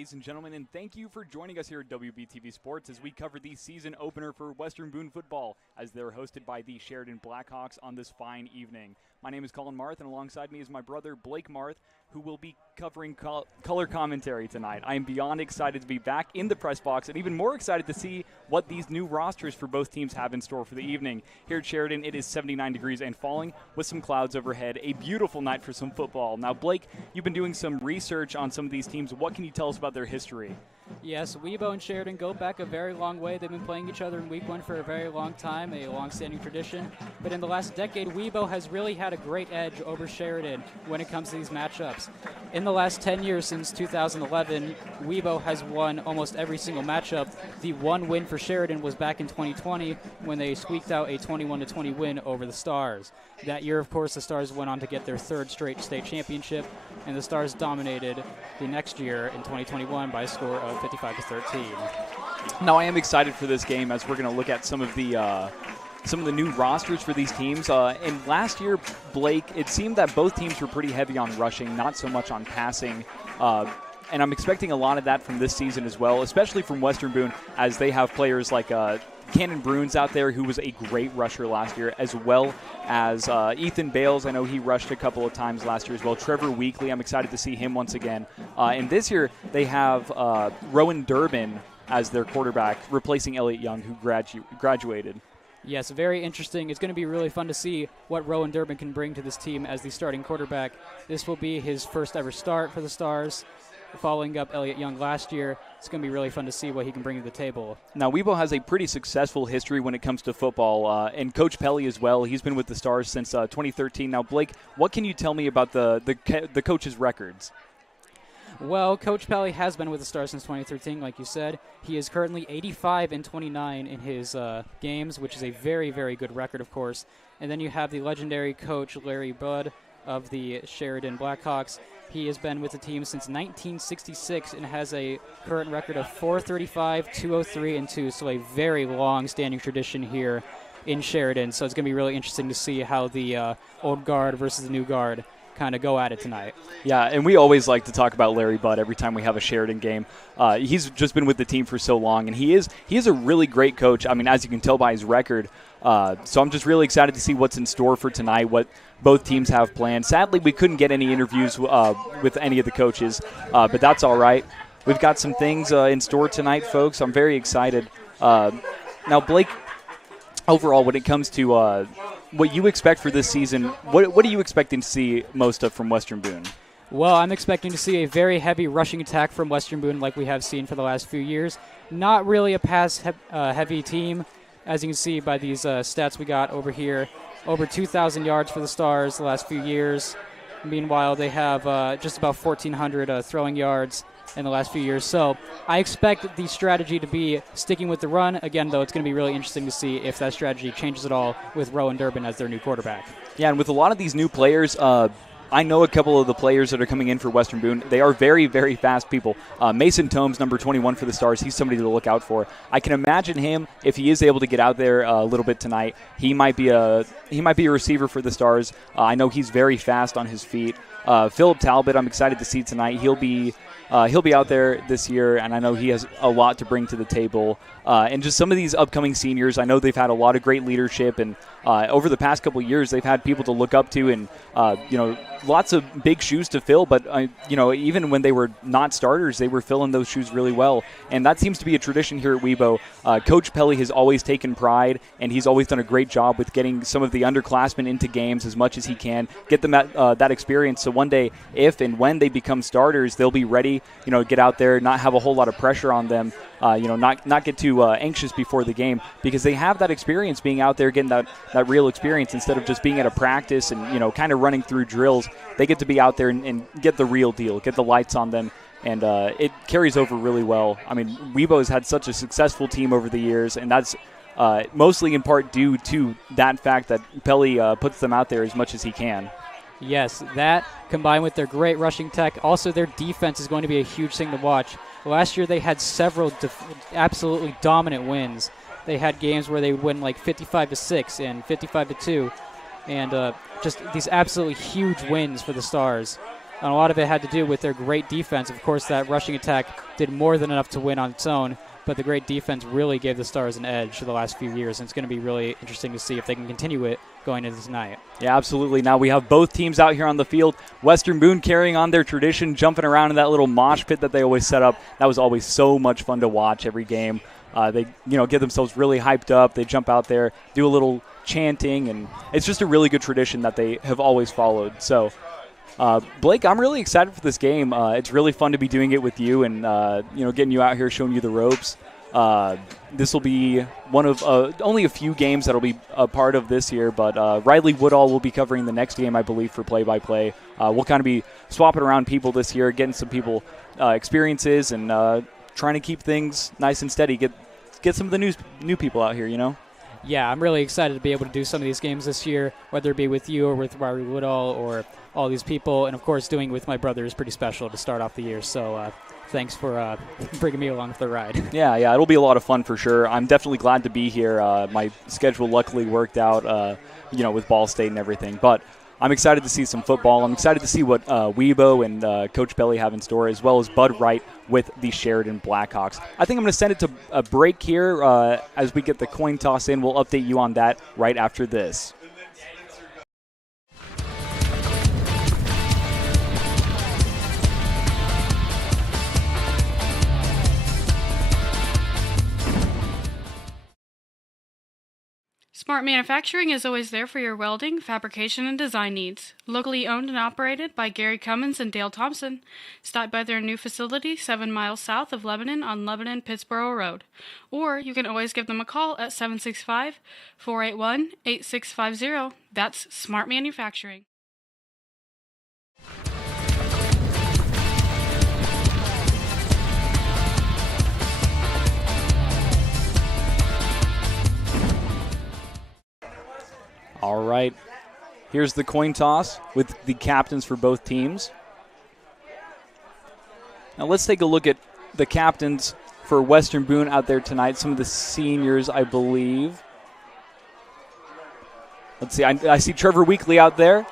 Ladies and gentlemen, and thank you for joining us here at WBTV Sports as we cover the season opener for Western Boone football as they're hosted by the Sheridan Blackhawks on this fine evening. My name is Colin Marth, and alongside me is my brother Blake Marth, who will be covering color commentary tonight. I am beyond excited to be back in the press box and even more excited to see what these new rosters for both teams have in store for the evening. Here at Sheridan, it is 79 degrees and falling with some clouds overhead. A beautiful night for some football. Now, Blake, you've been doing some research on some of these teams. What can you tell us about their history? Yes, Webo and Sheridan go back a very long way. They've been playing each other in Week 1 for a very long time, a long-standing tradition. But in the last decade, Webo has really had a great edge over Sheridan when it comes to these matchups. In the last 10 years, since 2011, Webo has won almost every single matchup. The one win for Sheridan was back in 2020 when they squeaked out a 21-20 win over the Stars. That year, of course, the Stars went on to get their third straight state championship, and the Stars dominated the next year in 2021 by a score of 55-13. Now, I am excited for this game as we're going to look at some of the new rosters for these teams. And last year, Blake, it seemed that both teams were pretty heavy on rushing, not so much on passing. And I'm expecting a lot of that from this season as well, especially from Western Boone, as they have players like Cannon Bruins out there, who was a great rusher last year, as well as Ethan Bales. I know he rushed a couple of times last year as well. Trevor Weekly, I'm excited to see him once again. And this year, they have Rowan Durbin as their quarterback, replacing Elliott Young, who graduated. Yes, very interesting. It's going to be really fun to see what Rowan Durbin can bring to this team as the starting quarterback. This will be his first ever start for the Stars, following up Elliott Young last year. It's going to be really fun to see what he can bring to the table. Now, Webo has a pretty successful history when it comes to football, and Coach Pelly as well. He's been with the Stars since 2013. Now, Blake, what can you tell me about the coach's records? Well, Coach Pelly has been with the Stars since 2013, like you said. He is currently 85-29 in his games, which is a very, very good record, of course. And then you have the legendary coach Larry Budd of the Sheridan Blackhawks. He has been with the team since 1966 and has a current record of 435, 203, and 2. So a very long-standing tradition here in Sheridan. So it's going to be really interesting to see how the old guard versus the new guard kind of go at it tonight. Yeah, and we always like to talk about Larry Budd every time we have a Sheridan game. He's just been with the team for so long, and he is a really great coach. I mean, as you can tell by his record. So I'm just really excited to see what's in store for tonight, what both teams have planned. Sadly, we couldn't get any interviews with any of the coaches, but that's all right. We've got some things in store tonight, folks. I'm very excited. Now, Blake, overall, when it comes to what you expect for this season, what are you expecting to see most of from Western Boone? Well, I'm expecting to see a very heavy rushing attack from Western Boone like we have seen for the last few years. Not really a pass-heavy team, as you can see by these stats we got over here. Over 2,000 yards for the Stars the last few years. Meanwhile, they have just about 1,400 throwing yards in the last few years. So I expect the strategy to be sticking with the run. Again, though, it's going to be really interesting to see if that strategy changes at all with Rowan Durbin as their new quarterback. Yeah, and with a lot of these new players, I know a couple of the players that are coming in for Western Boone. They are very, very fast people. Mason Tomes, number 21 for the Stars, he's somebody to look out for. I can imagine him, if he is able to get out there a little bit tonight, he might be a receiver for the Stars. I know he's very fast on his feet. Philip Talbot, I'm excited to see tonight. He'll be out there this year, and I know he has a lot to bring to the table. And just some of these upcoming seniors, I know they've had a lot of great leadership, and over the past couple of years, they've had people to look up to, and lots of big shoes to fill. But even when they were not starters, they were filling those shoes really well, and that seems to be a tradition here at Webo. Coach Pelly has always taken pride, and he's always done a great job with getting some of the underclassmen into games as much as he can, get them that experience. So one day, if and when they become starters, they'll be ready. Get out there, not have a whole lot of pressure on them. Not get too anxious before the game, because they have that experience being out there, getting that real experience instead of just being at a practice and kind of running through drills. They get to be out there and get the real deal, get the lights on them, and it carries over really well. I mean, Webo has had such a successful team over the years, and that's mostly in part due to that fact that Pelly puts them out there as much as he can. Yes, that combined with their great rushing tech, also their defense is going to be a huge thing to watch. Last year they had several absolutely dominant wins. They had games where they would win like 55-6 and 55-2, and just these absolutely huge wins for the Stars. And a lot of it had to do with their great defense. Of course, that rushing attack did more than enough to win on its own, but the great defense really gave the Stars an edge for the last few years, and it's going to be really interesting to see if they can continue it going into tonight. Yeah, absolutely. Now we have both teams out here on the field. Western Boone carrying on their tradition, jumping around in that little mosh pit that they always set up. That was always so much fun to watch every game. They get themselves really hyped up. They jump out there, do a little chanting, and it's just a really good tradition that they have always followed. So, Blake, I'm really excited for this game. It's really fun to be doing it with you and, getting you out here, showing you the ropes. This will be one of only a few games that will be a part of this year, but Riley Woodall will be covering the next game, I believe, for play-by-play. We'll kind of be swapping around people this year, getting some people experiences and trying to keep things nice and steady, get some of the new people out here, Yeah, I'm really excited to be able to do some of these games this year, whether it be with you or with Riley Woodall or all these people. And, of course, doing it with my brother is pretty special to start off the year. So thanks for bringing me along for the ride. Yeah, it'll be a lot of fun for sure. I'm definitely glad to be here. My schedule luckily worked out, with Ball State and everything. But I'm excited to see some football. I'm excited to see what Weibo and Coach Belly have in store, as well as Bud Wright with the Sheridan Blackhawks. I think I'm going to send it to a break here as we get the coin toss in. We'll update you on that right after this. Smart Manufacturing is always there for your welding, fabrication, and design needs. Locally owned and operated by Gary Cummins and Dale Thompson. Stop by their new facility 7 miles south of Lebanon on Lebanon-Pittsboro Road. Or you can always give them a call at 765-481-8650. That's Smart Manufacturing. All right, here's the coin toss with the captains for both teams. Now let's take a look at the captains for Western Boone out there tonight. Some of the seniors, I believe. Let's see, I see Trevor Weekly out there.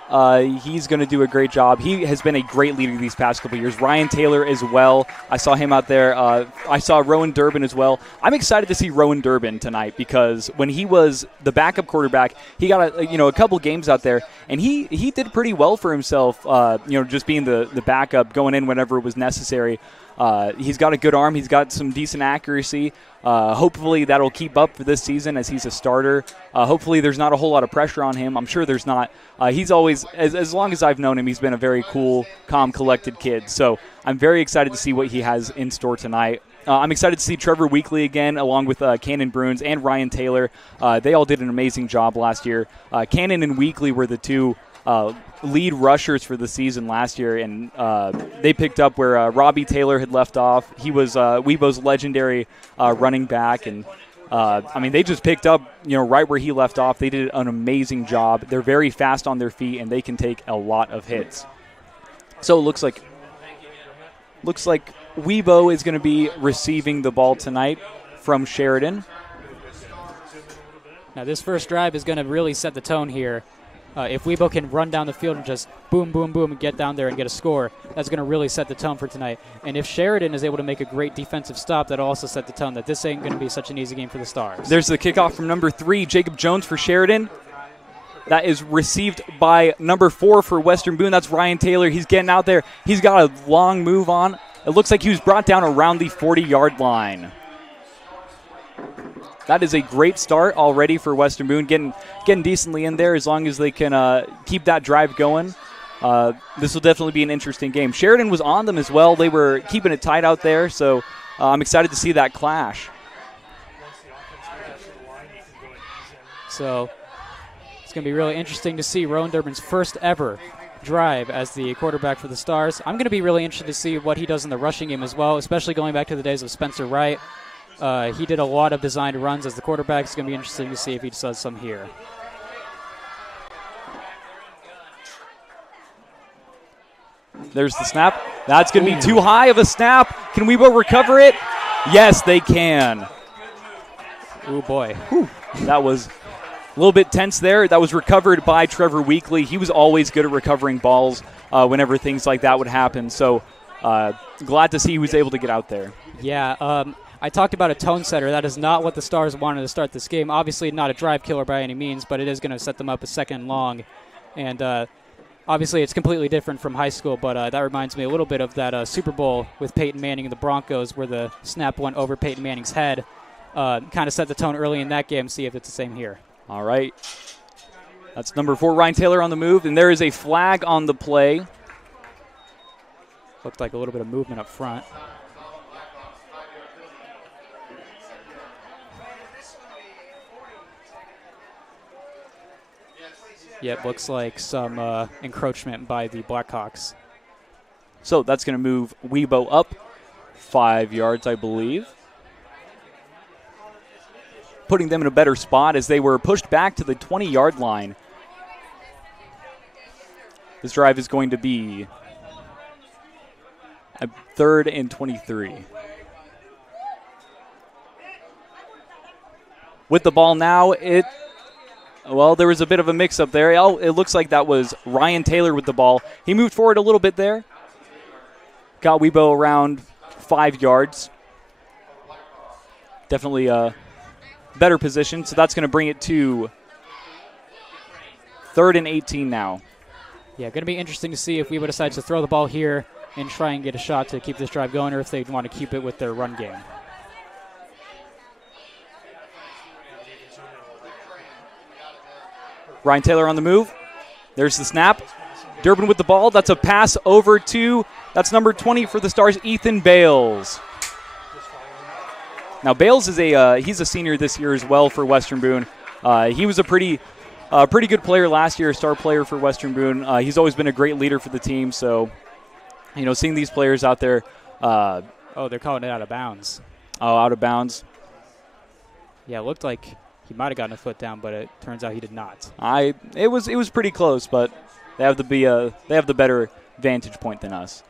He's going to do a great job. He has been a great leader these past couple of years. Ryan Taylor as well. I saw him out there. I saw Rowan Durbin as well. I'm excited to see Rowan Durbin tonight because when he was the backup quarterback, he got a couple games out there, and he did pretty well for himself, just being the backup, going in whenever it was necessary. He's got a good arm. He's got some decent accuracy. Hopefully that'll keep up for this season as he's a starter. Hopefully there's not a whole lot of pressure on him. I'm sure there's not. He's always, as long as I've known him, he's been a very cool, calm, collected kid. So I'm very excited to see what he has in store tonight. I'm excited to see Trevor Weekly again, along with Cannon Bruins and Ryan Taylor. They all did an amazing job last year. Cannon and Weekly were the two lead rushers for the season last year, and they picked up where Robbie Taylor had left off. He was Weibo's legendary running back, and they just picked up right where he left off. They did an amazing job. They're very fast on their feet, and they can take a lot of hits. So it looks like Weibo is going to be receiving the ball tonight from Sheridan. Now this first drive is going to really set the tone here. If Weibo can run down the field and just boom, boom, boom, and get down there and get a score, that's going to really set the tone for tonight. And if Sheridan is able to make a great defensive stop, that'll also set the tone that this ain't going to be such an easy game for the Stars. There's the kickoff from number 3, Jacob Jones for Sheridan. That is received by number 4 for Western Boone. That's Ryan Taylor. He's getting out there. He's got a long move on. It looks like he was brought down around the 40-yard line. That is a great start already for Western Boone, getting decently in there as long as they can keep that drive going. This will definitely be an interesting game. Sheridan was on them as well. They were keeping it tight out there, so I'm excited to see that clash. So it's going to be really interesting to see Rowan Durbin's first ever drive as the quarterback for the Stars. I'm going to be really interested to see what he does in the rushing game as well, especially going back to the days of Spencer Wright. He did a lot of designed runs as the quarterback. It's going to be interesting to see if he does some here. There's the snap. That's going to be too high of a snap. Can Weibo recover it? Yes, they can. Oh boy. Whew. That was little bit tense there. That was recovered by Trevor Weekly. He was always good at recovering balls whenever things like that would happen. So glad to see he was able to get out there. Yeah, I talked about a tone setter. That is not what the Stars wanted to start this game. Obviously not a drive killer by any means, but it is going to set them up a second and long. And obviously it's completely different from high school, but that reminds me a little bit of that Super Bowl with Peyton Manning and the Broncos where the snap went over Peyton Manning's head. Kind of set the tone early in that game. See if it's the same here. All right. That's number 4, Ryan Taylor on the move, and there is a flag on the play. Looked like a little bit of movement up front. Yep, looks like some encroachment by the Blackhawks. So that's going to move Weibo up 5 yards, I believe. Putting them in a better spot as they were pushed back to the 20-yard line. This drive is going to be a 3rd and 23. With the ball now, well, there was a bit of a mix-up there. It looks like that was Ryan Taylor with the ball. He moved forward a little bit there. Got Weibo around 5 yards. Definitely a better position, so that's going to bring it to 3rd and 18 now. Yeah, going to be interesting to see if Weibo decides to throw the ball here and try and get a shot to keep this drive going, or if they want to keep it with their run game. Ryan Taylor on the move. There's the snap. Durbin with the ball. That's a pass over to, that's number 20 for the Stars, Ethan Bales. Now, Bales is he's a senior this year as well for Western Boone. He was a pretty good player last year, a star player for Western Boone. He's always been a great leader for the team. So, seeing these players out there. They're calling it out of bounds. Oh, out of bounds. Yeah, it looked like he might have gotten a foot down, but it turns out he did not. It was pretty close, but they have the better vantage point than us.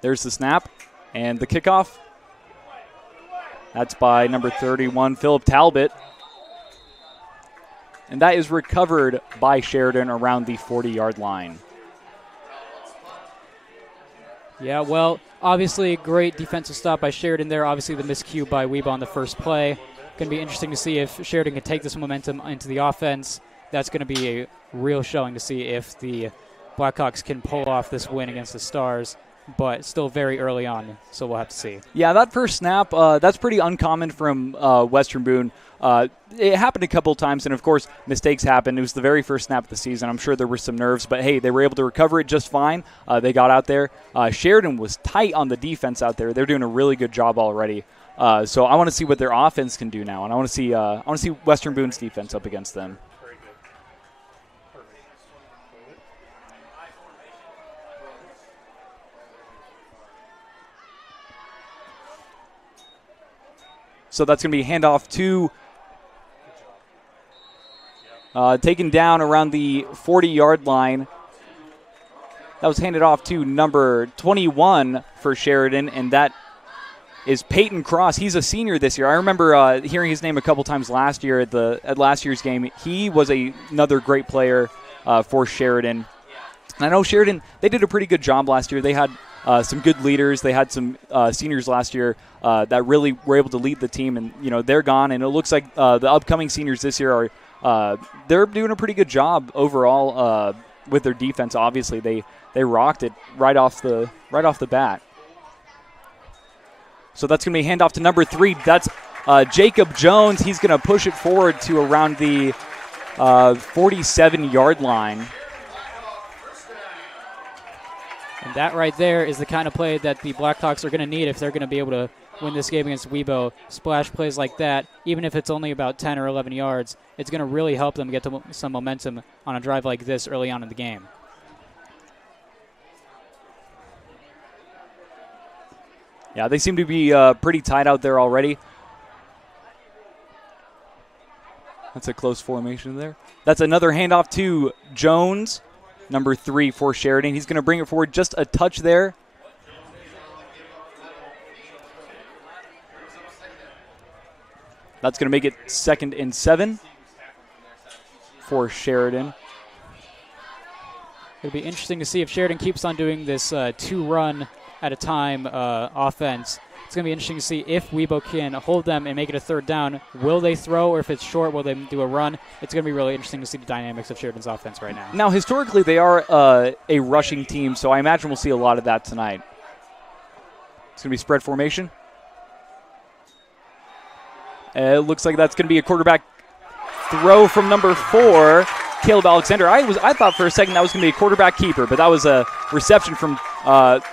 There's the snap and the kickoff. That's by number 31, Philip Talbot. And that is recovered by Sheridan around the 40-yard line. Yeah, well, obviously a great defensive stop by Sheridan there. Obviously the miscue by Weibo on the first play. Going to be interesting to see if Sheridan can take this momentum into the offense. That's going to be a real showing to see if the Blackhawks can pull off this win against the Stars, but still very early on, so we'll have to see. Yeah, that first snap, that's pretty uncommon from Western Boone. It happened a couple times, and of course, mistakes happen. It was the very first snap of the season. I'm sure there were some nerves, but hey, they were able to recover it just fine. They got out there. Sheridan was tight on the defense out there. They're doing a really good job already. So I want to see what their offense can do now, and I want to see Western Boone's defense up against them. So that's going to be a handoff to taken down around the 40-yard line. That was handed off to number 21 for Sheridan, and that is Peyton Cross. He's a senior this year. I remember hearing his name a couple times last year at last year's game. He was another great player for Sheridan. And I know Sheridan, they did a pretty good job last year. They had some good leaders. They had some seniors last year that really were able to lead the team, and they're gone. And it looks like the upcoming seniors this year are they're doing a pretty good job overall with their defense. Obviously, they rocked it right off the bat. So that's going to be a handoff to number 3. That's Jacob Jones. He's going to push it forward to around the 47-yard line. And that right there is the kind of play that the Blackhawks are going to need if they're going to be able to win this game against Weibo. Splash plays like that, even if it's only about 10 or 11 yards, it's going to really help them get to some momentum on a drive like this early on in the game. Yeah, they seem to be pretty tight out there already. That's a close formation there. That's another handoff to Jones, number 3 for Sheridan. He's going to bring it forward just a touch there. That's going to make it 2nd and 7 for Sheridan. It'll be interesting to see if Sheridan keeps on doing this 2-run at a time offense. It's going to be interesting to see if Weibo can hold them and make it a 3rd down. Will they throw, or if it's short, will they do a run? It's going to be really interesting to see the dynamics of Sheridan's offense right now. Now, historically, they are a rushing team, so I imagine we'll see a lot of that tonight. It's going to be spread formation. It looks like that's going to be a quarterback throw from number 4, Caleb Alexander. I thought for a second that was going to be a quarterback keeper, but that was a reception from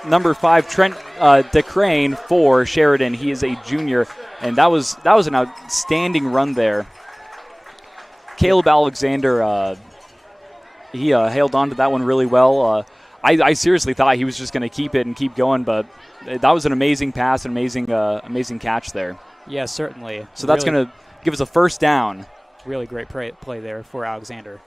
number 5, Trent DeCrane for Sheridan. He is a junior, and that was an outstanding run there. Caleb Alexander, he held on to that one really well. I seriously thought he was just going to keep it and keep going, but that was an amazing pass, an amazing catch there. Yeah, certainly. So that's going to give us a 1st down. Really great play there for Alexander.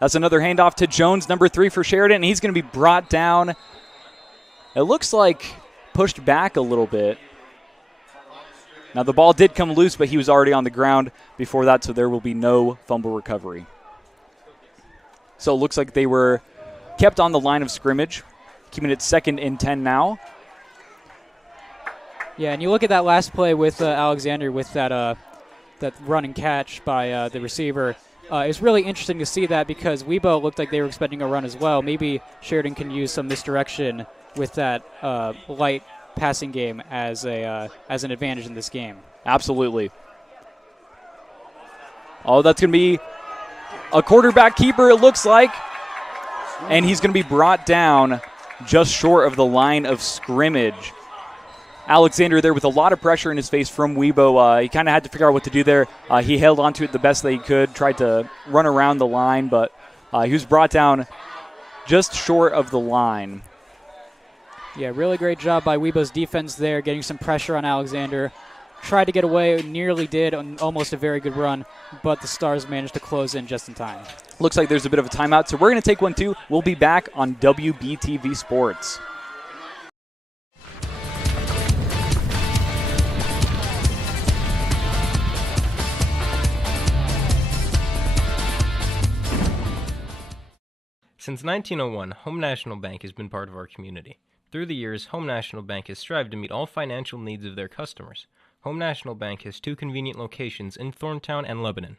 That's another handoff to Jones, number 3 for Sheridan, and he's going to be brought down. It looks like pushed back a little bit. Now, the ball did come loose, but he was already on the ground before that, so there will be no fumble recovery. So it looks like they were kept on the line of scrimmage, keeping it 2nd and 10 now. Yeah, and you look at that last play with Alexander with that run and catch by the receiver. It's really interesting to see that because Weibo looked like they were expecting a run as well. Maybe Sheridan can use some misdirection with that light passing game as an advantage in this game. Absolutely. Oh, that's going to be a quarterback keeper, it looks like. And he's going to be brought down just short of the line of scrimmage. Alexander there with a lot of pressure in his face from Weibo. He kind of had to figure out what to do there. He held onto it the best that he could, tried to run around the line, but he was brought down just short of the line. Yeah, really great job by Weibo's defense there, getting some pressure on Alexander. Tried to get away, nearly did, on almost a very good run, but the Stars managed to close in just in time. Looks like there's a bit of a timeout, so we're going to take one too. We'll be back on WBTV Sports. Since 1901, Home National Bank has been part of our community. Through the years, Home National Bank has strived to meet all financial needs of their customers. Home National Bank has 2 convenient locations in Thorntown and Lebanon.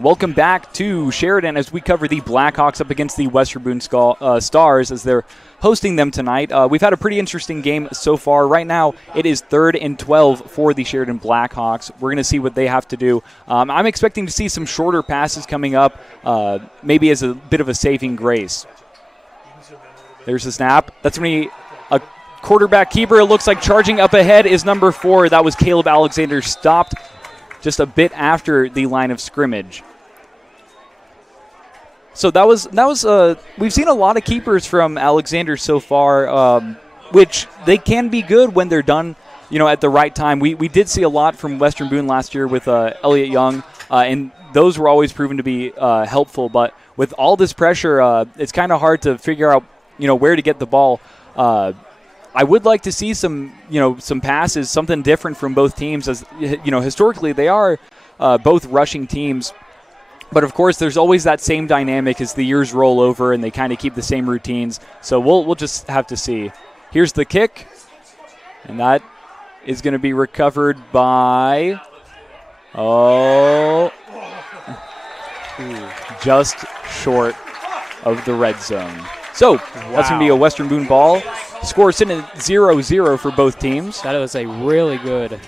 Welcome back to Sheridan as we cover the Blackhawks up against the Western Boone Stars as they're hosting them tonight. We've had a pretty interesting game so far. Right now, it is 3rd and 12 for the Sheridan Blackhawks. We're going to see what they have to do. I'm expecting to see some shorter passes coming up, maybe as a bit of a saving grace. There's the snap. That's going to be a quarterback keeper. It looks like charging up ahead is number 4. That was Caleb Alexander, stopped just a bit after the line of scrimmage. So that was we've seen a lot of keepers from Alexander so far, which they can be good when they're done, at the right time. We did see a lot from Western Boone last year with Elliott Young, and those were always proven to be helpful. But with all this pressure, it's kind of hard to figure out, where to get the ball. I would like to see some passes, something different from both teams, as historically they are both rushing teams. But of course, there's always that same dynamic as the years roll over and they kind of keep the same routines. So we'll just have to see. Here's the kick, and that is going to be recovered by just short of the red zone. So that's going to be a Western Boone ball. Score sitting at 0-0 for both teams. That was a really good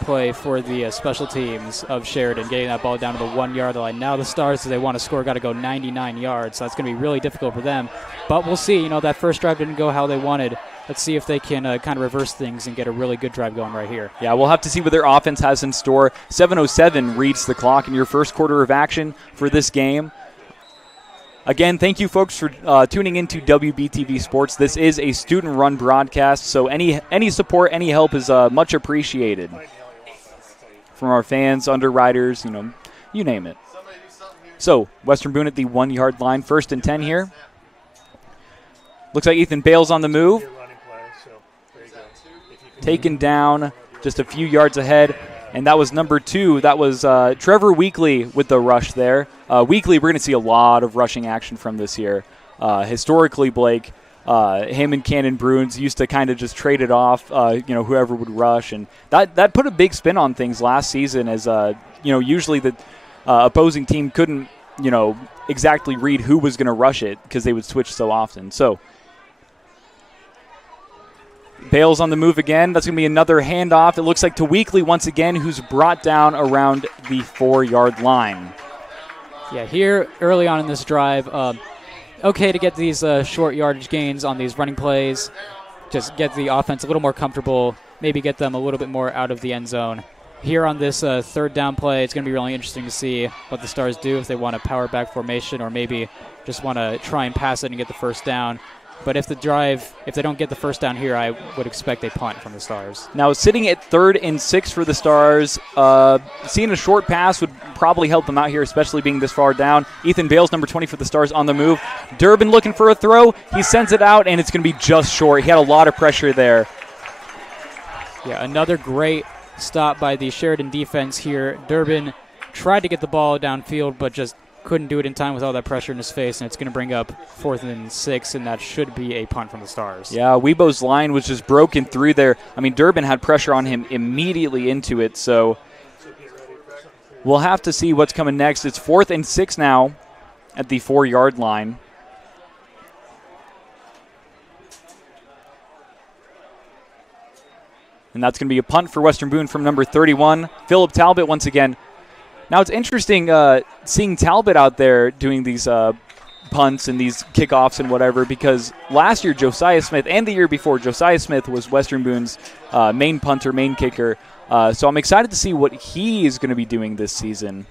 play for the special teams of Sheridan, getting that ball down to the 1-yard line. Now the Stars, if they want to score, got to go 99 yards. So that's going to be really difficult for them. But we'll see. That first drive didn't go how they wanted. Let's see if they can kind of reverse things and get a really good drive going right here. Yeah, we'll have to see what their offense has in store. 7:07 reads the clock in your first quarter of action for this game. Again, thank you folks for tuning into WBTV Sports. This is a student-run broadcast, so any support, any help is much appreciated from our fans, underwriters, you name it. So Western Boone at the 1-yard line, 1st and 10 here. Looks like Ethan Bales on the move. Taken down just a few yards ahead, and that was number 2. That was Trevor Weekly with the rush there. Weekly, we're going to see a lot of rushing action from this year. Historically, Blake, him and Cannon Bruins used to kind of just trade it off, whoever would rush, and that put a big spin on things last season as, usually the opposing team couldn't, exactly read who was going to rush it because they would switch so often. So Bales on the move again. That's going to be another handoff. It looks like to Weekly once again, who's brought down around the 4-yard line. Yeah, here early on in this drive, okay to get these short yardage gains on these running plays. Just get the offense a little more comfortable, maybe get them a little bit more out of the end zone. Here on this 3rd down play, it's going to be really interesting to see what the Stars do, if they want a power back formation or maybe just want to try and pass it and get the first down. But if they don't get the first down here, I would expect a punt from the Stars. Now, sitting at 3rd and 6 for the Stars, seeing a short pass would probably help them out here, especially being this far down. Ethan Bales, number 20 for the Stars, on the move. Durbin looking for a throw. He sends it out, and it's going to be just short. He had a lot of pressure there. Yeah, another great stop by the Sheridan defense here. Durbin tried to get the ball downfield, but just couldn't do it in time with all that pressure in his face, and it's going to bring up 4th and 6, and that should be a punt from the Stars. Yeah, Weibo's line was just broken through there. I mean, Durbin had pressure on him immediately into it, so we'll have to see what's coming next. It's 4th and 6 now at the 4-yard line. And that's going to be a punt for Western Boone from number 31, Philip Talbot once again. Now, it's interesting seeing Talbot out there doing these punts and these kickoffs and whatever, because last year Josiah Smith and the year before, Josiah Smith was Western Boone's main punter, main kicker. So I'm excited to see what he is going to be doing this season.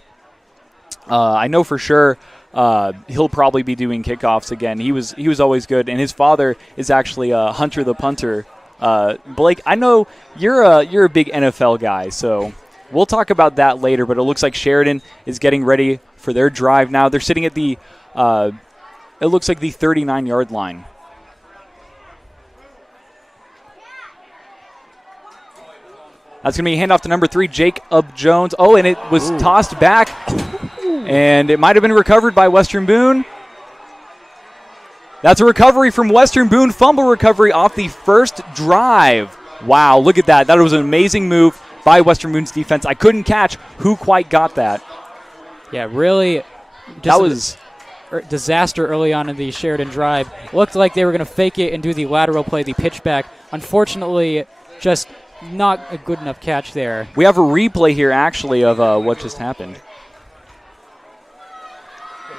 I know for sure he'll probably be doing kickoffs again. He was always good, and his father is actually Hunter the punter. Blake, I know you're a big NFL guy, so we'll talk about that later, but it looks like Sheridan is getting ready for their drive now. They're sitting at the, it looks like the 39-yard line. That's going to be a handoff to number 3, Jacob Jones. Oh, and it was tossed back, and it might have been recovered by Western Boone. That's a recovery from Western Boone, fumble recovery off the first drive. Wow, look at that. That was an amazing move by Western Boone's defense. I couldn't catch who quite got that. Yeah, really. That was a disaster early on in the Sheridan drive. Looked like they were going to fake it and do the lateral play, the pitch back. Unfortunately, just not a good enough catch there. We have a replay here, actually, of what just happened.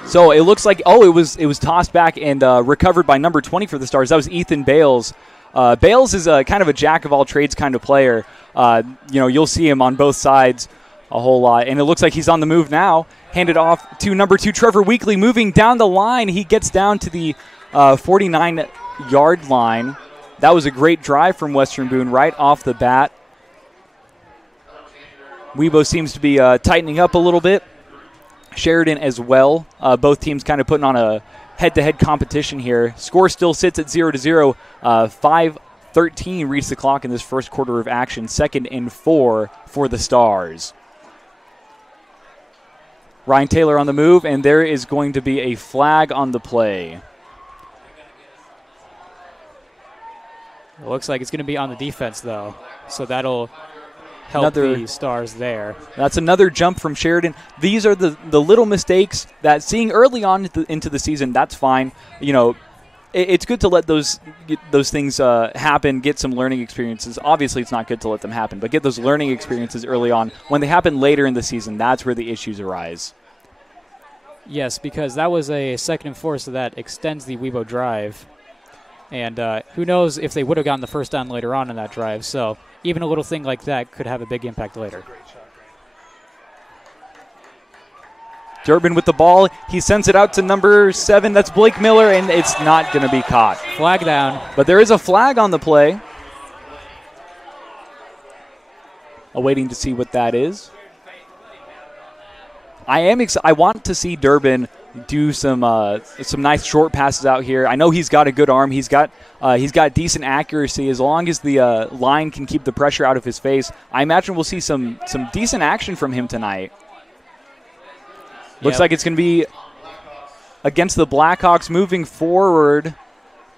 So it looks like, it was tossed back and recovered by number 20 for the Stars. That was Ethan Bales. Bales is a kind of a jack-of-all-trades kind of player. You'll see him on both sides a whole lot. And it looks like he's on the move now. Handed off to number 2, Trevor Weekly, moving down the line. He gets down to the 49-yard line. That was a great drive from Western Boone right off the bat. Weibo seems to be tightening up a little bit. Sheridan as well. Both teams kind of putting on a head-to-head competition here. Score still sits at 0-0. 5:13 reached the clock in this first quarter of action. 2nd and 4 for the Stars. Ryan Taylor on the move, and there is going to be a flag on the play. It looks like it's going to be on the defense, though, so that'll help the Stars there. That's another jump from Sheridan. These are the little mistakes that seeing early on into the season, that's fine. It's good to let those things happen, get some learning experiences. Obviously, it's not good to let them happen, but get those learning experiences early on. When they happen later in the season, that's where the issues arise. Yes, because that was a 2nd and 4, so that extends the Weibo drive. And who knows if they would have gotten the first down later on in that drive. So even a little thing like that could have a big impact later. Durbin with the ball. He sends it out to number 7. That's Blake Miller, and it's not going to be caught. Flag down. But there is a flag on the play. Awaiting to see what that is. I want to see Durbin do some nice short passes out here. I know he's got a good arm. He's got decent accuracy. As long as the line can keep the pressure out of his face, I imagine we'll see some decent action from him tonight. Looks like it's going to be against the Blackhawks, moving forward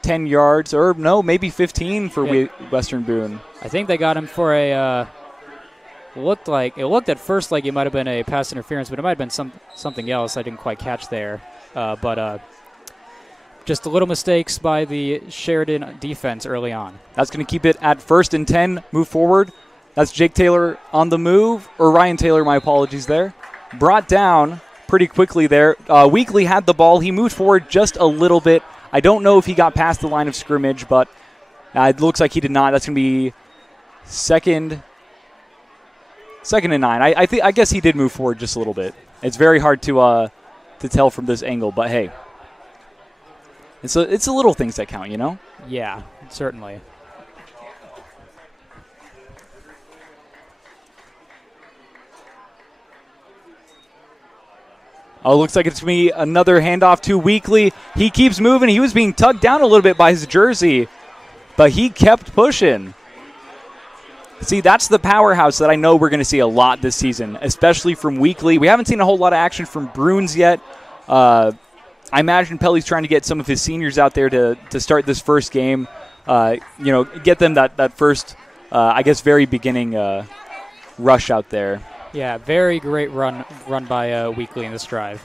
10 yards, or no, maybe 15 for Western Boone. I think they got him for a it looked at first like it might have been a pass interference, but it might have been something else I didn't quite catch there. But just a little mistakes by the Sheridan defense early on. That's going to keep it at 1st and 10, move forward. That's Jake Taylor on the move, or Ryan Taylor, my apologies there. Brought down pretty quickly there. Weekly had the ball. He moved forward just a little bit. I don't know if he got past the line of scrimmage, but it looks like he did not. That's going to be second and 9. I guess he did move forward just a little bit. It's very hard to tell from this angle, but hey, it's the little things that count, you know? Yeah, certainly. Oh, looks like it's going to be another handoff to Weekly. He keeps moving. He was being tugged down a little bit by his jersey, but he kept pushing. See, that's the powerhouse that I know we're going to see a lot this season, especially from Weekly. We haven't seen a whole lot of action from Bruins yet. I imagine Pelly's trying to get some of his seniors out there to start this first game. Get them that first, very beginning rush out there. Yeah, very great run by Weekly in this drive.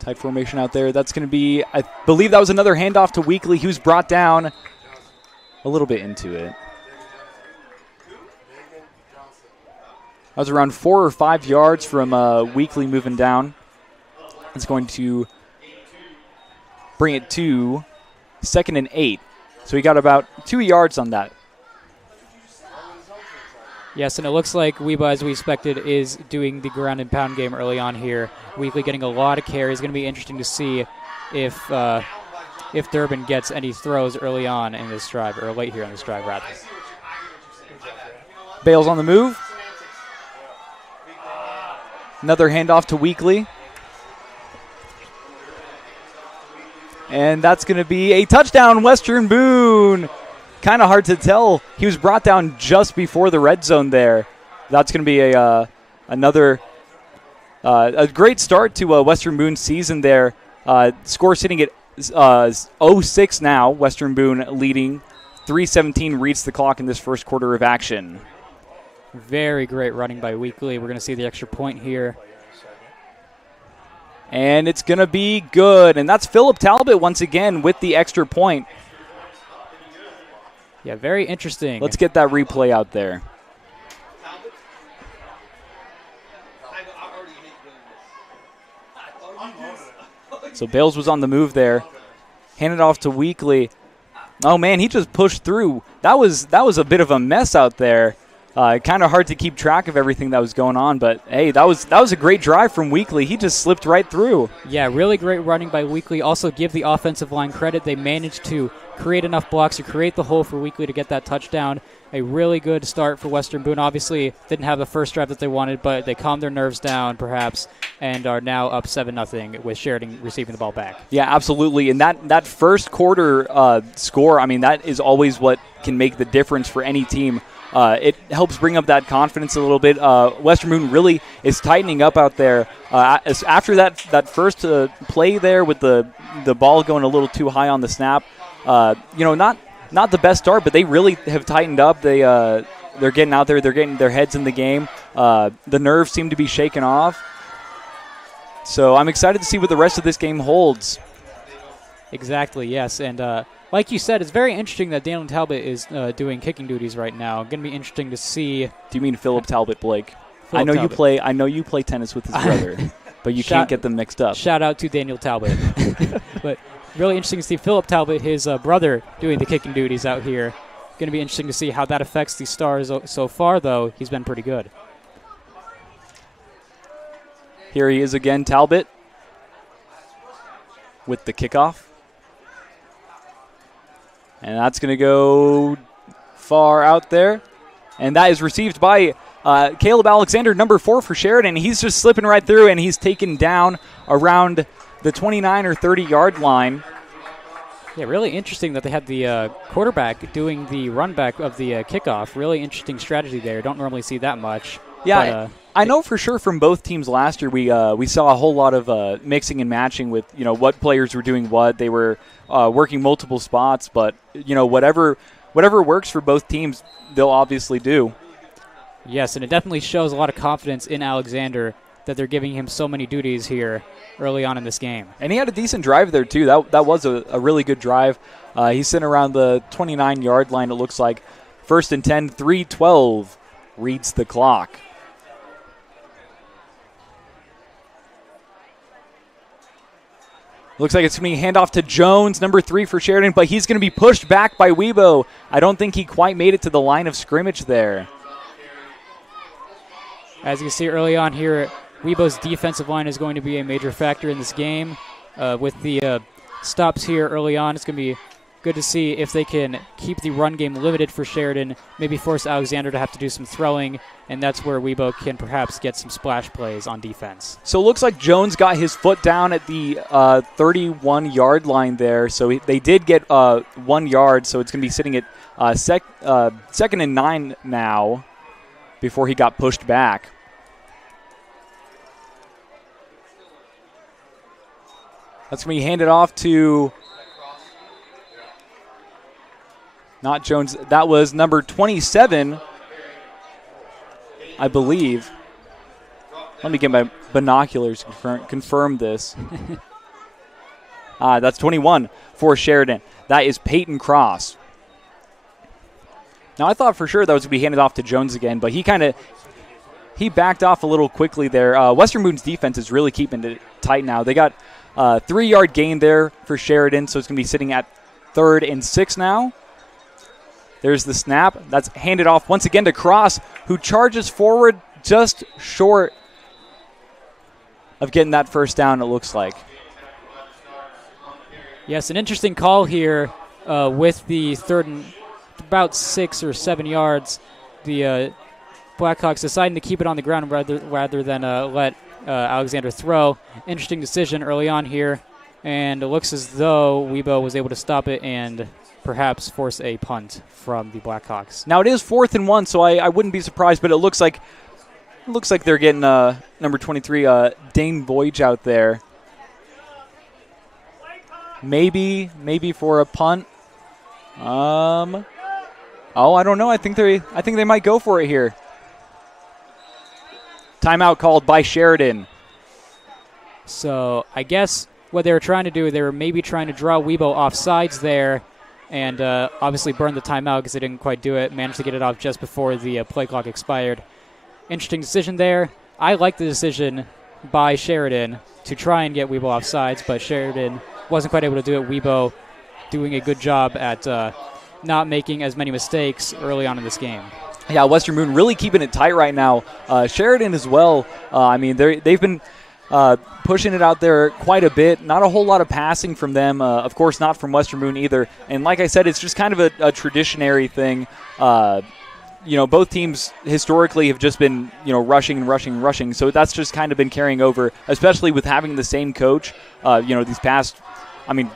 Tight formation out there. That's going to be, I believe that was another handoff to Weekly. He was brought down a little bit into it. That was around 4 or 5 yards from Weekly moving down. It's going to bring it to 2nd and 8. So he got about 2 yards on that. Yes, and it looks like Weeba, as we expected, is doing the ground and pound game early on here. Weekly getting a lot of carries. It's going to be interesting to see if Durbin gets any throws early on in this drive, or late here in this drive, rather. Bales on the move. Another handoff to Weekly. And that's going to be a touchdown, Western Boone. Kind of hard to tell. He was brought down just before the red zone there. That's going to be another great start to Western Boone's season there. Score sitting at 0-6 now. Western Boone leading. 3:17 reads the clock in this first quarter of action. Very great running by Weekly. We're going to see the extra point here. And it's going to be good. And that's Philip Talbot once again with the extra point. Yeah, very interesting. Let's get that replay out there. So Bales was on the move there. Handed off to Weekly. Oh, man, he just pushed through. That was a bit of a mess out there. Kind of hard to keep track of everything that was going on, but hey, that was a great drive from Weekly. He just slipped right through. Yeah, really great running by Weekly. Also give the offensive line credit. They managed to create enough blocks to create the hole for Weekly to get that touchdown. A really good start for Western Boone. Obviously, didn't have the first drive that they wanted, but they calmed their nerves down, perhaps, and are now up 7-0 with Sheridan receiving the ball back. Yeah, absolutely. And that first quarter score, I mean, that is always what can make the difference for any team. It helps bring up that confidence a little bit. Western Boone really is tightening up out there. After that first play there with the ball going a little too high on the snap, not the best start, but they really have tightened up. They're getting out there. They're getting their heads in the game. The nerves seem to be shaken off. So I'm excited to see what the rest of this game holds. Exactly, yes. And like you said, it's very interesting that Daniel Talbot is doing kicking duties right now. Going to be interesting to see. Do you mean Philip Talbot, Blake? Philip Talbot. I know you play tennis with his brother, but you can't get them mixed up. Shout out to Daniel Talbot. But really interesting to see Philip Talbot, his brother, doing the kicking duties out here. Going to be interesting to see how that affects the Stars. So far, though, he's been pretty good. Here he is again, Talbot, with the kickoff. And that's going to go far out there. And that is received by Caleb Alexander, number 4 for Sheridan. He's just slipping right through, and he's taken down around the 29 or 30-yard line. Yeah, really interesting that they had the quarterback doing the run back of the kickoff. Really interesting strategy there. Don't normally see that much. Yeah, I know for sure from both teams last year we saw a whole lot of mixing and matching with what players were doing what. They were working multiple spots, but whatever works for both teams, they'll obviously do. Yes, and it definitely shows a lot of confidence in Alexander that they're giving him so many duties here early on in this game. And he had a decent drive there, too. That was a really good drive. He's sitting around the 29-yard line, it looks like. 1st and 10, 3:12 reads the clock. Looks like it's going to be handoff to Jones, number 3 for Sheridan, but he's going to be pushed back by Weibo. I don't think he quite made it to the line of scrimmage there. As you can see early on here, Weibo's defensive line is going to be a major factor in this game. With the stops here early on, it's going to be good to see if they can keep the run game limited for Sheridan, maybe force Alexander to have to do some throwing, and that's where Weibo can perhaps get some splash plays on defense. So it looks like Jones got his foot down at the 31-yard line there, so they did get 1 yard, so it's going to be sitting at 2nd and 9 now before he got pushed back. That's going to be handed off to not Jones. That was number 27, I believe. Let me get my binoculars to confirm this. That's 21 for Sheridan. That is Peyton Cross. Now, I thought for sure that was going to be handed off to Jones again, but he backed off a little quickly there. Western Boone's defense is really keeping it tight now. They got 3-yard gain there for Sheridan, so it's going to be sitting at 3rd and 6 now. There's the snap. That's handed off once again to Cross, who charges forward just short of getting that first down, it looks like. Yes, an interesting call here with the 3rd and about 6 or 7 yards. The Blackhawks deciding to keep it on the ground rather than let Alexander throw. Interesting decision early on here, and it looks as though Weibo was able to stop it and perhaps force a punt from the Blackhawks. Now it is 4th and 1, so I wouldn't be surprised, but it looks like they're getting number 23 Dane Voyage out there. Maybe for a punt. I don't know. I think they might go for it here. Timeout called by Sheridan. So I guess what they were trying to do, they were maybe trying to draw Weibo off sides there and obviously burn the timeout because they didn't quite do it. Managed to get it off just before the play clock expired. Interesting decision there. I like the decision by Sheridan to try and get Weibo off sides, but Sheridan wasn't quite able to do it. Weibo doing a good job at not making as many mistakes early on in this game. Yeah, Western Boone really keeping it tight right now. Sheridan as well. They've been pushing it out there quite a bit. Not a whole lot of passing from them. Of course, not from Western Boone either. And like I said, it's just kind of a traditionary thing. Both teams historically have just been, rushing. So that's just kind of been carrying over, especially with having the same coach, these past,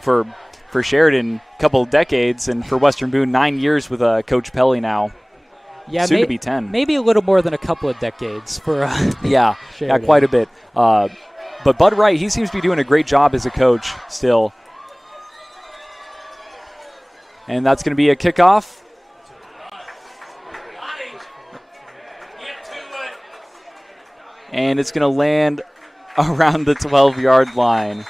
for Sheridan, a couple of decades, and for Western Boone, 9 years with Coach Pelly now. Yeah, soon to be 10. Maybe a little more than a couple of decades for yeah, quite a bit. But Bud Wright, he seems to be doing a great job as a coach still. And that's going to be a kickoff. And it's going to land around the 12-yard line.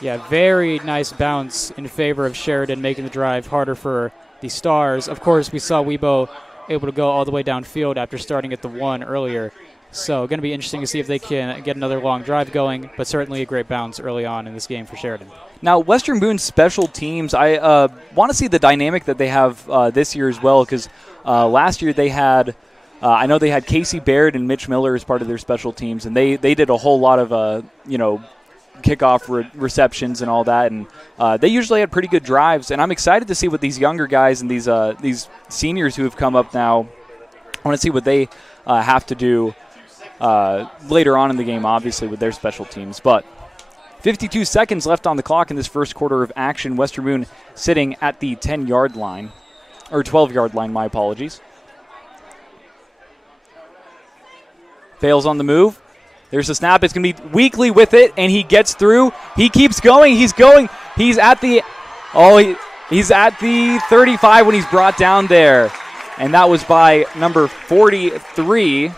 Yeah, very nice bounce in favor of Sheridan, making the drive harder for the Stars. Of course, we saw Weibo able to go all the way downfield after starting at the 1 earlier. So going to be interesting to see if they can get another long drive going, but certainly a great bounce early on in this game for Sheridan. Now, Western Boone's special teams, I want to see the dynamic that they have this year as well, because last year they had, I know they had Casey Baird and Mitch Miller as part of their special teams, and they did a whole lot of, kickoff receptions and all that, and they usually had pretty good drives, and I'm excited to see what these younger guys and these seniors who have come up now I want to see what they have to do later on in the game, obviously, with their special teams. But 52 seconds left on the clock in this first quarter of action. Western Boone sitting at the 10-yard line, or 12-yard line, my apologies. Fails on the move. There's a snap. It's going to be Weekly with it, and he gets through. He keeps going. He's going. He's at the he's at the 35 when he's brought down there. And that was by number 43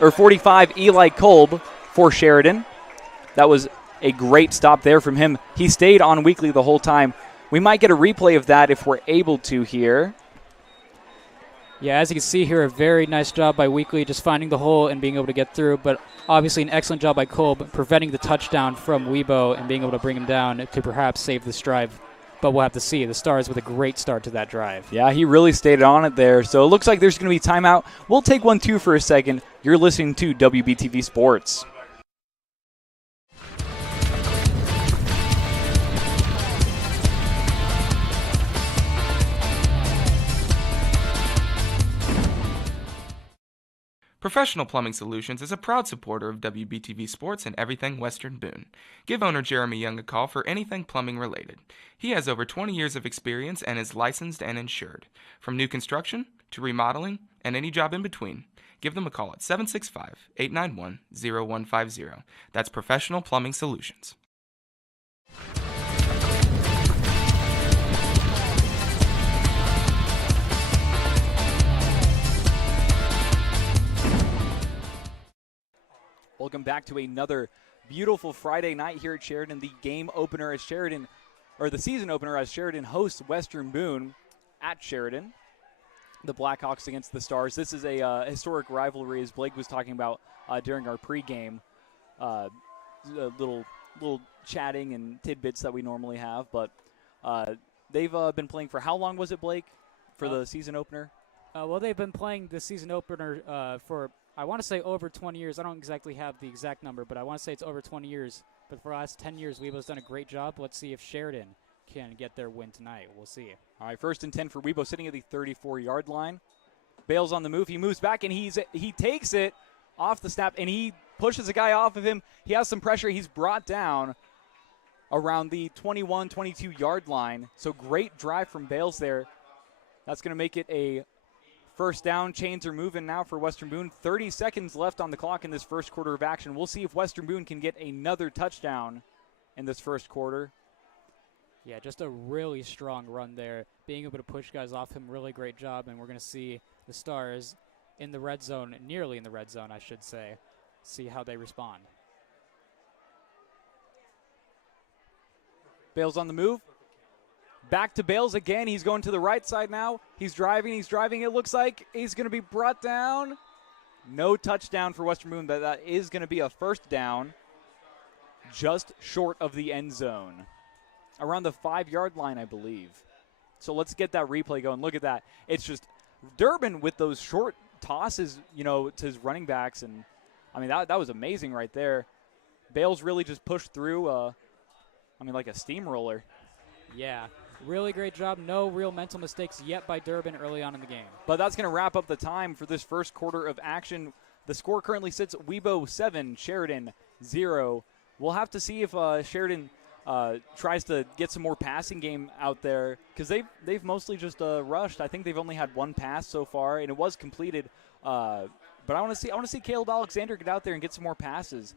or 45, Eli Kolb for Sheridan. That was a great stop there from him. He stayed on Weekly the whole time. We might get a replay of that if we're able to here. Yeah, as you can see here, a very nice job by Weekly just finding the hole and being able to get through, but obviously an excellent job by Kolb preventing the touchdown from Weibo and being able to bring him down to perhaps save this drive. But we'll have to see. The Stars with a great start to that drive. Yeah, he really stayed on it there. So it looks like there's going to be timeout. We'll take 1-2 for a second. You're listening to WBTV Sports. Professional Plumbing Solutions is a proud supporter of WBTV Sports and everything Western Boone. Give owner Jeremy Young a call for anything plumbing related. He has over 20 years of experience and is licensed and insured. From new construction to remodeling and any job in between, give them a call at 765-891-0150. That's Professional Plumbing Solutions. Welcome back to another beautiful Friday night here at Sheridan. The game opener as Sheridan, or the season opener as Sheridan hosts Western Boone at Sheridan. The Blackhawks against the Stars. This is a historic rivalry, as Blake was talking about during our pregame. Little chatting and tidbits that we normally have, but they've been playing for how long was it, Blake, for the season opener? Well, they've been playing the season opener for, I want to say, over 20 years. I don't exactly have the exact number, but I want to say it's over 20 years. But for the last 10 years, Weibo's done a great job. Let's see if Sheridan can get their win tonight. We'll see. All right, 1st and 10 for Weibo, sitting at the 34-yard line. Bale's on the move. He moves back, and he takes it off the snap, and he pushes a guy off of him. He has some pressure. He's brought down around the 21, 22-yard line. So great drive from Bales there. That's going to make it a first down. Chains are moving now for Western Boone. 30 seconds left on the clock in this first quarter of action. We'll see if Western Boone can get another touchdown in this first quarter. Yeah, just a really strong run there. Being able to push guys off him, really great job. And we're going to see the Stars in the red zone, nearly in the red zone, I should say. See how they respond. Bales on the move. Back to Bales again. He's going to the right side now. He's driving. It looks like he's going to be brought down. No touchdown for Western Boone, but that is going to be a first down just short of the end zone. Around the 5-yard line, I believe. So let's get that replay going. Look at that. It's just Durbin with those short tosses, to his running backs. And, I mean, that was amazing right there. Bales really just pushed through, like a steamroller. Yeah. Really great job. No real mental mistakes yet by Durbin early on in the game. But that's going to wrap up the time for this first quarter of action. The score currently sits Weibo 7, Sheridan 0. We'll have to see if Sheridan tries to get some more passing game out there, because they've mostly just rushed. I think they've only had one pass so far, and it was completed. But I want to see Caleb Alexander get out there and get some more passes,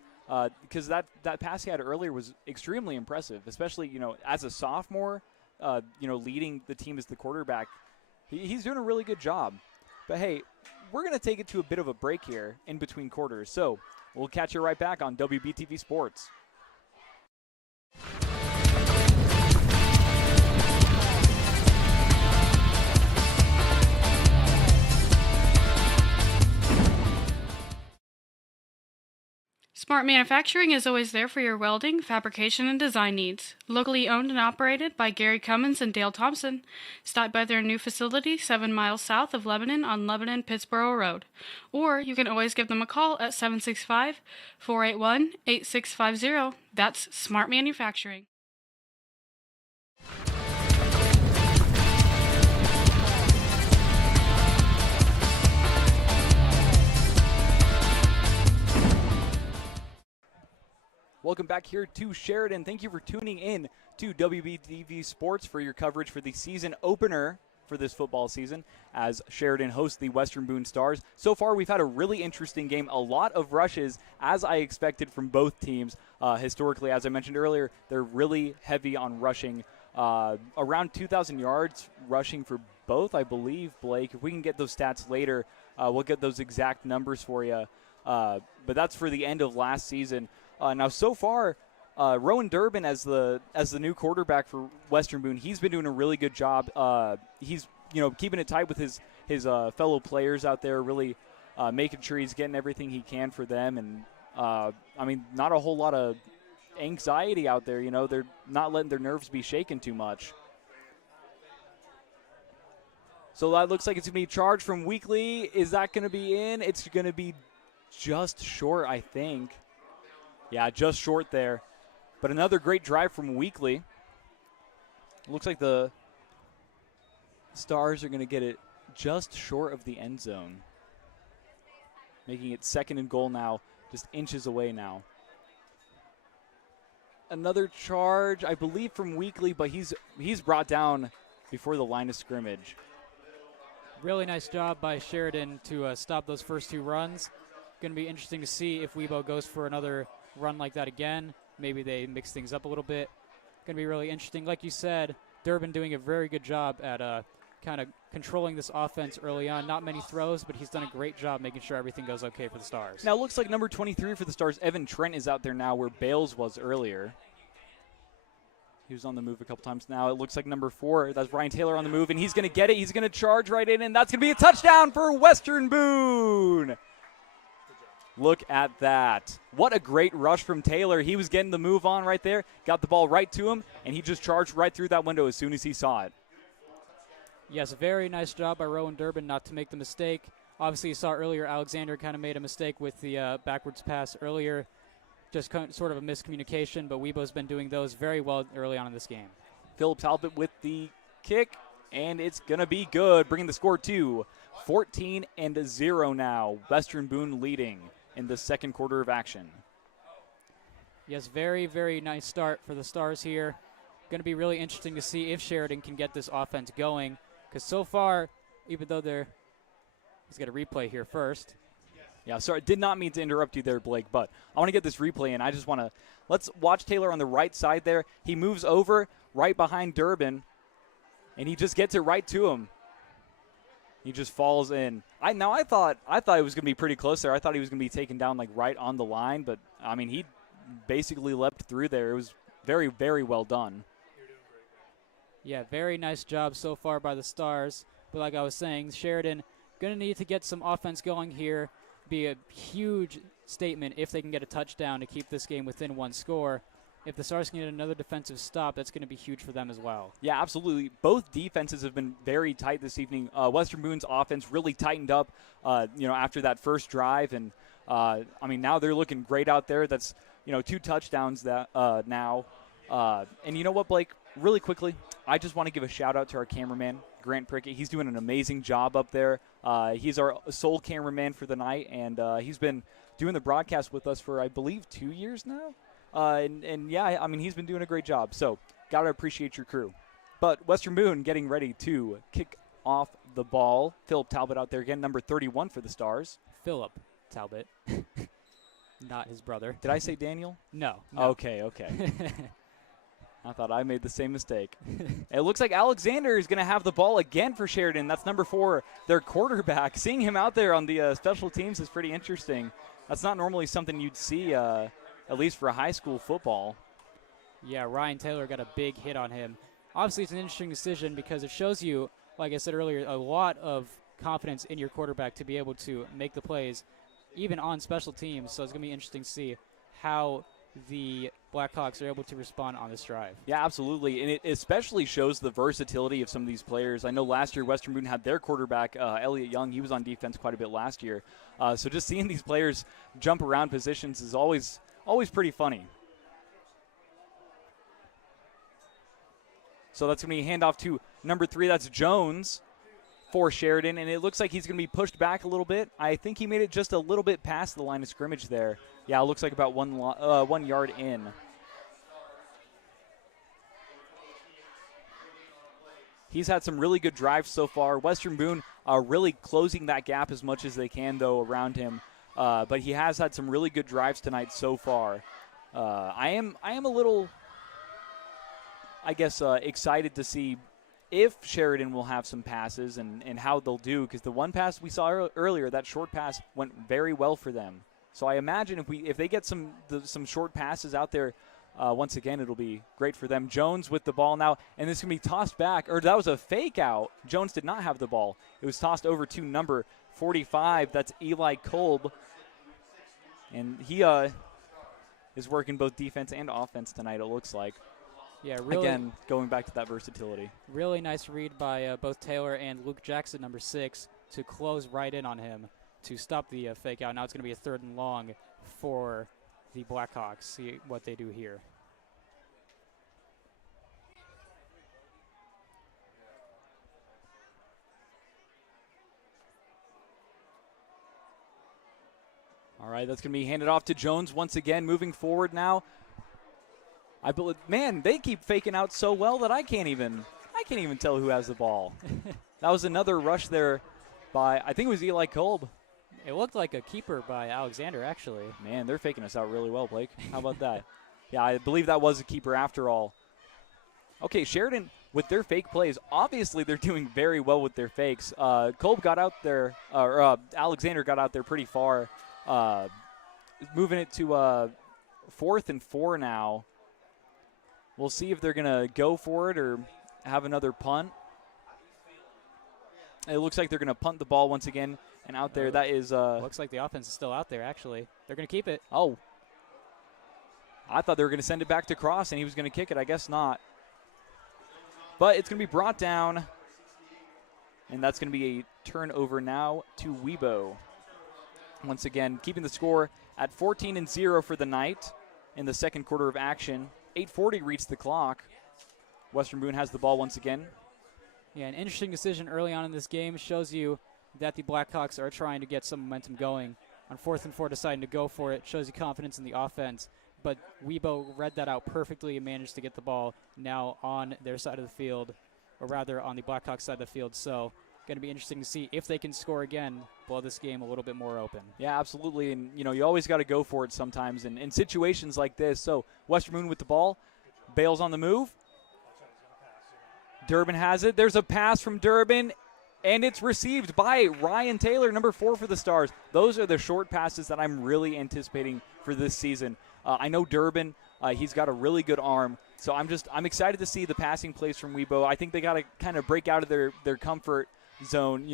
because that pass he had earlier was extremely impressive, especially as a sophomore. Leading the team as the quarterback. He's doing a really good job. But, hey, we're going to take it to a bit of a break here in between quarters. So we'll catch you right back on WBTV Sports. Smart Manufacturing is always there for your welding, fabrication, and design needs. Locally owned and operated by Gary Cummins and Dale Thompson. Stop by their new facility 7 miles south of Lebanon on Lebanon-Pittsboro Road. Or you can always give them a call at 765-481-8650. That's Smart Manufacturing. Welcome back here to Sheridan. Thank you for tuning in to WBTV Sports for your coverage for the season opener for this football season as Sheridan hosts the Western Boone Stars. So far, we've had a really interesting game. A lot of rushes, as I expected from both teams. Historically, as I mentioned earlier, they're really heavy on rushing. Around 2,000 yards rushing for both, I believe, Blake. If we can get those stats later, we'll get those exact numbers for you. But that's for the end of last season. Now, so far, Rowan Durbin as the new quarterback for Western Boone, he's been doing a really good job. He's keeping it tight with his fellow players out there, really making sure he's getting everything he can for them. And not a whole lot of anxiety out there. They're not letting their nerves be shaken too much. So that looks like it's going to be charged from Weekly. Is that going to be in? It's going to be just short, I think. Yeah, just short there. But another great drive from Weekly. Looks like the Stars are going to get it just short of the end zone. Making it 2nd and goal now, just inches away now. Another charge, I believe, from Weekly, but he's brought down before the line of scrimmage. Really nice job by Sheridan to stop those first 2 runs. Going to be interesting to see if Weibo goes for another run like that again. Maybe they mix things up a little bit. Going to be really interesting. Like you said, Durbin doing a very good job at kind of controlling this offense early on. Not many throws, but he's done a great job making sure everything goes okay for the Stars. Now it looks like number 23 for the Stars, Evan Trent, is out there now where Bales was earlier. He was on the move a couple times now. It looks like number 4, that's Ryan Taylor on the move, and he's going to get it. He's going to charge right in, and that's going to be a touchdown for Western Boone. Look at that. What a great rush from Taylor. He was getting the move on right there, got the ball right to him, and he just charged right through that window as soon as he saw it. Yes, very nice job by Rowan Durbin not to make the mistake. Obviously, you saw earlier Alexander kind of made a mistake with the backwards pass earlier. Just sort of a miscommunication, but Weibo's been doing those very well early on in this game. Philip Talbot with the kick, and it's going to be good, bringing the score to 14-0 now. Western Boone leading in the second quarter of action. Yes, very, very nice start for the Stars here. Going to be really interesting to see if Sheridan can get this offense going, because so far, even though he's got a replay here first. Yeah, sorry, did not mean to interrupt you there, Blake, but I want to get this replay in. I just want to, let's watch Taylor on the right side there. He moves over right behind Durbin, and he just gets it right to him. He just falls in. I thought it was going to be pretty close there. I thought he was going to be taken down like right on the line, but he basically leapt through there. It was very, very well done. Yeah, very nice job so far by the Stars. But like I was saying, Sheridan going to need to get some offense going here. Be a huge statement if they can get a touchdown to keep this game within 1 score. If the Stars can get another defensive stop, that's going to be huge for them as well. Yeah, absolutely. Both defenses have been very tight this evening. Western Boone's offense really tightened up, after that first drive, and now they're looking great out there. That's 2 touchdowns that now. And you know what, Blake? Really quickly, I just want to give a shout out to our cameraman, Grant Prickett. He's doing an amazing job up there. He's our sole cameraman for the night, and he's been doing the broadcast with us for, I believe, 2 years now. He's been doing a great job. So, got to appreciate your crew. But Western Boone getting ready to kick off the ball. Philip Talbot out there again, number 31 for the Stars. Philip Talbot, not his brother. Did I say Daniel? No. Okay. I thought I made the same mistake. It looks like Alexander is going to have the ball again for Sheridan. That's number 4, their quarterback. Seeing him out there on the special teams is pretty interesting. That's not normally something you'd see, at least for high school football. Yeah, Ryan Taylor got a big hit on him. Obviously, it's an interesting decision because it shows you, like I said earlier, a lot of confidence in your quarterback to be able to make the plays, even on special teams. So it's going to be interesting to see how the Blackhawks are able to respond on this drive. Yeah, absolutely. And it especially shows the versatility of some of these players. I know last year Western Boone had their quarterback, Elliott Young. He was on defense quite a bit last year. So just seeing these players jump around positions is always pretty funny. So that's going to be a handoff to number 3. That's Jones. for Sheridan, and it looks like he's going to be pushed back a little bit. I think he made it just a little bit past the line of scrimmage there. Yeah, it looks like about 1 yard in. He's had some really good drives so far. Western Boone really closing that gap as much as they can, though, around him. But he has had some really good drives tonight so far. I am a little, I guess, excited to see if Sheridan will have some passes and how they'll do, because the one pass we saw earlier, that short pass, went very well for them. So I imagine if they get some short passes out there, once again, it'll be great for them. Jones with the ball now, and this is going to be tossed back. Or that was a fake out. Jones did not have the ball. It was tossed over to number 45. That's Eli Kolb. And he is working both defense and offense tonight, it looks like. Yeah, really. Again, going back to that versatility. Really nice read by both Taylor and Luke Jackson, number 6, to close right in on him to stop the fake out. Now it's going to be a 3rd and long for the Blackhawks. See what they do here. All right, that's going to be handed off to Jones once again, moving forward now. I believe, man, they keep faking out so well that I can't even tell who has the ball. That was another rush there by, I think it was Eli Kolb. It looked like a keeper by Alexander, actually. Man, they're faking us out really well, Blake. How about that? Yeah, I believe that was a keeper after all. Okay, Sheridan with their fake plays. Obviously, they're doing very well with their fakes. Kolb got out there, Alexander got out there pretty far. Moving it to 4th and 4 now. We'll see if they're going to go for it or have another punt. It looks like they're going to punt the ball once again. And out there, that is... looks like the offense is still out there, actually. They're going to keep it. Oh. I thought they were going to send it back to Cross, and he was going to kick it. I guess not. But it's going to be brought down. And that's going to be a turnover now to Weibo. Once again, keeping the score at 14-0 for the night in the second quarter of action. 8:40 reached the clock. Western Boone has the ball once again. Yeah, an interesting decision early on in this game shows you that the Blackhawks are trying to get some momentum going. On 4th and 4, deciding to go for it shows you confidence in the offense. But Weibo read that out perfectly and managed to get the ball now on their side of the field, or rather on the Blackhawks side of the field. So going to be interesting to see if they can score again, blow this game a little bit more open. Yeah, absolutely. And, you always got to go for it sometimes in situations like this. So Western Boone with the ball. Bales on the move. Durbin has it. There's a pass from Durbin, and it's received by Ryan Taylor, number 4 for the Stars. Those are the short passes that I'm really anticipating for this season. I know Durbin, he's got a really good arm, so I'm excited to see the passing plays from Weibo. I think they got to kind of break out of their comfort zone,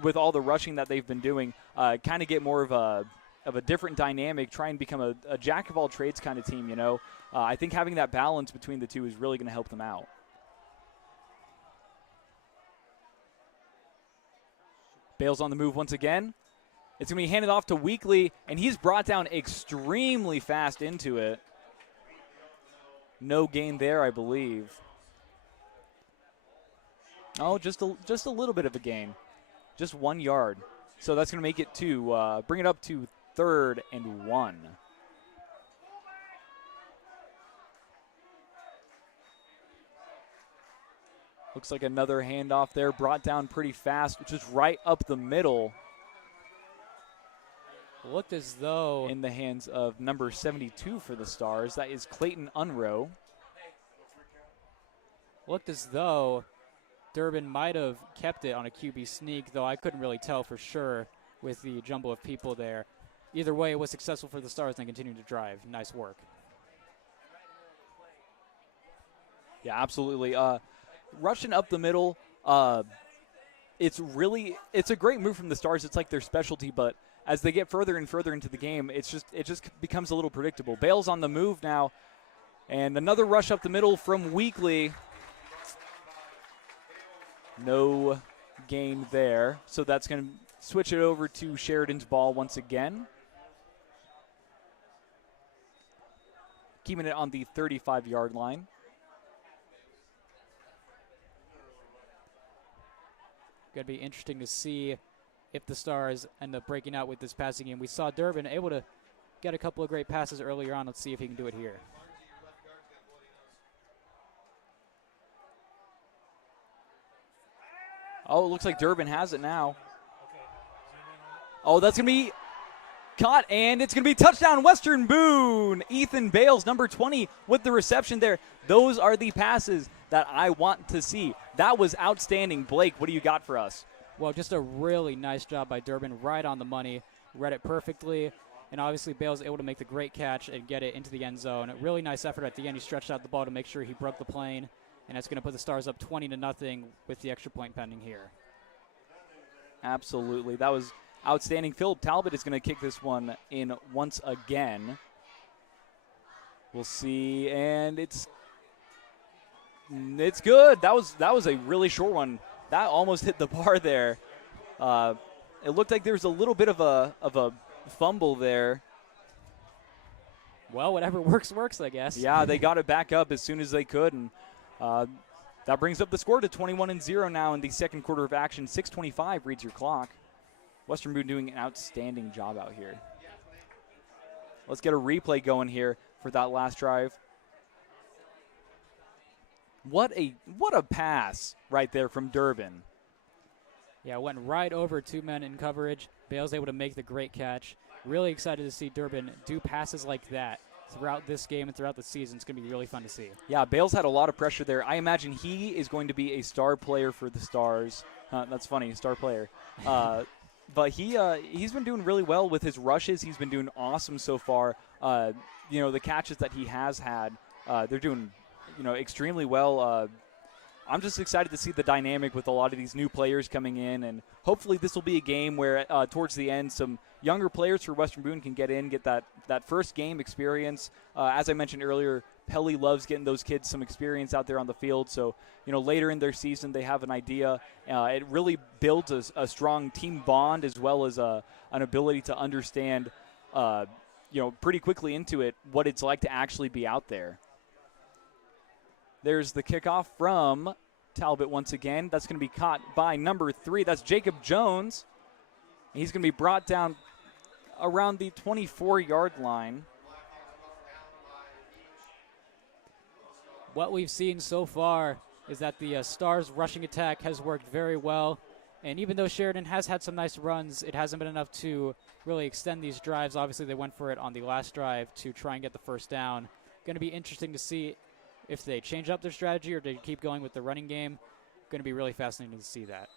with all the rushing that they've been doing, kind of get more of a different dynamic, try and become a jack of all trades kind of team, I think having that balance between the two is really going to help them out. Bales on the move once again. It's going to be handed off to Weekly, and he's brought down extremely fast into it. No gain there, I believe. Oh, just a little bit of a gain. Just 1 yard. So that's going to make it bring it up to 3rd and 1. Looks like another handoff there, brought down pretty fast, just right up the middle. Looked as though... in the hands of number 72 for the Stars. That is Clayton Unrow. Looked as though Durbin might have kept it on a QB sneak, though I couldn't really tell for sure with the jumble of people there. Either way, it was successful for the Stars, and they continued to drive. Nice work. Yeah, absolutely. Rushing up the middle, it's a great move from the Stars. It's like their specialty, but as they get further and further into the game, it just becomes a little predictable. Bale's on the move now, and another rush up the middle from Weekly. No gain there, so that's going to switch it over to Sheridan's ball once again. Keeping it on the 35-yard line. Going to be interesting to see if the Stars end up breaking out with this passing game. We saw Durbin able to get a couple of great passes earlier on. Let's see if he can do it here. Oh, it looks like Durbin has it now. Oh, that's going to be caught, and it's going to be touchdown Western Boone. Ethan Bales, number 20, with the reception there. Those are the passes that I want to see. That was outstanding. Blake, what do you got for us? Well, just a really nice job by Durbin, right on the money. Read it perfectly, and obviously Bales able to make the great catch and get it into the end zone. A really nice effort at the end. He stretched out the ball to make sure he broke the plane, and that's going to put the Stars up 20-0 with the extra point pending here. Absolutely. That was outstanding. Philip Talbot is going to kick this one in once again. We'll see, and it's good. That was a really short one. That almost hit the bar there. It looked like there was a little bit of a fumble there. Well, whatever works, I guess. Yeah, they got it back up as soon as they could, and that brings up the score to 21-0 now in the second quarter of action. 6:25 reads your clock. Western Boone doing an outstanding job out here. Let's get a replay going here for that last drive. What a pass right there from Durbin. Yeah, went right over two men in coverage. Bales able to make the great catch. Really excited to see Durbin do passes like that throughout this game and throughout the season. It's going to be really fun to see. Yeah, Bales had a lot of pressure there. I imagine he is going to be a star player for the Stars. That's funny, star player. But he's been doing really well with his rushes. He's been doing awesome so far. The catches that he has had, they're doing extremely well. I'm just excited to see the dynamic with a lot of these new players coming in, and hopefully this will be a game where towards the end some younger players for Western Boone can get that first game experience. As I mentioned earlier, Pelly loves getting those kids some experience out there on the field, so later in their season they have an idea. It really builds a strong team bond as well as an ability to understand pretty quickly into it what it's like to actually be out there. There's the kickoff from Talbot once again. That's going to be caught by number 3. That's Jacob Jones. He's going to be brought down around the 24-yard line. What we've seen so far is that the Stars' rushing attack has worked very well. And even though Sheridan has had some nice runs, it hasn't been enough to really extend these drives. Obviously, they went for it on the last drive to try and get the first down. Going to be interesting to see if they change up their strategy or they keep going with the running game. Going to be really fascinating to see that.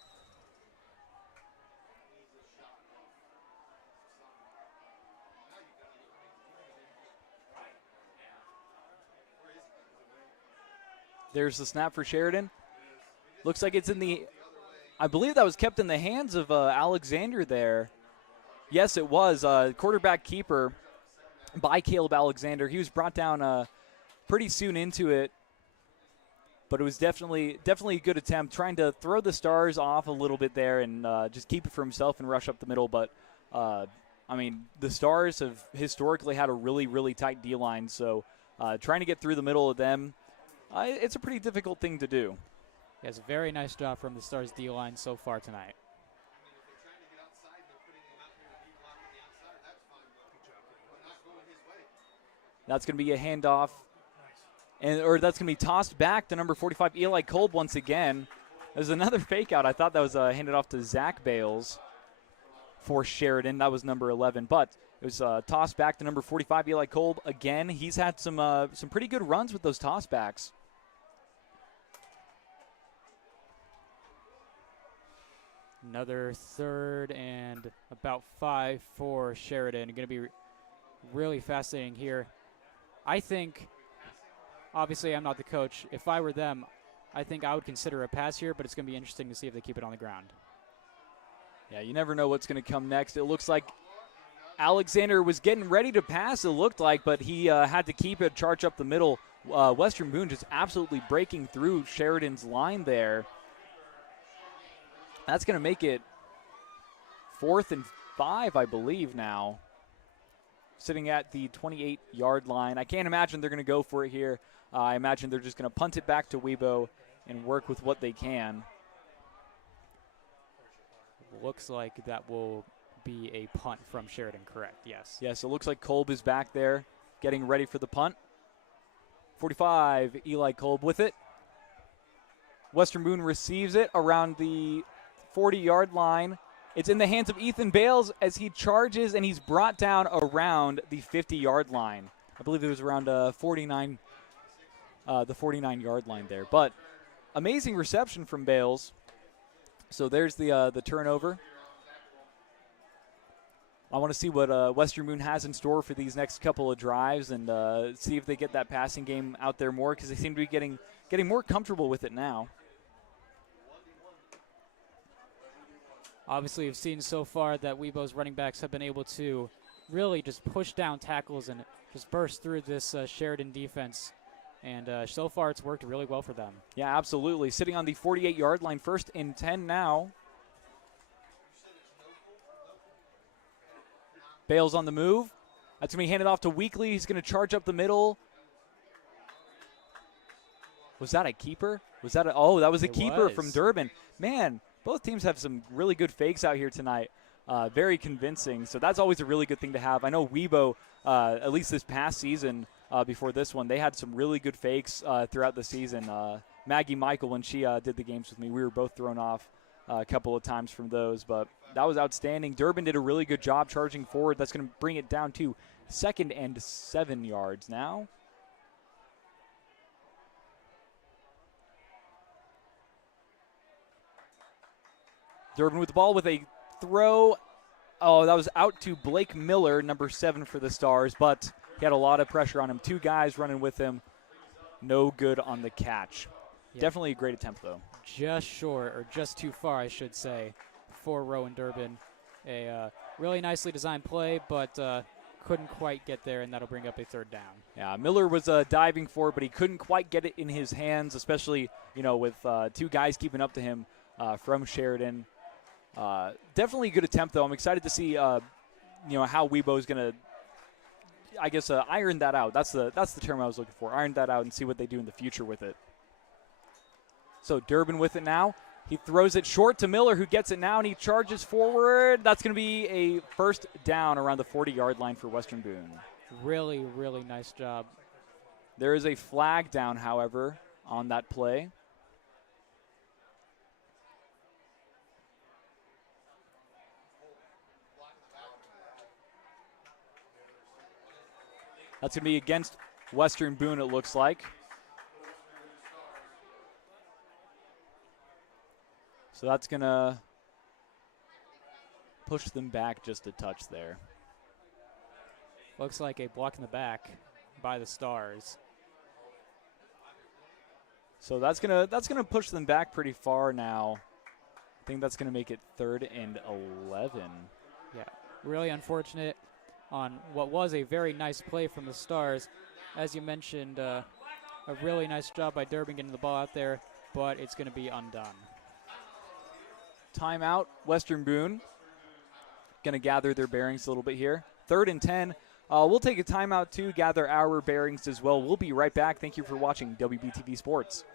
There's the snap for Sheridan. Looks like it's I believe that was kept in the hands of Alexander there. Yes, it was. Quarterback keeper by Caleb Alexander. He was brought down pretty soon into it, but it was definitely a good attempt, trying to throw the Stars off a little bit there and just keep it for himself and rush up the middle. But, the Stars have historically had a really, really tight D-line, so trying to get through the middle of them, it's a pretty difficult thing to do. Yes, a very nice job from the Stars D-line so far tonight. That's going to be a handoff. Or that's going to be tossed back to number 45, Eli Kolb once again. There's another fake out. I thought that was handed off to Zach Bales for Sheridan. That was number 11. But it was tossed back to number 45, Eli Kolb again. He's had some pretty good runs with those tossbacks. Another third and about 5 for Sheridan. Going to be really fascinating here. I think, obviously I'm not the coach. If I were them, I think I would consider a pass here, but it's going to be interesting to see if they keep it on the ground. Yeah, you never know what's going to come next. It looks like Alexander was getting ready to pass, it looked like, but he had to keep it, charge up the middle. Western Boone just absolutely breaking through Sheridan's line there. That's going to make it 4th and 5, I believe, now. Sitting at the 28-yard line. I can't imagine they're going to go for it here. I imagine they're just going to punt it back to Weibo and work with what they can. looks like that will be a punt from Sheridan, correct? Yes. Yes, it looks like Kolb is back there getting ready for the punt. 45, Eli Kolb with it. Western Boone receives it around the 40-yard line. It's in the hands of Ethan Bales as he charges, and he's brought down around the 50-yard line. I believe it was around the 49-yard line there. But amazing reception from Bales. So there's the turnover. I want to see what Western Boone has in store for these next couple of drives and see if they get that passing game out there more, because they seem to be getting more comfortable with it now. Obviously, we've seen so far that Webo's running backs have been able to really just push down tackles and just burst through this Sheridan defense. And so far, it's worked really well for them. Yeah, absolutely. Sitting on the 48-yard line, 1st and 10 now. Bales on the move. That's going to be handed off to Weekly. He's going to charge up the middle. Was that a keeper? That was a keeper from Durbin. Man, both teams have some really good fakes out here tonight. Very convincing. So that's always a really good thing to have. I know Webo, at least this past season, before this one, they had some really good fakes throughout the season. Maggie Michael, when she did the games with me, we were both thrown off a couple of times from those, but that was outstanding. Durbin did a really good job charging forward. That's going to bring it down to 2nd and 7 yards now. Durbin with the ball with a throw. Oh, that was out to Blake Miller, number 7 for the Stars, but he had a lot of pressure on him. 2 guys running with him. No good on the catch. Yeah. Definitely a great attempt, though. Just short, or just too far, I should say, for Rowan Durbin. A really nicely designed play, but couldn't quite get there, and that'll bring up a 3rd down. Yeah, Miller was diving for it, but he couldn't quite get it in his hands, especially, with 2 guys keeping up to him from Sheridan. Definitely a good attempt, though. I'm excited to see, how Webo's going to, iron that out. That's the term I was looking for. Iron that out and see what they do in the future with it. So Durbin with it now. He throws it short to Miller, who gets it now, and he charges forward. That's going to be a 1st down around the 40-yard line for Western Boone. Really, really nice job. There is a flag down, however, on that play. That's going to be against Western Boone, it looks like. So that's going to push them back just a touch there. Looks like a block in the back by the Stars. So that's gonna push them back pretty far now. I think that's going to make it 3rd and 11. Yeah, really unfortunate on what was a very nice play from the Stars. As you mentioned, a really nice job by Durbin getting the ball out there, but it's going to be undone. Timeout, Western Boone. Going to gather their bearings a little bit here. 3rd and 10. We'll take a timeout to gather our bearings as well. We'll be right back. Thank you for watching WBTV Sports.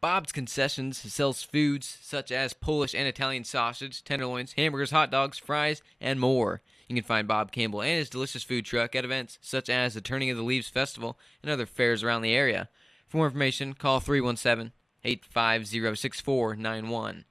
Bob's Concessions sells foods such as Polish and Italian sausage, tenderloins, hamburgers, hot dogs, fries, and more. You can find Bob Campbell and his delicious food truck at events such as the Turning of the Leaves Festival and other fairs around the area. For more information, call 317-850-6491.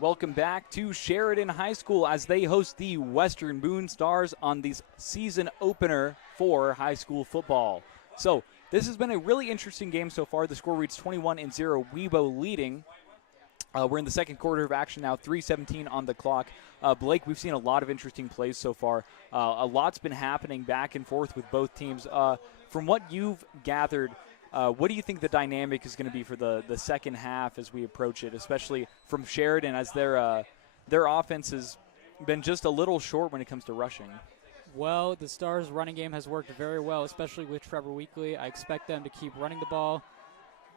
Welcome back to Sheridan High School as they host the Western Boone Stars on this season opener for high school football. So this has been a really interesting game so far. The score reads 21-0, Webo leading. We're in the 2nd quarter of action now, 3:17 on the clock. Blake, we've seen a lot of interesting plays so far. A lot's been happening back and forth with both teams. From what you've gathered, what do you think the dynamic is going to be for the second half as we approach it, especially from Sheridan, as their offense has been just a little short when it comes to rushing? Well, the Stars' running game has worked very well, especially with Trevor Weekly. I expect them to keep running the ball.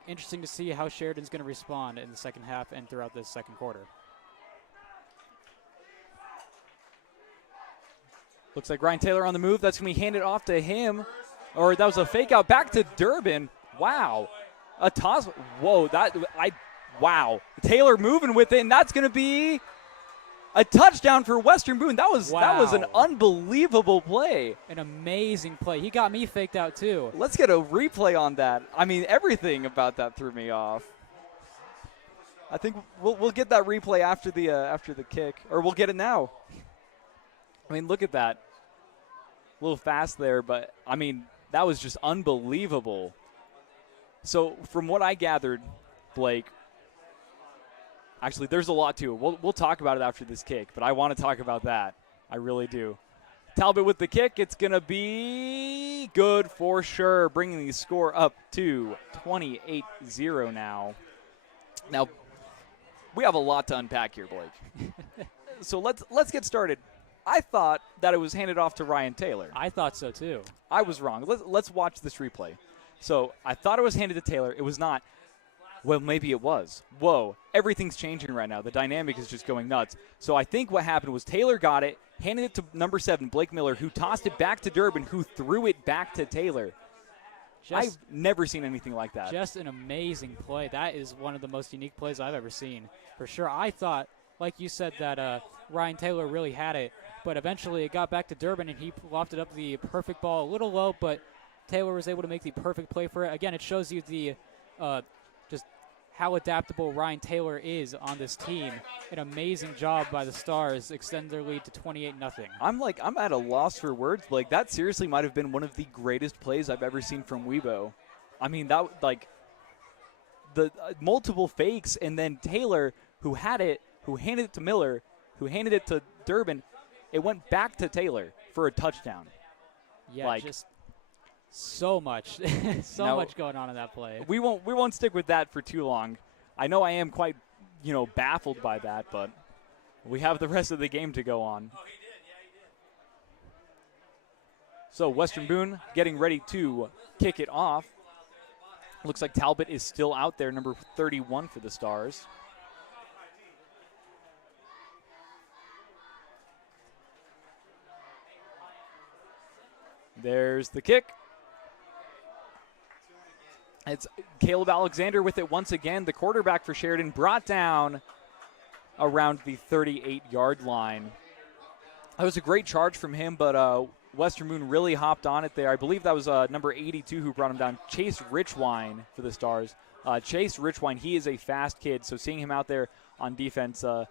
Interesting to see how Sheridan's going to respond in the second half and throughout this second quarter. Looks like Ryan Taylor on the move. That's going to be handed off to him. Or that was a fake out back to Durbin. Wow. A toss. Whoa. Wow. Taylor moving with it, and that's going to be a touchdown for Western Boone. That was an unbelievable play. An amazing play. He got me faked out too. Let's get a replay on that. I mean, everything about that threw me off. I think we'll get that replay after the kick, or we'll get it now. I mean, look at that. A little fast there, but I mean, that was just unbelievable. So from what I gathered, Blake, actually, there's a lot to it. We'll talk about it after this kick, but I want to talk about that. I really do. Talbot with the kick. It's going to be good for sure, bringing the score up to 28-0 now. Now, we have a lot to unpack here, Blake. So let's get started. I thought that it was handed off to Ryan Taylor. I thought so, too. I was wrong. Let's watch this replay. So I thought it was handed to Taylor. It was not. Well, maybe it was. Whoa, everything's changing right now. The dynamic is just going nuts. So I think what happened was Taylor got it, handed it to number 7, Blake Miller, who tossed it back to Durbin, who threw it back to Taylor. I've never seen anything like that. Just an amazing play. That is one of the most unique plays I've ever seen, for sure. I thought, like you said, that Ryan Taylor really had it, but eventually it got back to Durbin, and he lofted up the perfect ball, a little low, but Taylor was able to make the perfect play for it. Again, it shows you the just how adaptable Ryan Taylor is on this team. An amazing job by the Stars, extend their lead to 28-0. I'm at a loss for words, Blake. That seriously might have been one of the greatest plays I've ever seen from Weibo. I mean, that the multiple fakes, and then Taylor, who had it, who handed it to Miller, who handed it to Durbin, it went back to Taylor for a touchdown. Yeah, just so much, much going on in that play. We won't stick with that for too long. I know I am quite, baffled by that, but we have the rest of the game to go on. So Western Boone getting ready to kick it off. Looks like Talbot is still out there, number 31 for the Stars. There's the kick. It's Caleb Alexander with it once again. The quarterback for Sheridan brought down around the 38-yard line. That was a great charge from him, but Western Boone really hopped on it there. I believe that was number 82 who brought him down, Chase Richwine for the Stars. Chase Richwine, he is a fast kid, so seeing him out there on defense, I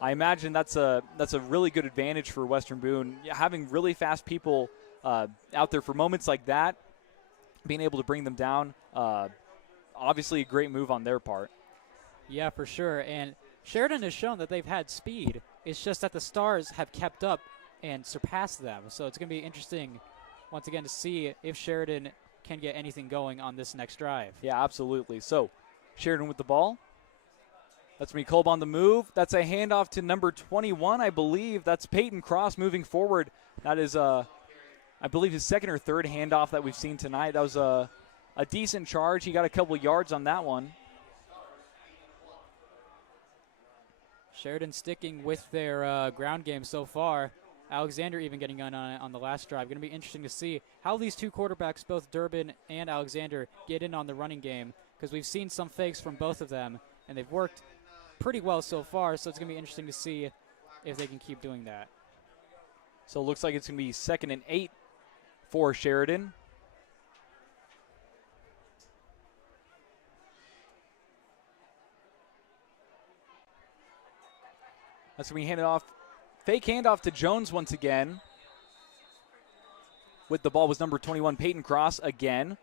imagine that's a really good advantage for Western Boone. Having really fast people out there for moments like that, being able to bring them down, obviously a great move on their part. Yeah, for sure. And Sheridan has shown that they've had speed. It's just that the Stars have kept up and surpassed them. So it's going to be interesting, once again, to see if Sheridan can get anything going on this next drive. Yeah, absolutely. So Sheridan with the ball. That's me, Kolb on the move. That's a handoff to number 21, I believe. That's Peyton Cross moving forward. That is I believe his second or third handoff that we've seen tonight. That was a decent charge. He got a couple yards on that one. Sheridan sticking with their ground game so far. Alexander even getting on the last drive. Going to be interesting to see how these two quarterbacks, both Durbin and Alexander, get in on the running game, because we've seen some fakes from both of them, and they've worked pretty well so far, so it's going to be interesting to see if they can keep doing that. So it looks like it's going to be 2nd and 8 for Sheridan. That's when we hand it off. Fake handoff to Jones once again. With the ball was number 21, Peyton Cross again.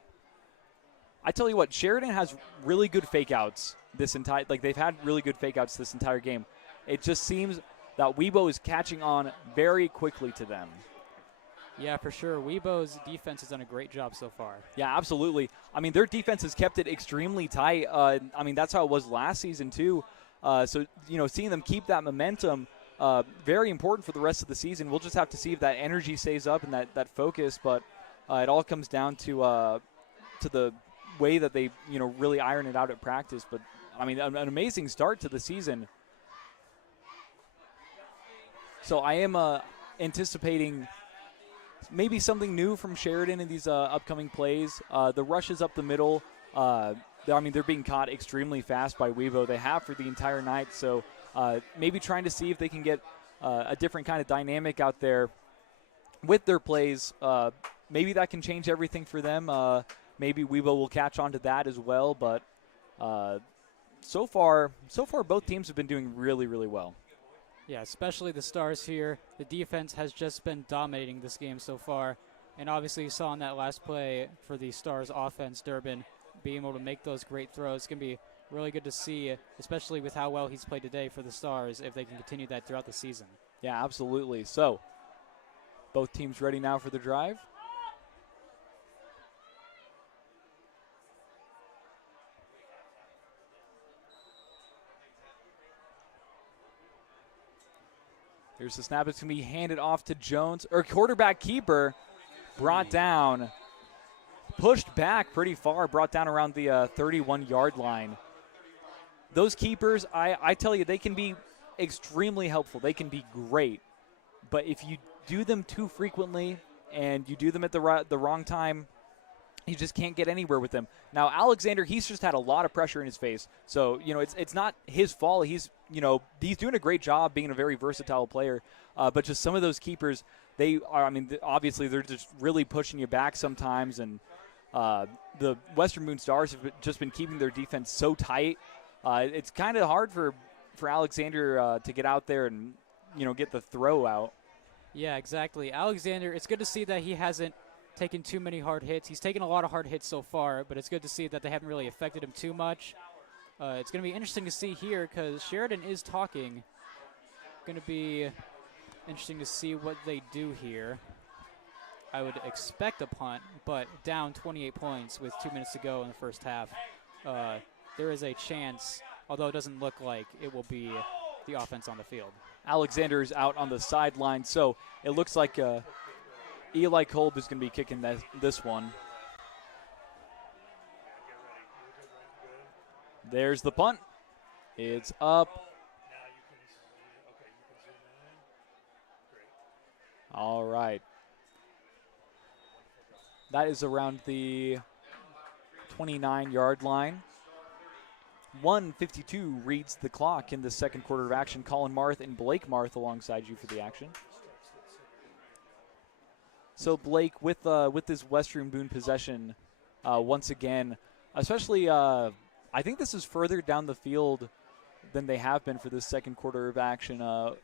I tell you what, Sheridan has really good fake outs they've had really good fake outs this entire game. It just seems that Weibo is catching on very quickly to them. Yeah, for sure. Weibo's defense has done a great job so far. Yeah, absolutely. I mean, their defense has kept it extremely tight. I mean, that's how it was last season, too. So, seeing them keep that momentum, very important for the rest of the season. We'll just have to see if that energy stays up and that focus. But it all comes down to the way that they really iron it out at practice. But I mean, an amazing start to the season. So I am anticipating maybe something new from Sheridan in these upcoming plays. The rushes up the middle, they're being caught extremely fast by Weibo. They have for the entire night. So maybe trying to see if they can get a different kind of dynamic out there with their plays. Maybe that can change everything for them. Maybe Weibo will catch on to that as well. But so far, both teams have been doing really, really well. Yeah, especially the Stars here. The defense has just been dominating this game so far. And obviously you saw in that last play for the Stars offense, Durbin being able to make those great throws. It's going to be really good to see, especially with how well he's played today for the Stars, if they can continue that throughout the season. Yeah, absolutely. So both teams ready now for the drive. Here's the snap. It's going to be handed off to Jones. Or quarterback keeper brought down. Pushed back pretty far. Brought down around the 31-yard line. Those keepers, I tell you, they can be extremely helpful. They can be great. But if you do them too frequently and you do them at the wrong time, you just can't get anywhere with them. Now, Alexander, he's just had a lot of pressure in his face. So, it's not his fault. He's doing a great job being a very versatile player. But just some of those keepers, obviously they're just really pushing you back sometimes. And the Western Boone Stars have just been keeping their defense so tight. It's kind of hard for Alexander to get out there and, get the throw out. Yeah, exactly. Alexander, it's good to see that he hasn't taken too many hard hits. He's taken a lot of hard hits so far, but it's good to see that they haven't really affected him too much. It's going to be interesting to see here because Sheridan is talking. Going to be interesting to see what they do here. I would expect a punt, but down 28 points with 2 minutes to go in the first half. There is a chance, although it doesn't look like it will be the offense on the field. Alexander is out on the sideline, so it looks like Eli Kolb is going to be kicking this one. There's the punt. It's up. All right. That is around the 29-yard line. 1:52 reads the clock in the second quarter of action. Colin Marth and Blake Marth alongside you for the action. So Blake, with this Western Boone possession, once again, especially, I think this is further down the field than they have been for this second quarter of action.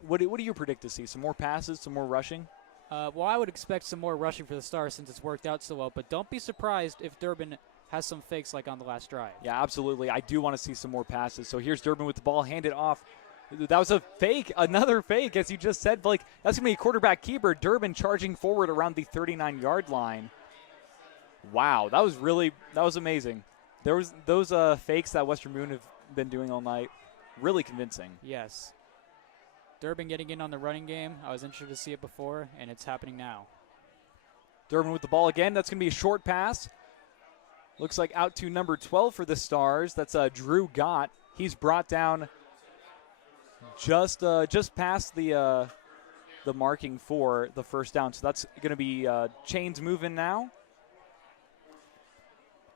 What do you predict to see? Some more passes, some more rushing? Well, I would expect some more rushing for the Stars since it's worked out so well, but don't be surprised if Durbin has some fakes like on the last drive. Yeah, absolutely. I do want to see some more passes. So here's Durbin with the ball handed off. That was a fake, another fake, as you just said, Blake. That's going to be a quarterback keeper. Durbin charging forward around the 39-yard line. Wow, that was amazing. There was those fakes that Western Boone have been doing all night. Really convincing. Yes. Durbin getting in on the running game. I was interested to see it before, and it's happening now. Durbin with the ball again. That's going to be a short pass. Looks like out to number 12 for the Stars. That's Drew Gott. He's brought down just past the marking for the first down. So that's going to be chains moving now.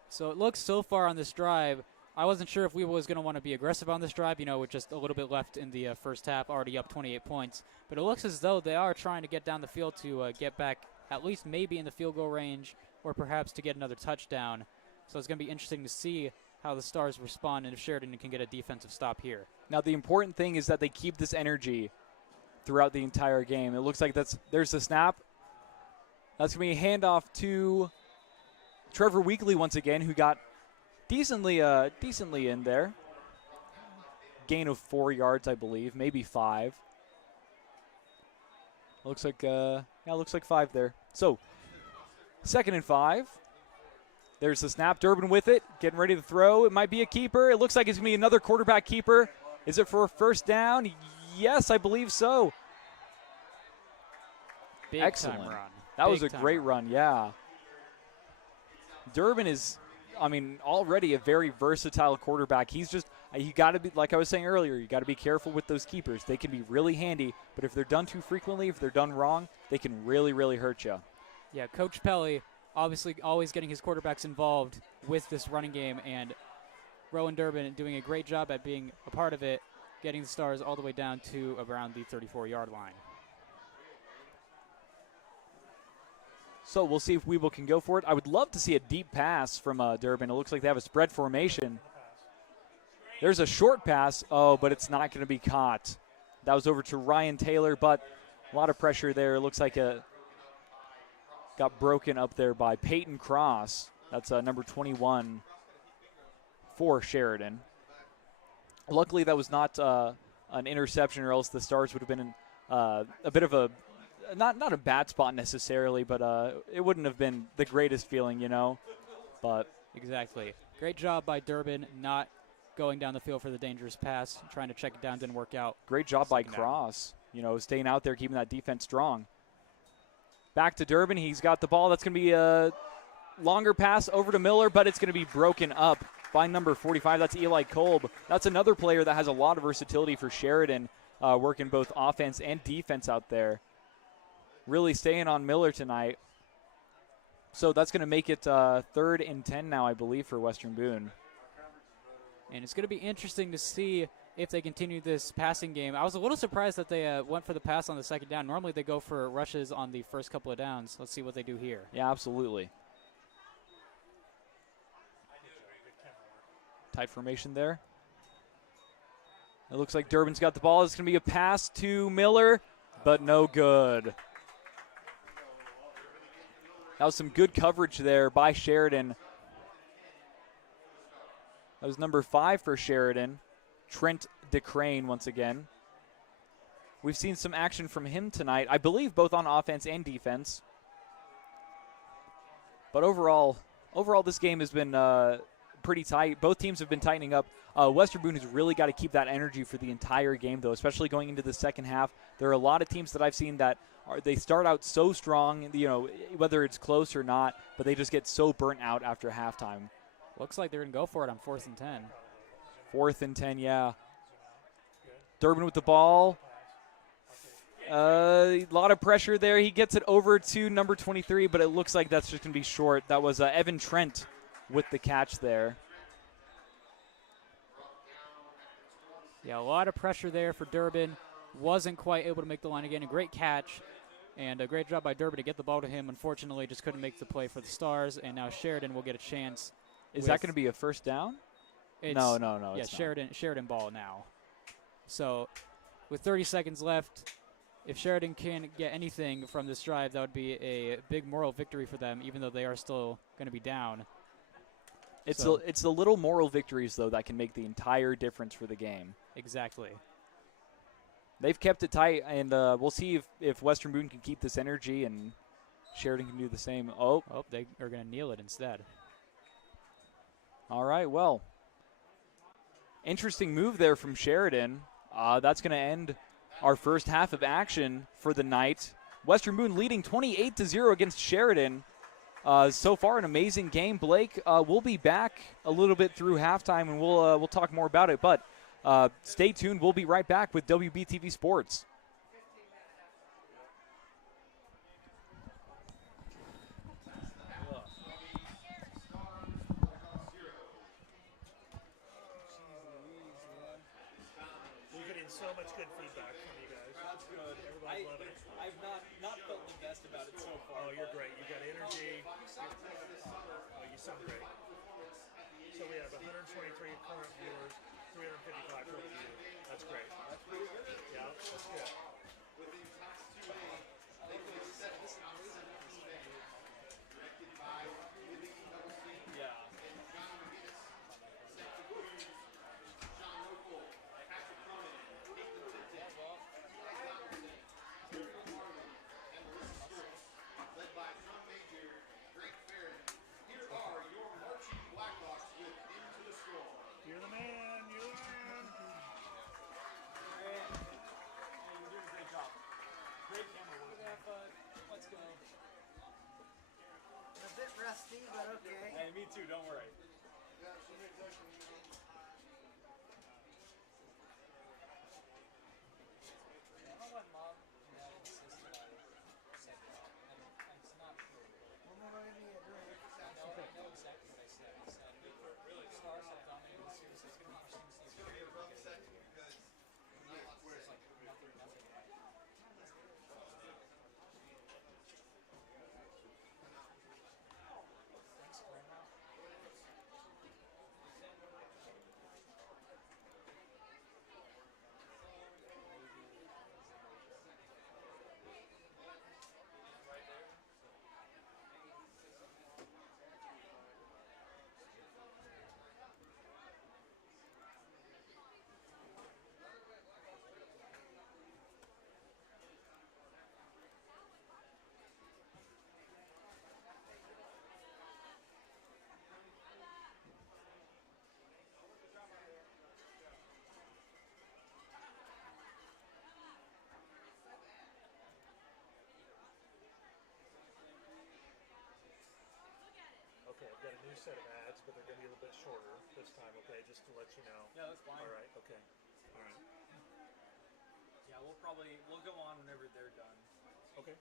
So it looks so far on this drive, I wasn't sure if we was going to want to be aggressive on this drive, with just a little bit left in the first half, already up 28 points. But it looks as though they are trying to get down the field to get back at least maybe in the field goal range or perhaps to get another touchdown. So it's going to be interesting to see how the Stars respond and if Sheridan can get a defensive stop here. Now the important thing is that they keep this energy throughout the entire game. It looks like there's the snap. That's going to be a handoff to Trevor Weekly once again, who got decently in there. Gain of 4 yards, I believe, maybe 5. Looks like 5 there. So 2nd and 5. There's the snap. Durbin with it, getting ready to throw. It might be a keeper. It looks like it's going to be another quarterback keeper. Is it for a first down? Yes, I believe so. Big Excellent. time run. That was a Big time great run, yeah. Durbin is, already a very versatile quarterback. He's just, you got to be, like I was saying earlier, you got to be careful with those keepers. They can be really handy, but if they're done too frequently, if they're done wrong, they can really, really hurt you. Yeah, Coach Pelly obviously always getting his quarterbacks involved with this running game, and Rowan Durbin doing a great job at being a part of it, getting the Stars all the way down to around the 34-yard line. So we'll see if Weeble can go for it. I would love to see a deep pass from Durbin. It looks like they have a spread formation. There's a short pass. Oh, but it's not going to be caught. That was over to Ryan Taylor, but a lot of pressure there. It looks like got broken up there by Peyton Cross. That's number 21 for Sheridan. Luckily, that was not an interception, or else the Stars would have been in a bit of a not a bad spot necessarily, but it wouldn't have been the greatest feeling, But exactly. Great job by Durbin not going down the field for the dangerous pass, trying to check it down, didn't work out. Great job by Cross, staying out there, keeping that defense strong. Back to Durbin. He's got the ball. That's going to be a longer pass over to Miller, but it's going to be broken up by number 45. That's Eli Kolb. That's another player that has a lot of versatility for Sheridan, working both offense and defense out there. Really staying on Miller tonight. So that's going to make it 3rd and 10 now, I believe, for Western Boone. And it's going to be interesting to see if they continue this passing game. I was a little surprised that they went for the pass on the second down. Normally they go for rushes on the first couple of downs. Let's see what they do here. Yeah, absolutely. Tight formation there. It looks like Durbin's got the ball. It's going to be a pass to Miller, but no good. That was some good coverage there by Sheridan. That was number 5 for Sheridan, Trent DeCrane once again. We've seen some action from him tonight, I believe both on offense and defense. But overall this game has been pretty tight. Both teams have been tightening up. Western Boone has really got to keep that energy for the entire game, though, especially going into the second half. There are a lot of teams that I've seen that they start out so strong, whether it's close or not, but they just get so burnt out after halftime. Looks like they're going to go for it on 4th and 10. 4th and 10, yeah. Durbin with the ball. A lot of pressure there. He gets it over to number 23, but it looks like that's just going to be short. That was Evan Trent with the catch there. Yeah, a lot of pressure there for Durbin. Wasn't quite able to make the line again. A great catch and a great job by Durbin to get the ball to him. Unfortunately, just couldn't make the play for the Stars, and now Sheridan will get a chance. Is that going to be a first down? No. Yeah, Sheridan ball now. So with 30 seconds left, if Sheridan can get anything from this drive, that would be a big moral victory for them, even though they are still going to be down. It's the little moral victories, though, that can make the entire difference for the game. Exactly. They've kept it tight, and we'll see if Western Boone can keep this energy and Sheridan can do the same. Oh, they are going to kneel it instead. All right, well, interesting move there from Sheridan. That's going to end our first half of action for the night. Western Boone leading 28-0 against Sheridan. So far, an amazing game. Blake, we'll be back a little bit through halftime, and we'll talk more about it. But stay tuned. We'll be right back with WBTV Sports. We're getting so much good feedback from you guys. That's good. Everybody's loving it. I've not felt the best about it so far. Oh, you're great. You got energy. Oh, you sound great. So we have 123 current viewers, 355 total viewers. That's great. That's pretty good. Yeah, that's good. Yeah. Rusty, but okay. Hey, me too. Don't worry. It's not true. One more give me a drink. I know exactly what I said. I said, really, stars have dominated the series. It's going to be interesting to see if they're able to get it. It's like nothing right. Thanks, Grandma. Okay, I've got a new set of ads, but they're going to be a little bit shorter this time, okay, just to let you know. Yeah, that's fine. All right, okay. All right. Yeah, we'll go on whenever they're done. Okay.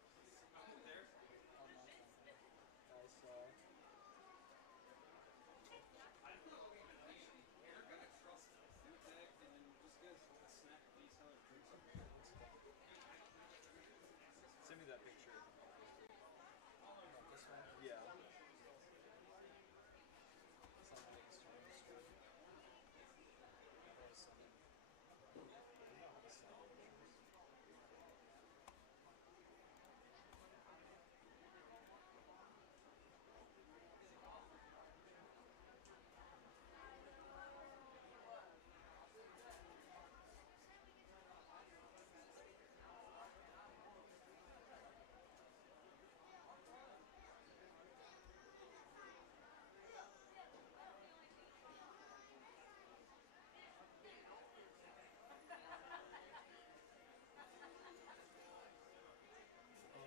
Send me that picture. This one? Yeah. It's on the biggest one. There's some.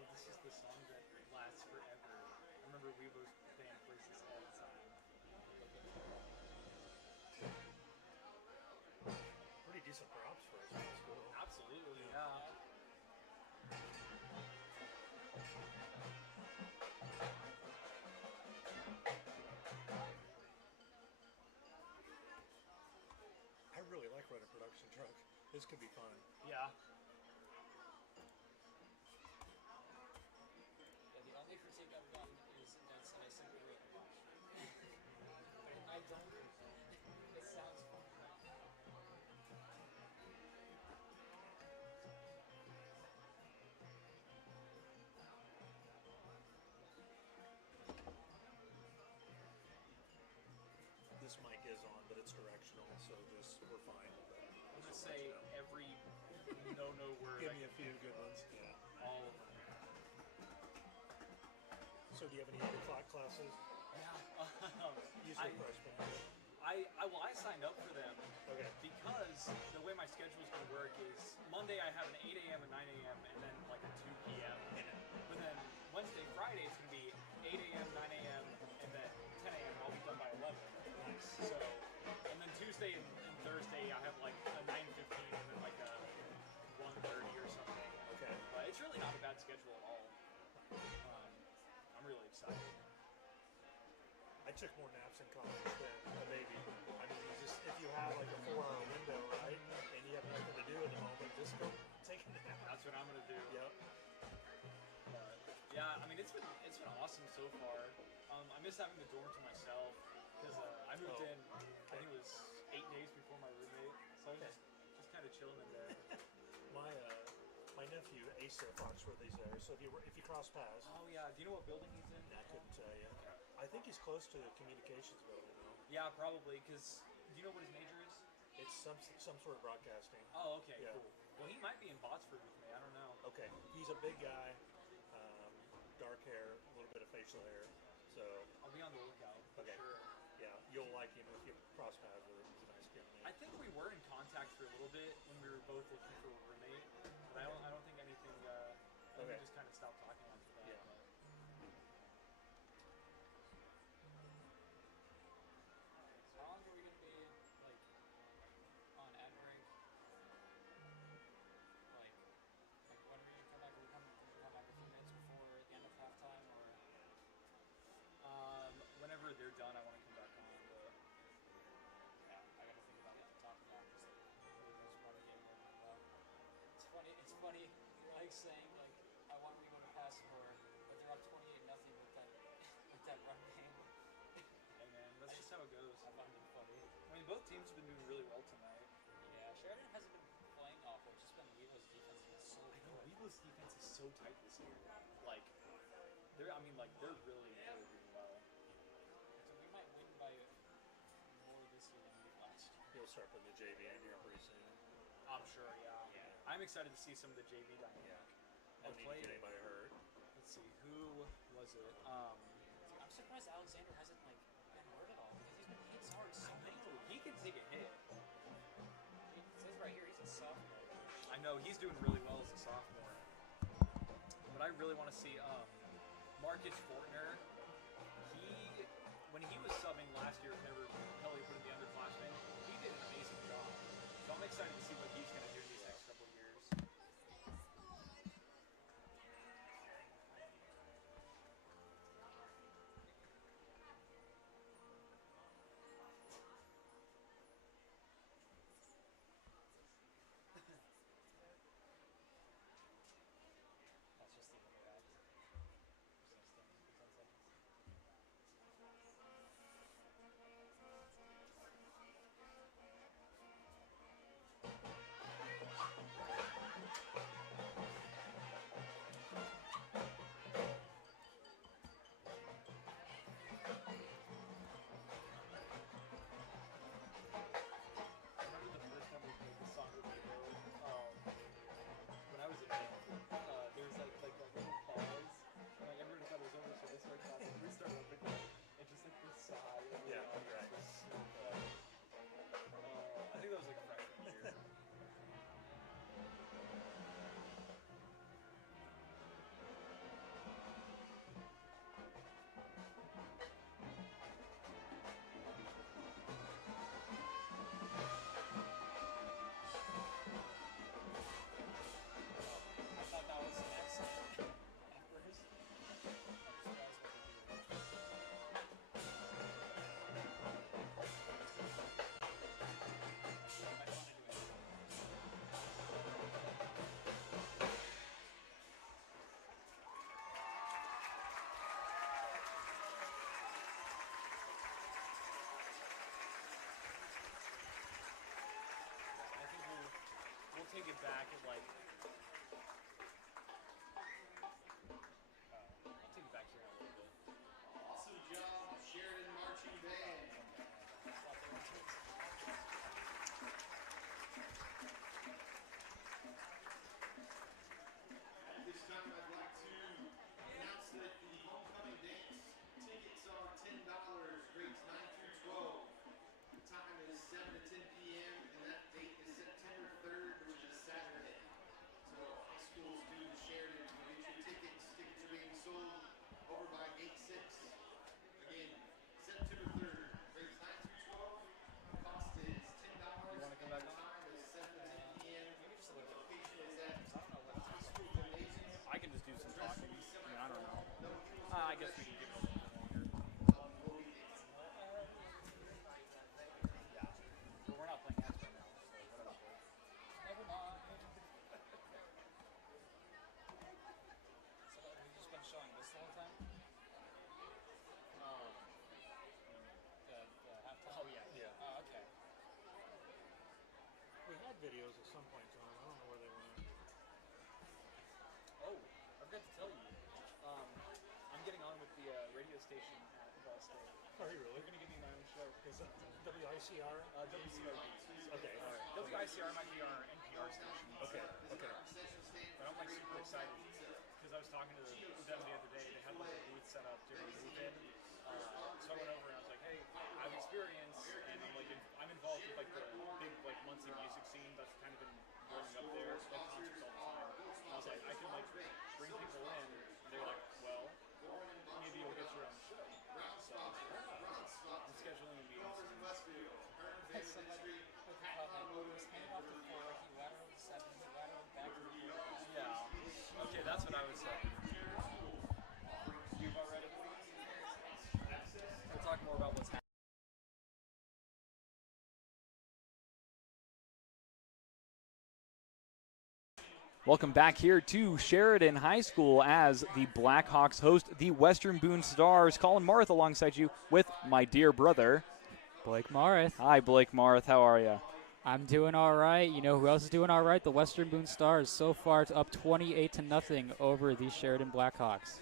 This is the song that lasts forever. I remember Weibo's band plays this all the time. Pretty decent props for us. That's cool. Absolutely, yeah. I really like running a production truck. This could be fun. Yeah. The only critique I've gotten is that's I simply read the watch. I don't. It sounds fun. This mic is on, but it's directional, so just we're fine. I'll just say every no word. Give me a few good ones. Yeah. All of them. So do you have any other classes? Yeah. Usually freshman. I signed up for them Okay. because the way my schedule is going to work is Monday I have an 8 a.m. and 9 a.m. and then like a 2 p.m. But then Wednesday, Friday it's going to be 8 a.m., 9 a.m. and then 10 a.m. and I'll be done by 11. Nice. So, and then Tuesday and Thursday I have like a 9:15 and then like a 1:30 or something. Okay. But it's really not a bad schedule at all. I'm really excited. I took more naps in college than a baby. I mean, if you have like a 4-hour window, right, and you have nothing to do at the moment, just go take a nap. That's what I'm gonna do. Yep. But yeah, I mean it's been awesome so far. I miss having the dorm to myself because I moved in. I think it was 8 days before my roommate, so I was just kind of chilling in there. My nephew Asa Foxworthy's there, so if you cross paths. Oh yeah, do you know what building he's in? I couldn't tell you. I think he's close to the communications building though. Yeah, probably. Because do you know what his major is? It's some sort of broadcasting. Oh, okay, Yeah. cool. Well, he might be in Botsford with me. I don't know. Okay, he's a big guy, dark hair, a little bit of facial hair. So I'll be on the lookout. For okay, sure. yeah, you'll like him if you cross paths with him. He's a nice kid. I think we were in contact for a little bit when we were both looking for a roommate, but I don't think anything. I think we just kind of stopped talking after that. Yeah. But. saying like I want Rebo to pass more, but they're up 28-0 with that run game. Hey man, that's just how it goes. I find it funny. I mean, both teams have been doing really well tonight. Yeah, Sheridan hasn't been playing awful. It's just been Weebo's defense has been so I know good. Weeble's defense is so tight this year. Like, they're really doing well. So we might win by more this year than we did last year. He'll start putting the JV in here pretty soon. I'm sure, yeah. Yeah. I'm excited to see some of the JV dynamic. Don't need to get anybody hurt. Let's see, who was it? I'm surprised Alexander hasn't like been hurt at all because he's been hit hard so many times. He can take a hit. It says right here he's a sophomore. I know he's doing really well as a sophomore. But I really want to see Marcus Fortner. When he was subbing last year, whenever Kelly put in the underclassmen, he did an amazing job. So I'm excited to see what he's going to do these next couple of years. That's just the interact. Remember the first time we played this song with Lego? When I was a kid, there was like that little pause, and like everyone thought it was over, so they started clapping. We started up again, and just like this sigh. Yeah, right. right. Was so funny. I think that was like freshman year. I thought that was an accident at first. I'm surprised what they do. I don't want to do it. I think we'll take it back at like. I'll take it back here in a little bit. Awesome job, Sheridan Marching Band. At this time, I'd like to announce that the homecoming dance tickets are $10, grades 9 through 12. The time is 7 to 10 p.m. and that date is September 3rd, which is Saturday. So high school students, Sheridan, can get your tickets. Tickets are being sold over by gate 6. Again, September 3rd, grades 9 through 12. Cost is $10. You want to come back on? Time is 7 to 10 p.m. The location is at I don't know what high school gymnasium. I can just do some talking. I mean, I don't know. I guess we can give it a little bit longer. Yeah. But we're not playing X right now, so whatever. Never mind. So we've just been showing this the whole time? The halftime? Oh, yeah. Yeah. Oh, okay. We had videos at some point in time. I don't know where they went. Oh, I forgot to tell you. I'm getting on with the radio station at Ball State. Are you really? They're going to give me my own show. Is that WICR? WCRB. Okay, all right. WICR might be our NPR station. Okay, okay. But I'm like super excited because I was talking to them the other day. They had like a booth set up during the move-in. So I went over and I was like, hey, I have experience, and I'm involved with like the big like Muncie music scene that's kind of been growing up there, like concerts all the time. And I was like, I can like bring people in, and they're like, well, maybe you'll get your own show. So I'm scheduling a meeting. Somebody with the problem was handing off the 4, he lateraled the 7, he lateraled back to the 4. Yeah. Okay, that's what I was saying. You about ready? We'll talk more about what's happening. Welcome back here to Sheridan High School as the Blackhawks host the Western Boone Stars. Colin Marth alongside you with my dear brother, Blake Marth. Hi, Blake Marth. How are you? I'm doing all right. You know who else is doing all right? The Western Boone Stars. So far, it's up 28-0 over the Sheridan Blackhawks.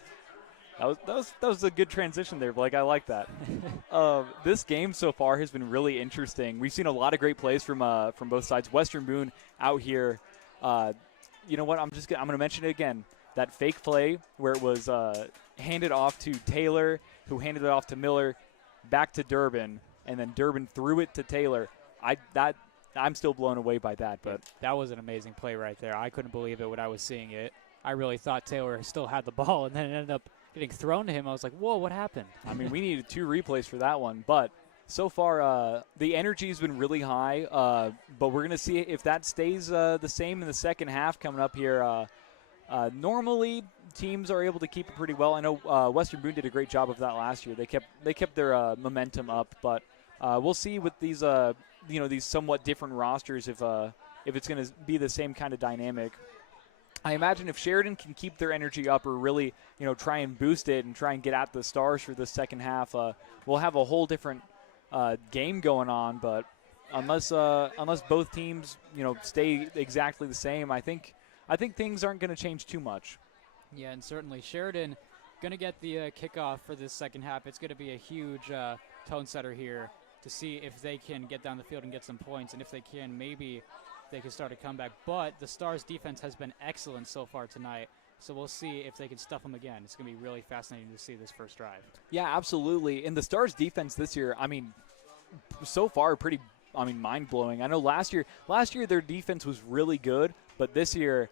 That was a good transition there, Blake. I like that. This game so far has been really interesting. We've seen a lot of great plays from both sides. Western Boone out here. You know what? I'm going to mention it again. That fake play where it was handed off to Taylor, who handed it off to Miller, back to Durbin, and then Durbin threw it to Taylor. I'm still blown away by that. But that was an amazing play right there. I couldn't believe it when I was seeing it. I really thought Taylor still had the ball, and then it ended up getting thrown to him. I was like, whoa, what happened? I mean, we needed 2 replays for that one. But so far, the energy has been really high. But we're going to see if that stays the same in the second half coming up here. Normally, teams are able to keep it pretty well. I know Western Boone did a great job of that last year. They kept their momentum up. But we'll see with these these somewhat different rosters if it's going to be the same kind of dynamic. I imagine if Sheridan can keep their energy up or really, try and boost it and try and get at the Stars for the second half, we'll have a whole different game going on. But unless both teams, stay exactly the same, I think things aren't going to change too much. Yeah, and certainly Sheridan going to get the kickoff for this second half. It's going to be a huge tone setter here to see if they can get down the field and get some points, and if they can, maybe they can start a comeback. But the Stars' defense has been excellent so far tonight, so we'll see if they can stuff them again. It's going to be really fascinating to see this first drive. Yeah, absolutely. And the Stars' defense this year, so far pretty, mind-blowing. I know last year their defense was really good, but this year,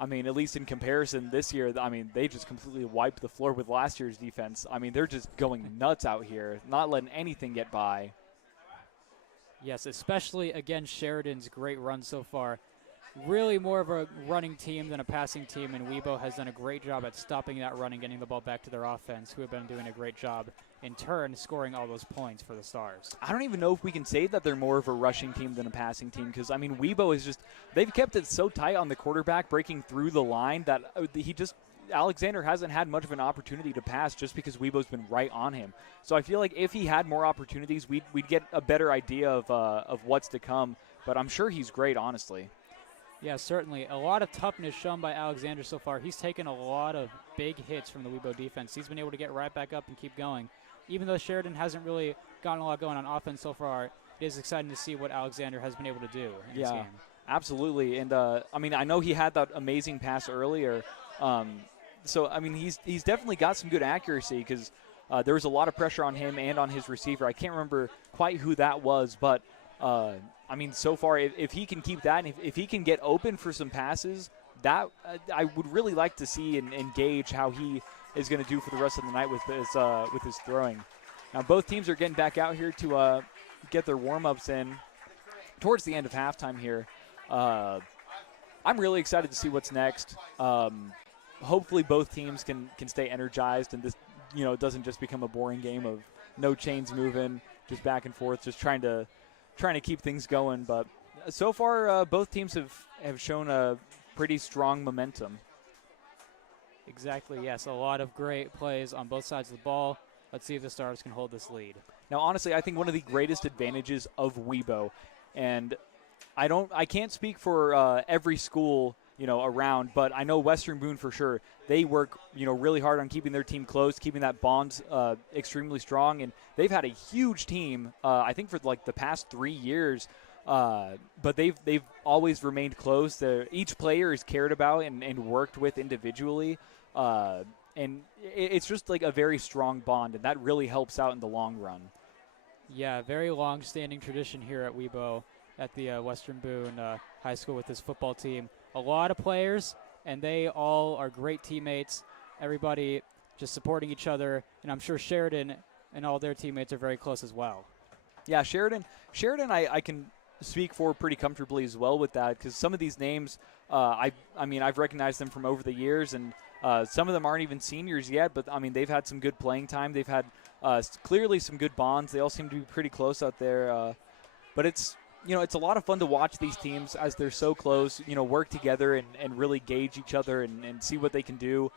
at least in comparison, this year, they just completely wiped the floor with last year's defense. They're just going nuts out here, not letting anything get by. Yes, especially against Sheridan's great run so far. Really more of a running team than a passing team, and Weibo has done a great job at stopping that run and getting the ball back to their offense, who have been doing a great job, in turn, scoring all those points for the Stars. I don't even know if we can say that they're more of a rushing team than a passing team, because, Weibo is just – they've kept it so tight on the quarterback breaking through the line that Alexander hasn't had much of an opportunity to pass just because Weibo's been right on him. So I feel like if he had more opportunities, we'd get a better idea of what's to come. But I'm sure he's great, honestly. Yeah, certainly. A lot of toughness shown by Alexander so far. He's taken a lot of big hits from the Weibo defense. He's been able to get right back up and keep going. Even though Sheridan hasn't really gotten a lot going on offense so far, it is exciting to see what Alexander has been able to do in this game. Absolutely. And, I know he had that amazing pass earlier. He's definitely got some good accuracy because there was a lot of pressure on him and on his receiver. I can't remember quite who that was, but, so far, if he can keep that and if he can get open for some passes, that I would really like to see and gauge how he is going to do for the rest of the night with his throwing. Now, both teams are getting back out here to get their warm-ups in towards the end of halftime here. I'm really excited to see what's next. Hopefully both teams can stay energized and this, doesn't just become a boring game of no chains moving, just back and forth, just trying to keep things going. But so far, both teams have shown a pretty strong momentum. Exactly, yes. A lot of great plays on both sides of the ball. Let's see if the Stars can hold this lead. Now, honestly, I think one of the greatest advantages of Weibo, and I can't speak for every school around, but I know Western Boone for sure. They work, really hard on keeping their team close, keeping that bond extremely strong, and they've had a huge team, I think, for like the past 3 years, but they've always remained close. Each player is cared about and worked with individually, and it's just like a very strong bond, and that really helps out in the long run. Yeah, very long-standing tradition here at Weibo at the Western Boone High School with this football team. A lot of players, and they all are great teammates. Everybody just supporting each other, and I'm sure Sheridan and all their teammates are very close as well. Yeah, Sheridan, I can speak for pretty comfortably as well with that because some of these names, I've recognized them from over the years, and some of them aren't even seniors yet, but they've had some good playing time. They've had clearly some good bonds. They all seem to be pretty close out there, but it's it's a lot of fun to watch these teams as they're so close, work together and really gauge each other and see what they can do.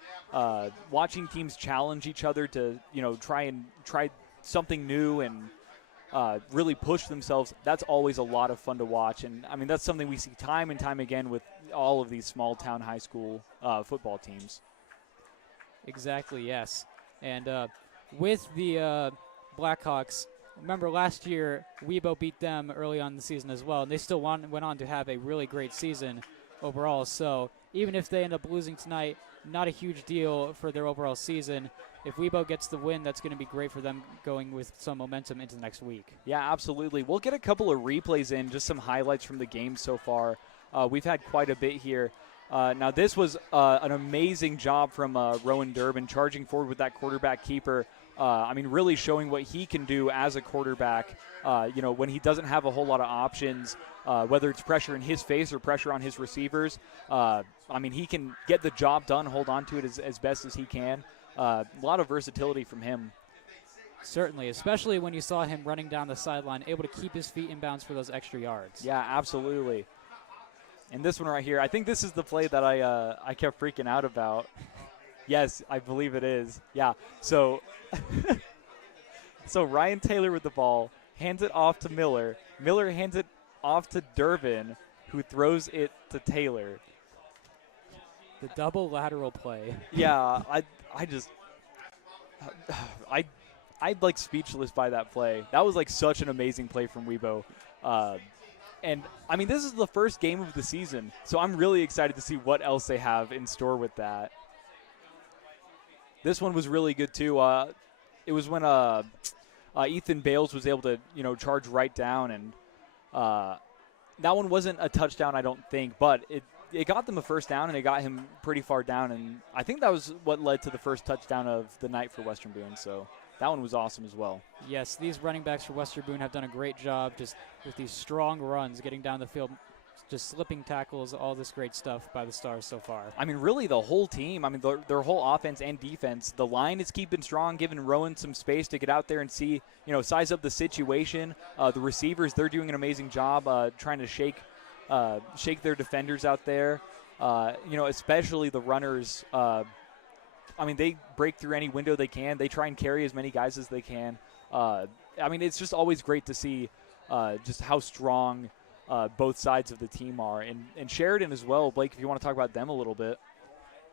Watching teams challenge each other to, try something new and really push themselves, that's always a lot of fun to watch. And, I mean, that's something we see time and time again with all of these small-town high school football teams. Exactly, yes. And with the Blackhawks, remember last year Weibo beat them early on in the season as well, and they still went on to have a really great season overall. So even if they end up losing tonight, not a huge deal for their overall season. If Weibo gets the win, that's going to be great for them going with some momentum into next week. Yeah, absolutely. We'll get a couple of replays in, just some highlights from the game so far. We've had quite a bit here. Now, this was an amazing job from Rowan Durbin, charging forward with that quarterback keeper. Really showing what he can do as a quarterback, when he doesn't have a whole lot of options, whether it's pressure in his face or pressure on his receivers. He can get the job done, hold on to it as best as he can. A lot of versatility from him. Certainly, especially when you saw him running down the sideline, able to keep his feet in bounds for those extra yards. Yeah, absolutely. And this one right here, I think this is the play that I kept freaking out about. Yes, I believe it is. Yeah, so Ryan Taylor with the ball, hands it off to Miller. Miller hands it off to Durbin, who throws it to Taylor. The double lateral play. Yeah, I'm like speechless by that play. That was like such an amazing play from Weibo. And this is the first game of the season, so I'm really excited to see what else they have in store with that. This one was really good too. It was when Ethan Bales was able to, charge right down, and that one wasn't a touchdown, I don't think, but it got them a first down, and it got him pretty far down, and I think that was what led to the first touchdown of the night for Western Boone, so that one was awesome as well. Yes, these running backs for Western Boone have done a great job just with these strong runs, getting down the field, just slipping tackles, all this great stuff by the Stars so far. Really the whole team, their whole offense and defense, the line is keeping strong, giving Rowan some space to get out there and see, size up the situation. The receivers, they're doing an amazing job trying to shake their defenders out there. Especially the runners. They break through any window they can. They try and carry as many guys as they can. It's just always great to see just how strong both sides of the team are. And Sheridan as well. Blake, if you want to talk about them a little bit.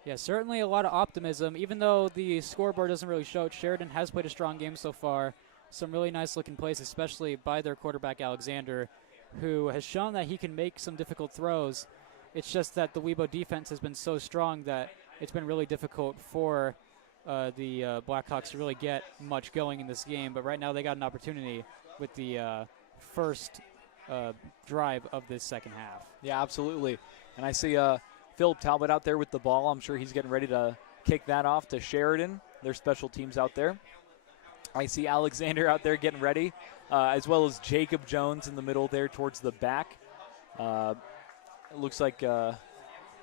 Yeah, certainly a lot of optimism. Even though the scoreboard doesn't really show it, Sheridan has played a strong game so far. Some really nice-looking plays, especially by their quarterback, Alexander, who has shown that he can make some difficult throws. It's just that the Weibo defense has been so strong that it's been really difficult for the Blackhawks to really get much going in this game. But right now they got an opportunity with the first drive of this second half. Yeah, absolutely. And I see Philip Talbot out there with the ball. I'm sure he's getting ready to kick that off to Sheridan, their special teams out there. I see Alexander out there getting ready, as well as Jacob Jones in the middle there towards the back. It looks like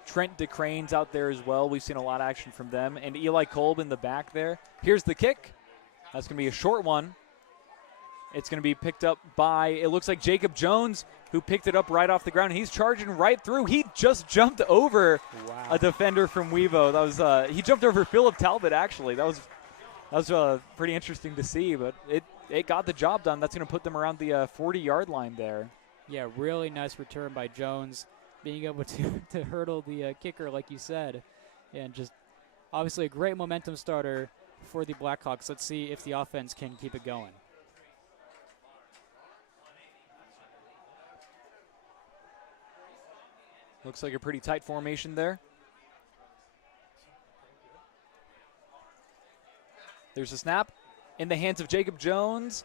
Trent DeCrane's out there as well. We've seen a lot of action from them. And Eli Kolb in the back there. Here's the kick. That's going to be a short one. It's going to be picked up by, it looks like Jacob Jones, who picked it up right off the ground. He's charging right through. He just jumped over a defender from Weibo. That was he jumped over Philip Talbot, actually. That was pretty interesting to see, but it got the job done. That's going to put them around the 40-yard line there. Yeah, really nice return by Jones, being able to hurdle the kicker, like you said. And just obviously a great momentum starter for the Blackhawks. Let's see if the offense can keep it going. Looks like a pretty tight formation there. There's a snap in the hands of Jacob Jones.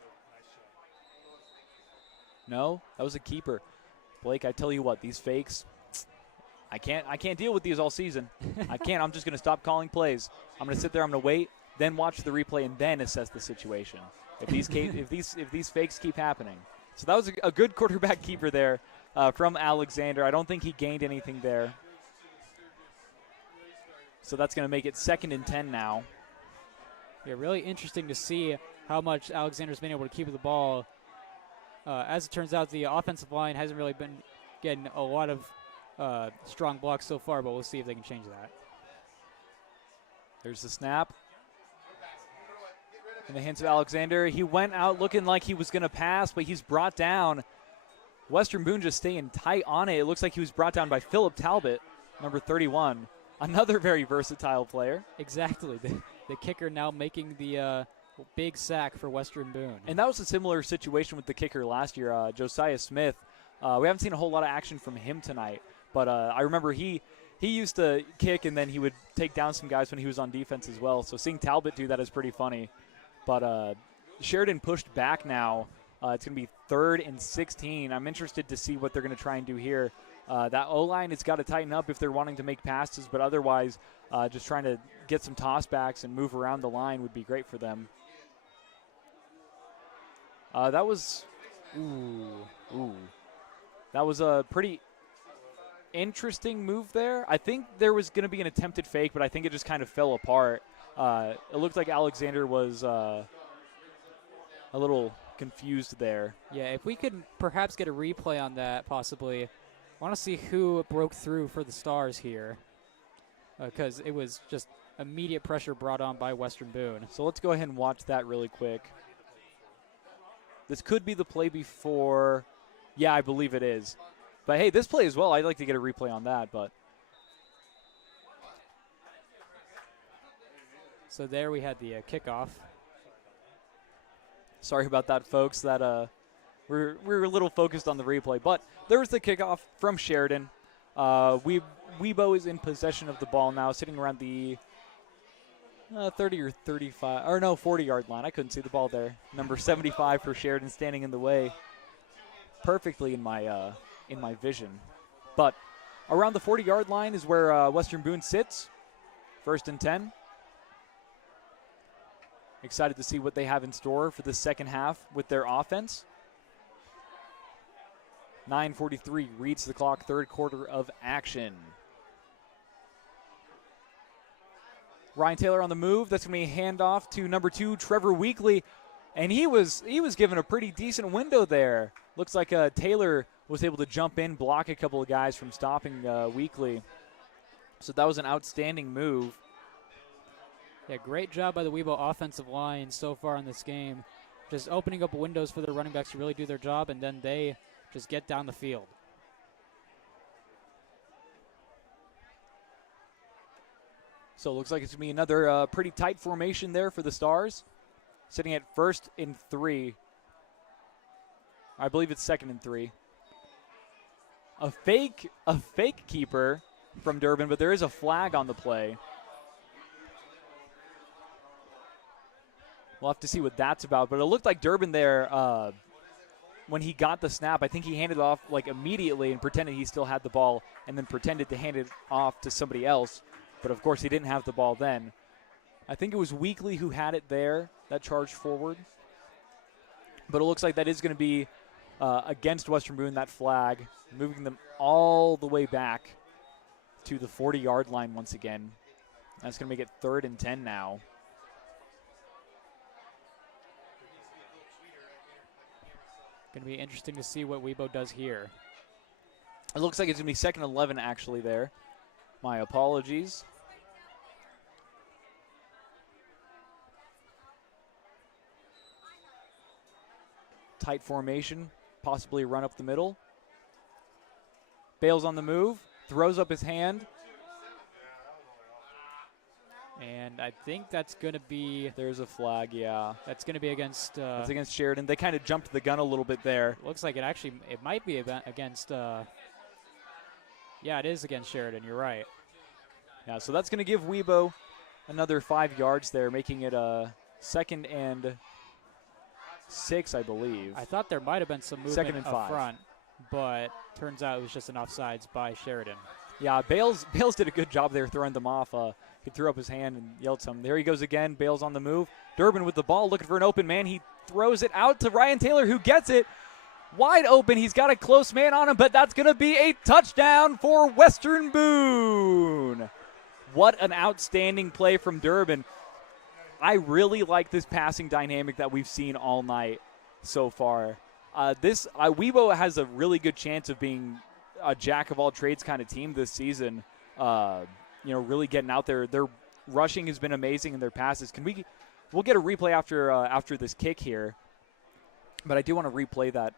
No, that was a keeper. Blake, I tell you what, these fakes, I can't deal with these all season. I can't. I'm just going to stop calling plays. I'm going to sit there. I'm going to wait, then watch the replay, and then assess the situation. If these fakes keep happening. So that was a good quarterback keeper there from Alexander. I don't think he gained anything there. So that's going to make it 2nd and 10 now. Yeah, really interesting to see how much Alexander's been able to keep the ball As it turns out, the offensive line hasn't really been getting a lot of strong blocks so far, but we'll see if they can change that. There's the snap. In the hands of Alexander. He went out looking like he was going to pass, but he's brought down. Western Boone just staying tight on it. It looks like he was brought down by Philip Talbot, number 31. Another very versatile player. Exactly. The kicker now making the big sack for Western Boone. And that was a similar situation with the kicker last year, Josiah Smith. We haven't seen a whole lot of action from him tonight, but I remember he used to kick and then he would take down some guys when he was on defense as well. So seeing Talbot do that is pretty funny. But Sheridan pushed back now. It's going to be 3rd and 16. I'm interested to see what they're going to try and do here. That O-line has got to tighten up if they're wanting to make passes, but otherwise just trying to get some tossbacks and move around the line would be great for them. That was a pretty interesting move there. I think there was going to be an attempted fake, but I think it just kind of fell apart. It looked like Alexander was a little confused there. Yeah, if we could perhaps get a replay on that, possibly. I want to see who broke through for the Stars here, because it was just immediate pressure brought on by Western Boone. So let's go ahead and watch that really quick. This could be the play before. Yeah, I believe it is. But, hey, this play as well, I'd like to get a replay on that, but. So there we had the kickoff. Sorry about that, folks. That we're a little focused on the replay, but there was the kickoff from Sheridan. Weibo is in possession of the ball now, sitting around the 30 or 35, or no, 40-yard line. I couldn't see the ball there. Number 75 for Sheridan, standing in the way, perfectly in my vision. But around the 40-yard line is where Western Boone sits. 1st and 10. Excited to see what they have in store for the second half with their offense. 9:43 reads the clock, 3rd quarter of action. Ryan Taylor on the move. That's going to be a handoff to number 2, Trevor Weekly. And he was given a pretty decent window there. Looks like Taylor was able to jump in, block a couple of guys from stopping Weekly. So that was an outstanding move. Yeah, great job by the Weibo offensive line so far in this game. Just opening up windows for their running backs to really do their job, and then they just get down the field. So it looks like it's going to be another pretty tight formation there for the Stars. Sitting at 1st and 3. I believe it's 2nd and 3. A fake keeper from Durbin, but there is a flag on the play. We'll have to see what that's about. But it looked like Durbin there, when he got the snap, I think he handed it off like immediately and pretended he still had the ball and then pretended to hand it off to somebody else. But, of course, he didn't have the ball then. I think it was Weekly who had it there, that charge forward. But it looks like that is going to be against Western Boone, that flag, moving them all the way back to the 40-yard line once again. That's going to make it 3rd and 10 now. Going to be interesting to see what Weibo does here. It looks like it's going to be 2nd and 11 actually there. My apologies. Tight formation, possibly a run up the middle. Bales on the move, throws up his hand. And I think that's going to be... There's a flag, yeah. That's going to be against... That's against Sheridan. They kind of jumped the gun a little bit there. Looks like it might be against... yeah, it is against Sheridan. You're right. Yeah, so that's going to give Weibo another 5 yards there, making it a 2nd and 6, I believe. I thought there might have been some movement 2nd and up 5. front, but turns out it was just an offsides by Sheridan. Yeah, Bales did a good job there throwing them off. He threw up his hand and yelled some. There he goes again. Bales on the move. Durbin with the ball, looking for an open man. He throws it out to Ryan Taylor, who gets it wide open. He's got a close man on him, but that's going to be a touchdown for Western Boone. What an outstanding play from Durbin. I really like this passing dynamic that we've seen all night so far. Weibo has a really good chance of being a jack of all trades kind of team this season. Really getting out there. Their rushing has been amazing in their passes. We'll get a replay after this kick here, but I do want to replay that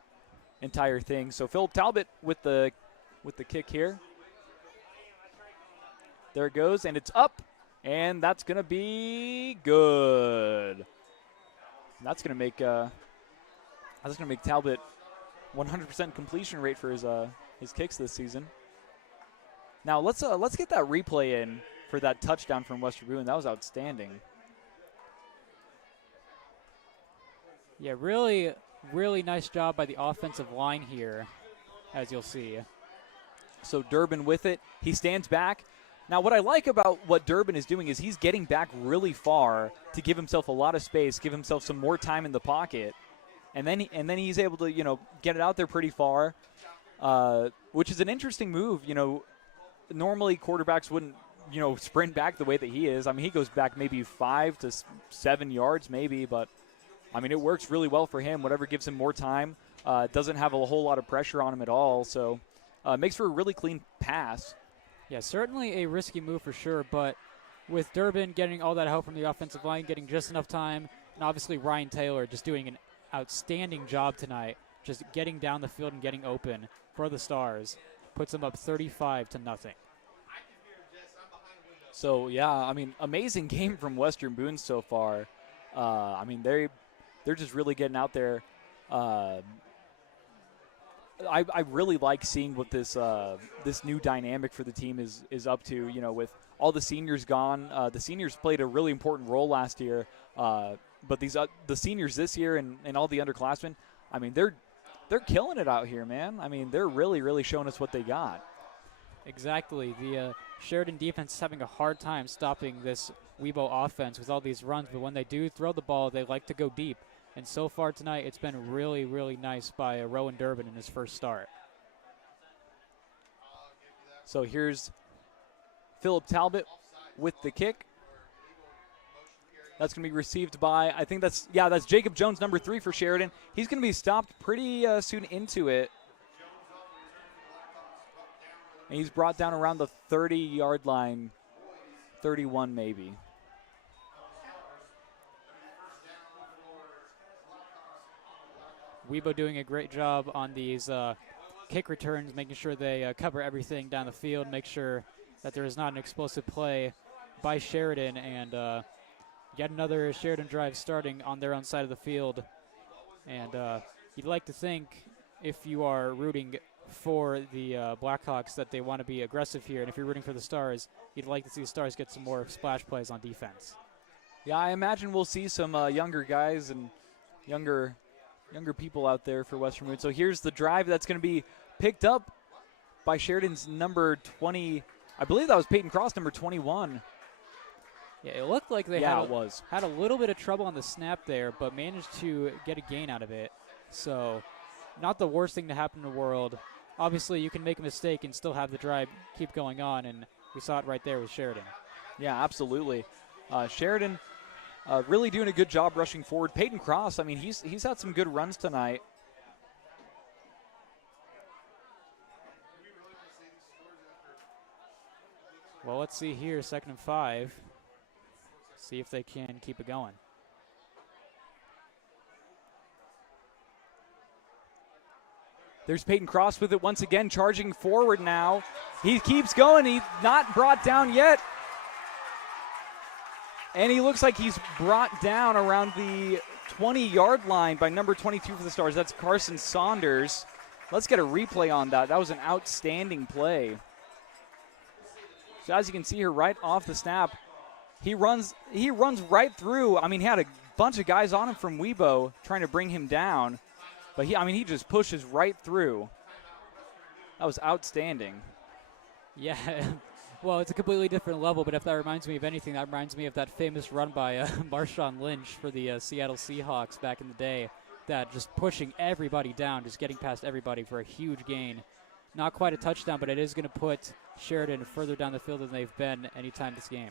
entire thing. So Philip Talbot with the kick here. There it goes, and it's up, and that's going to be good. That's going to make Talbot 100% completion rate for his kicks this season. Now let's get that replay in for that touchdown from Western Boone. That was outstanding. Yeah, really, really nice job by the offensive line here, as you'll see. So Durbin with it. He stands back. Now, what I like about what Durbin is doing is he's getting back really far to give himself a lot of space, give himself some more time in the pocket, and then he's able to get it out there pretty far, which is an interesting move. Normally quarterbacks wouldn't sprint back the way that he is. I mean, he goes back maybe 5 to 7 yards maybe, but I mean it works really well for him. Whatever gives him more time, doesn't have a whole lot of pressure on him at all. So makes for a really clean pass. Yeah, certainly a risky move for sure, but with Durbin getting all that help from the offensive line, getting just enough time, and obviously Ryan Taylor just doing an outstanding job tonight, just getting down the field and getting open for the Stars, puts them up 35-0. So, yeah, I mean, amazing game from Western Boone so far. I mean, they're just really getting out there. I really like seeing what this new dynamic for the team is up to. With all the seniors gone, the seniors played a really important role last year. But the seniors this year and all the underclassmen, I mean, they're killing it out here, man. I mean, they're really, really showing us what they got. Exactly. The Sheridan defense is having a hard time stopping this Weibo offense with all these runs, but when they do throw the ball, they like to go deep. And so far tonight, it's been really, really nice by Rowan Durbin in his first start. So here's Philip Talbot with the kick. That's going to be received by, I think that's Jacob Jones, number 3 for Sheridan. He's going to be stopped pretty soon into it. And he's brought down around the 30-yard line, 31 maybe. Weibo doing a great job on these kick returns, making sure they cover everything down the field, make sure that there is not an explosive play by Sheridan, and yet another Sheridan drive starting on their own side of the field. And you'd like to think, if you are rooting for the Blackhawks, that they want to be aggressive here, and if you're rooting for the Stars, you'd like to see the Stars get some more splash plays on defense. Yeah, I imagine we'll see some younger guys and younger people out there for Western Boone. So here's the drive that's going to be picked up by Sheridan's number 20. I believe that was Peyton Cross, number 21. Yeah, it looked like they had a little bit of trouble on the snap there, but managed to get a gain out of it. So not the worst thing to happen in the world. Obviously, you can make a mistake and still have the drive keep going on, and we saw it right there with Sheridan. Yeah, absolutely. Sheridan really doing a good job rushing forward. Peyton Cross, I mean, he's had some good runs tonight. Well, let's see here, 2nd and 5. See if they can keep it going. There's Peyton Cross with it once again, charging forward now. He keeps going. He's not brought down yet. And he looks like he's brought down around the 20-yard line by number 22 for the Stars. That's Carson Saunders. Let's get a replay on that. That was an outstanding play. So as you can see here, right off the snap, he runs right through. I mean, he had a bunch of guys on him from Weibo trying to bring him down. But he just pushes right through. That was outstanding. Yeah, well, it's a completely different level, but if that reminds me of anything, that reminds me of that famous run by Marshawn Lynch for the Seattle Seahawks back in the day, that just pushing everybody down, just getting past everybody for a huge gain. Not quite a touchdown, but it is going to put Sheridan further down the field than they've been anytime this game.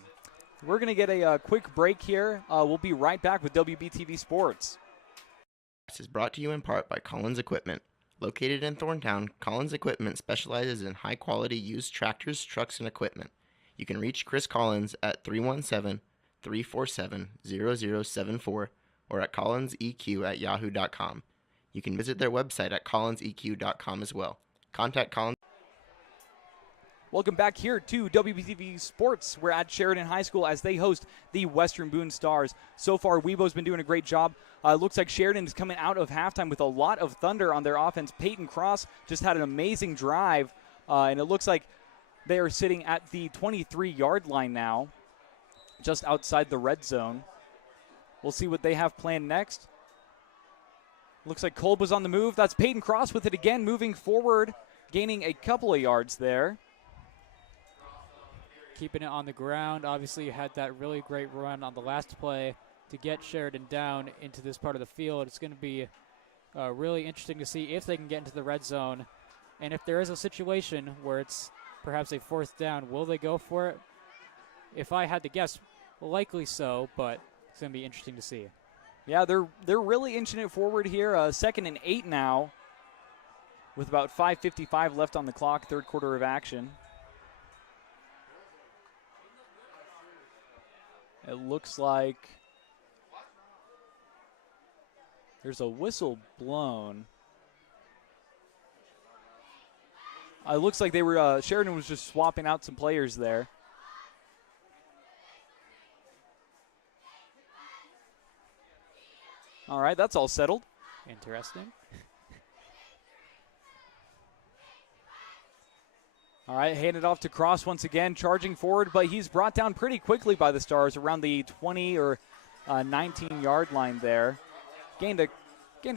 We're going to get a quick break here. We'll be right back with WBTV Sports. podcast is brought to you in part by Collins Equipment. Located in Thorntown, Collins Equipment specializes in high-quality used tractors, trucks, and equipment. You can reach Chris Collins at 317-347-0074 or at collinseq@yahoo.com. You can visit their website at collinseq.com as well. Contact Collins. Welcome back here to WBTV Sports. We're at Sheridan High School as they host the Western Boone Stars. So far, Weibo's been doing a great job. Looks like Sheridan is coming out of halftime with a lot of thunder on their offense. Peyton Cross just had an amazing drive, and it looks like they are sitting at the 23-yard line now, just outside the red zone. We'll see what they have planned next. Looks like Kolb was on the move. That's Peyton Cross with it again, moving forward, gaining a couple of yards there. Keeping it on the ground. Obviously, you had that really great run on the last play to get Sheridan down into this part of the field. It's going to be really interesting to see if they can get into the red zone. And if there is a situation where it's perhaps a fourth down, will they go for it? If I had to guess, likely so, but it's going to be interesting to see. Yeah, they're really inching it forward here. 2nd and 8 now with about 5:55 left on the clock, third quarter of action. It looks like there's a whistle blown. It looks like they were Sheridan was just swapping out some players there. All right, that's all settled. Interesting. All right, handed off to Cross once again, charging forward, but he's brought down pretty quickly by the Stars around the 20 or 19-yard line there. Gained a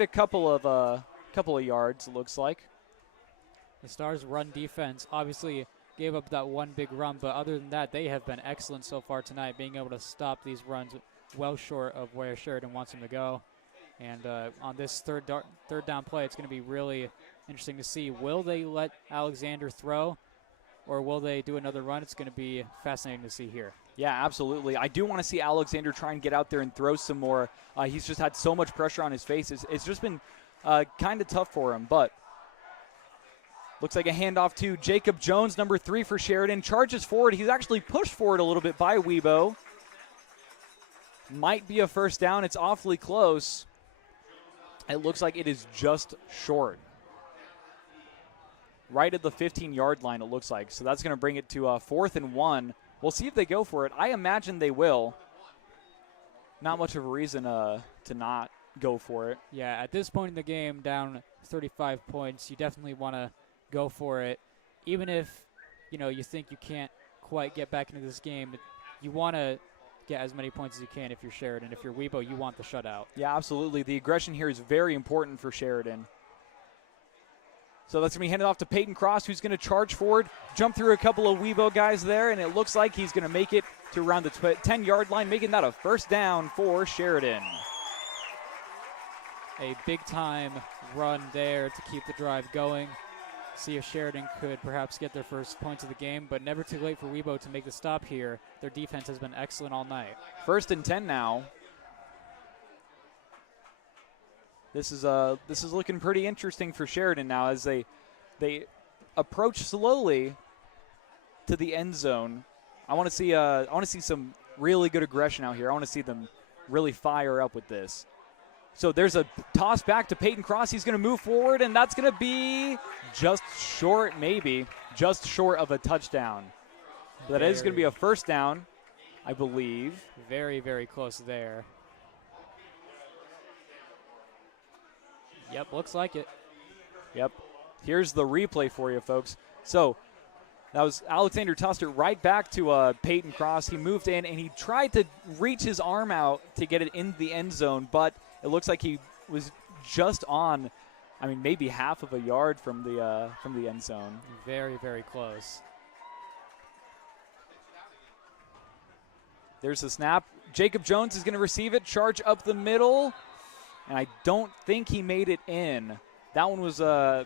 couple of yards, it looks like. The Stars' run defense obviously gave up that one big run, but other than that, they have been excellent so far tonight, being able to stop these runs well short of where Sheridan wants them to go. And on this third down play, it's going to be really interesting to see. Will they let Alexander throw, or will they do another run? It's going to be fascinating to see here. Yeah, absolutely. I do want to see Alexander try and get out there and throw some more. He's just had so much pressure on his face. It's just been kind of tough for him, but looks like a handoff to Jacob Jones, number 3 for Sheridan. Charges forward. He's actually pushed forward a little bit by Weibo. Might be a first down. It's awfully close. It looks like it is just short. Right at the 15-yard line, it looks like. So that's going to bring it to 4th and 1. We'll see if they go for it. I imagine they will. Not much of a reason to not go for it. Yeah, at this point in the game, down 35 points, you definitely want to go for it. Even if, you think you can't quite get back into this game, you want to get as many points as you can if you're Sheridan. If you're Weibo, you want the shutout. Yeah, absolutely. The aggression here is very important for Sheridan. So that's going to be handed off to Peyton Cross, who's going to charge forward, jump through a couple of Weibo guys there, and it looks like he's going to make it to around the 10-yard line, making that a first down for Sheridan. A big-time run there to keep the drive going. See if Sheridan could perhaps get their first points of the game, but never too late for Weibo to make the stop here. Their defense has been excellent all night. 1st and 10 now. This is looking pretty interesting for Sheridan now as they approach slowly to the end zone. I want to see some really good aggression out here. I want to see them really fire up with this. So there's a toss back to Peyton Cross. He's going to move forward, and that's going to be just short, maybe just short of a touchdown. But that is going to be a first down, I believe. Very, very close there. Yep, looks like it. Yep. Here's the replay for you, folks. So that was Alexander tossed it right back to Peyton Cross. He moved in, and he tried to reach his arm out to get it in the end zone, but it looks like he was just on, maybe half of a yard from the end zone. Very, very close. There's the snap. Jacob Jones is going to receive it, charge up the middle, and I don't think he made it in. That one was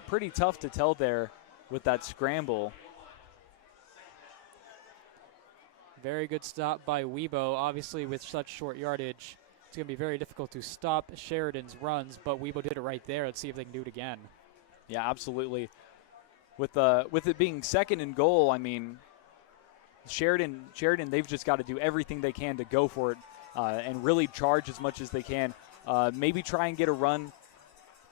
pretty tough to tell there with that scramble. Very good stop by Weibo. Obviously, with such short yardage, it's going to be very difficult to stop Sheridan's runs, but Weibo did it right there. Let's see if they can do it again. Yeah, absolutely. With it being second and goal, I mean, Sheridan, they've just got to do everything they can to go for it and really charge as much as they can. Maybe try and get a run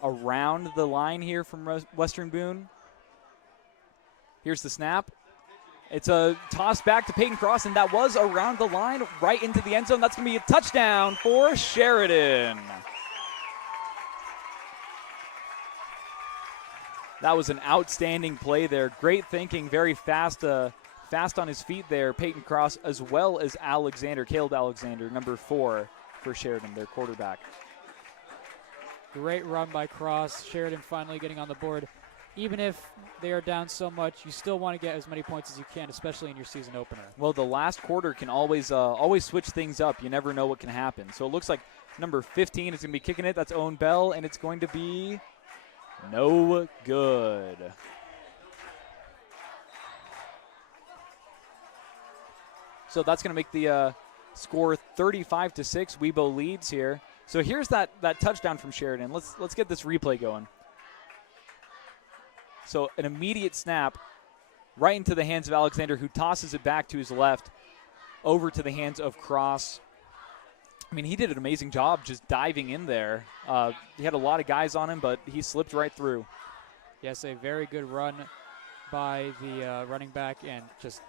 around the line here from Western Boone. Here's the snap. It's a toss back to Peyton Cross, and that was around the line right into the end zone. That's going to be a touchdown for Sheridan. That was an outstanding play there. Great thinking, very fast on his feet there. Peyton Cross as well as Caleb Alexander, number 4 for Sheridan, their quarterback. Great run by Cross. Sheridan finally getting on the board. Even if they are down so much, you still want to get as many points as you can, especially in your season opener. Well, the last quarter can always switch things up. You never know what can happen. So it looks like number 15 is going to be kicking it. That's Owen Bell, and it's going to be no good. So that's going to make the score 35-6. Weibo leads here. So here's that touchdown from Sheridan. Let's get this replay going. So an immediate snap right into the hands of Alexander, who tosses it back to his left over to the hands of Cross. I mean, he did an amazing job just diving in there. He had a lot of guys on him, but he slipped right through. Yes, a very good run by the running back, and just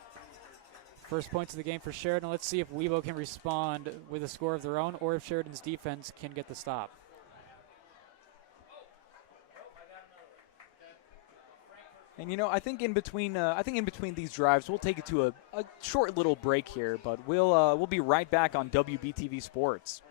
first points of the game for Sheridan. Let's see if Weibo can respond with a score of their own, or if Sheridan's defense can get the stop. And I think in between these drives, we'll take it to a short little break here, but we'll be right back on WBTV Sports.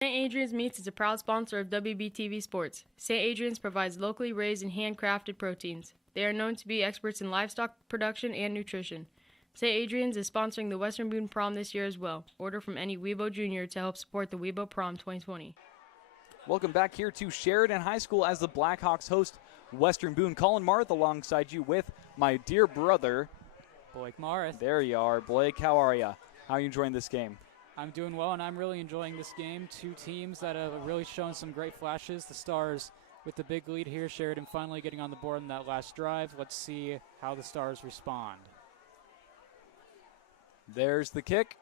St. Adrian's Meats is a proud sponsor of WBTV Sports. St. Adrian's provides locally raised and handcrafted proteins. They are known to be experts in livestock production and nutrition. St. Adrian's is sponsoring the Western Boone Prom this year as well. Order from any Weibo Jr. to help support the Weibo Prom 2020. Welcome back here to Sheridan High School as the Blackhawks host Western Boone. Colin Marth alongside you with my dear brother, Blake Marth. There you are. Blake, how are you? How are you enjoying this game? I'm doing well, and I'm really enjoying this game. Two teams that have really shown some great flashes. The Stars with the big lead here. Sheridan finally getting on the board in that last drive. Let's see how the Stars respond. There's the kick.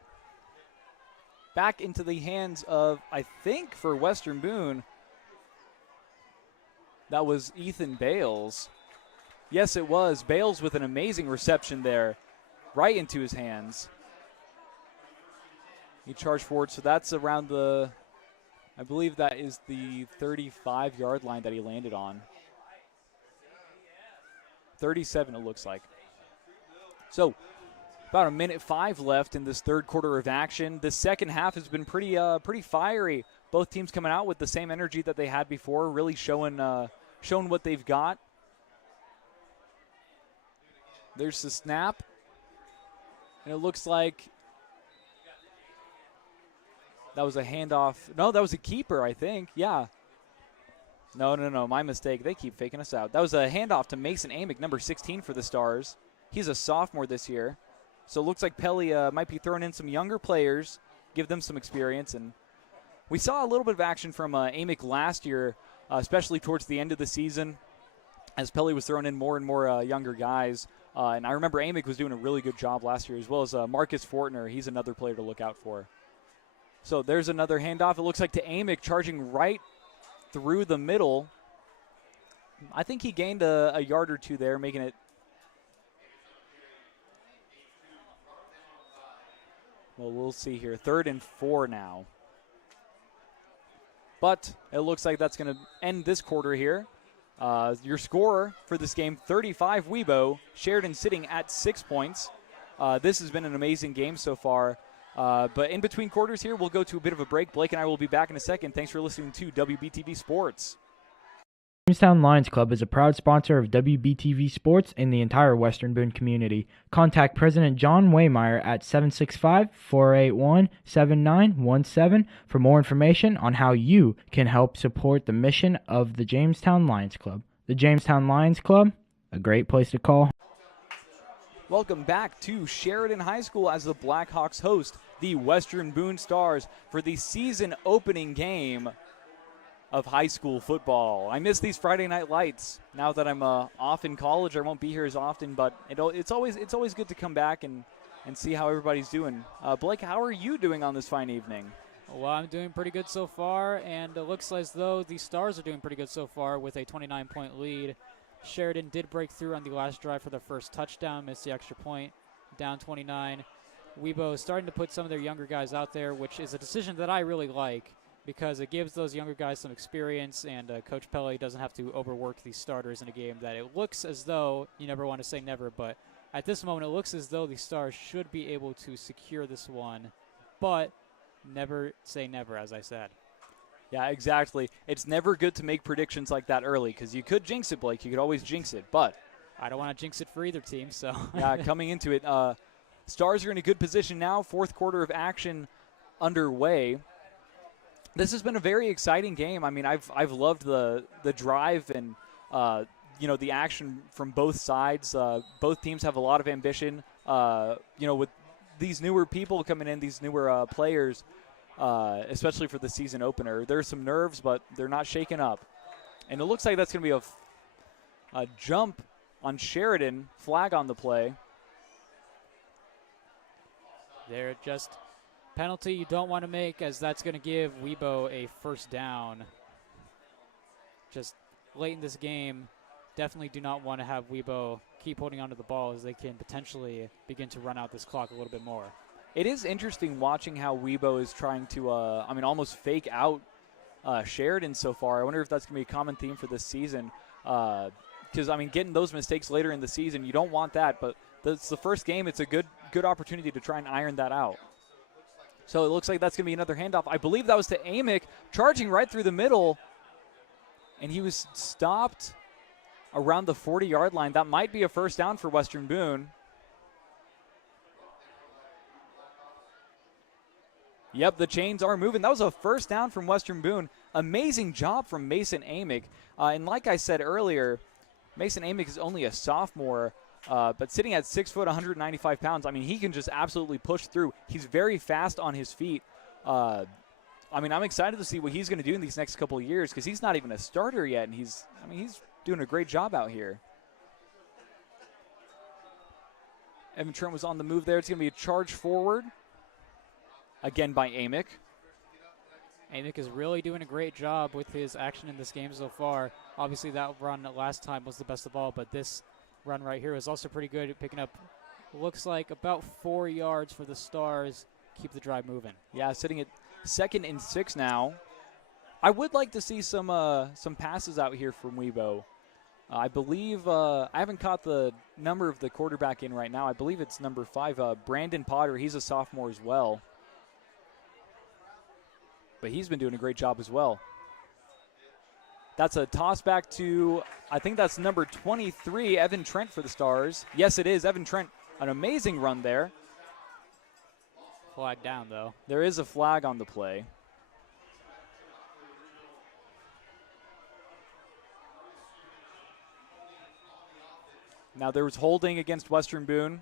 Back into the hands of, I think, for Western Boone, that was Ethan Bales. Yes, it was. Bales with an amazing reception there, right into his hands. He charged forward, so that's around I believe that is the 35-yard line that he landed on. 37, it looks like. So, about 1:05 left in this third quarter of action. The second half has been pretty fiery. Both teams coming out with the same energy that they had before, really showing what they've got. There's the snap, and it looks like that was a handoff. No, that was a keeper, I think. Yeah. No, my mistake. They keep faking us out. That was a handoff to Mason Amick, number 16 for the Stars. He's a sophomore this year. So it looks like Pelly might be throwing in some younger players, give them some experience. And we saw a little bit of action from Amick last year, especially towards the end of the season, as Pelly was throwing in more and more younger guys. And I remember Amick was doing a really good job last year, as well as Marcus Fortner. He's another player to look out for. So there's another handoff. It looks like to Amick, charging right through the middle. I think he gained a yard or two there, making it. Well, we'll see here. 3rd and 4 now. But it looks like that's going to end this quarter here. Your score for this game, 35 Weibo. Sheridan sitting at 6 points. This has been an amazing game so far. But in between quarters here, we'll go to a bit of a break. Blake and I will be back in a second. Thanks for listening to WBTV Sports. Jamestown Lions Club is a proud sponsor of WBTV Sports in the entire Western Boone community. Contact President John Waymeyer at 765-481-7917 for more information on how you can help support the mission of the Jamestown Lions Club. The Jamestown Lions Club, a great place to call. Welcome back to Sheridan High School as the Blackhawks host the Western Boone Stars for the season opening game of high school football. I miss these Friday night lights. Now that I'm off in college, I won't be here as often, but it's always good to come back and see how everybody's doing. Blake, how are you doing on this fine evening? Well, I'm doing pretty good so far, and it looks as though the Stars are doing pretty good so far with a 29-point lead. Sheridan did break through on the last drive for the first touchdown, missed the extra point, down 29. Webo is starting to put some of their younger guys out there, which is a decision that I really like because it gives those younger guys some experience, and Coach Pele doesn't have to overwork these starters in a game that it looks as though, you never want to say never, but at this moment it looks as though the Stars should be able to secure this one, but never say never, as I said. Yeah, exactly. It's never good to make predictions like that early because you could jinx it, Blake. You could always jinx it, but I don't want to jinx it for either team. So yeah, coming into it, Stars are in a good position now. Fourth quarter of action underway. This has been a very exciting game. I mean, I've loved the drive and the action from both sides. Both teams have a lot of ambition. With these newer people coming in, these newer players. Especially for the season opener. There's some nerves, but they're not shaken up. And it looks like that's going to be a jump on Sheridan, flag on the play. They're just penalty you don't want to make, as that's going to give Webo a first down. Just late in this game, definitely do not want to have Webo keep holding onto the ball as they can potentially begin to run out this clock a little bit more. It is interesting watching how Webo is trying to, almost fake out Sheridan so far. I wonder if that's going to be a common theme for this season. Because, getting those mistakes later in the season, you don't want that. But it's the first game. It's a good opportunity to try and iron that out. So it looks like that's going to be another handoff. I believe that was to Amick, charging right through the middle. And he was stopped around the 40-yard line. That might be a first down for Western Boone. Yep, the chains are moving. That was a first down from Western Boone. Amazing job from Mason Amick. And like I said earlier, Mason Amick is only a sophomore, but sitting at 6 foot, 195 pounds. He can just absolutely push through. He's very fast on his feet. I'm excited to see what he's going to do in these next couple of years because he's not even a starter yet, and he's doing a great job out here. Evan Trent was on the move there. It's going to be a charge forward. Again by Amick. Amick is really doing a great job with his action in this game so far. Obviously, that run last time was the best of all, but this run right here is also pretty good at picking up, looks like, about 4 yards for the Stars. Keep the drive moving. Yeah, sitting at 2nd and 6 now. I would like to see some passes out here from Webo. I believe, I haven't caught the number of the quarterback in right now. I believe it's number 5, Brandon Potter. He's a sophomore as well. But he's been doing a great job as well. That's a toss back to, I think that's number 23, Evan Trent for the Stars. Yes, it is. Evan Trent, an amazing run there. Flag down, though. There is a flag on the play. Now there was holding against Western Boone.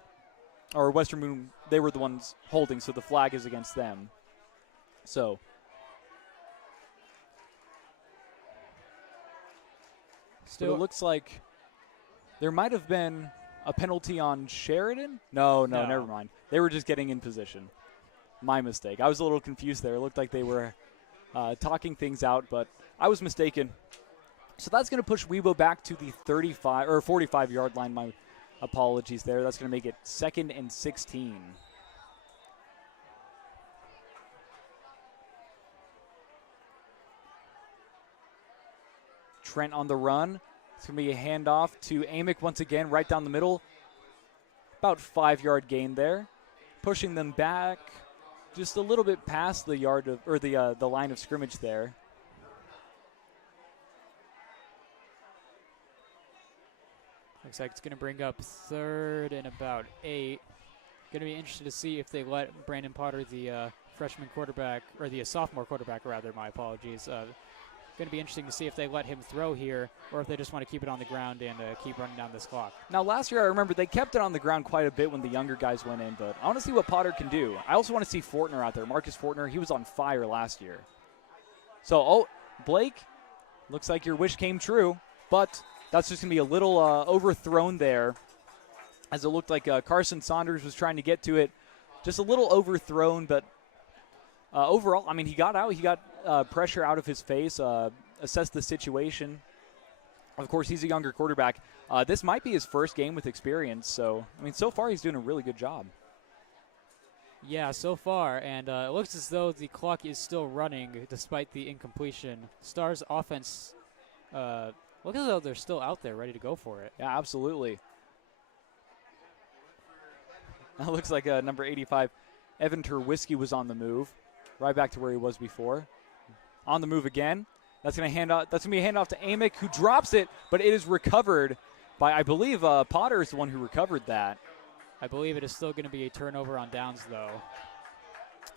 Or Western Boone, they were the ones holding, so the flag is against them. So still, it looks like there might have been a penalty on Sheridan. No, never mind. They were just getting in position. My mistake. I was a little confused there. It looked like they were talking things out, but I was mistaken. So that's going to push Webo back to the 35 or 45-yard line. My apologies there. That's going to make it 2nd and 16. Trent on the run. It's going to be a handoff to Amick once again, right down the middle. About 5-yard gain there. Pushing them back just a little bit past the yard of, or the line of scrimmage there. Looks like it's going to bring up 3rd and about 8. Going to be interested to see if they let Brandon Potter, the freshman quarterback, or the sophomore quarterback rather, my apologies, going to be interesting to see if they let him throw here or if they just want to keep it on the ground and keep running down this clock. Now, last year, I remember they kept it on the ground quite a bit when the younger guys went in, but I want to see what Potter can do. I also want to see Fortner out there. Marcus Fortner, he was on fire last year. So, Blake, looks like your wish came true, but that's just going to be a little overthrown there, as it looked like Carson Saunders was trying to get to it. Just a little overthrown, but overall, I mean, he got out. He got pressure out of his face, assessed the situation. Of course, he's a younger quarterback. This might be his first game with experience, so, I mean, so far he's doing a really good job. Yeah, so far, and it looks as though the clock is still running despite the incompletion. Stars offense, look as though they're still out there ready to go for it. Yeah, absolutely. That looks like number 85, Evan Terwisky, was on the move, right back to where he was before. On the move again. That's going to be a handoff to Amick, who drops it, but it is recovered by, I believe, Potter is the one who recovered that. I believe it is still going to be a turnover on downs, though.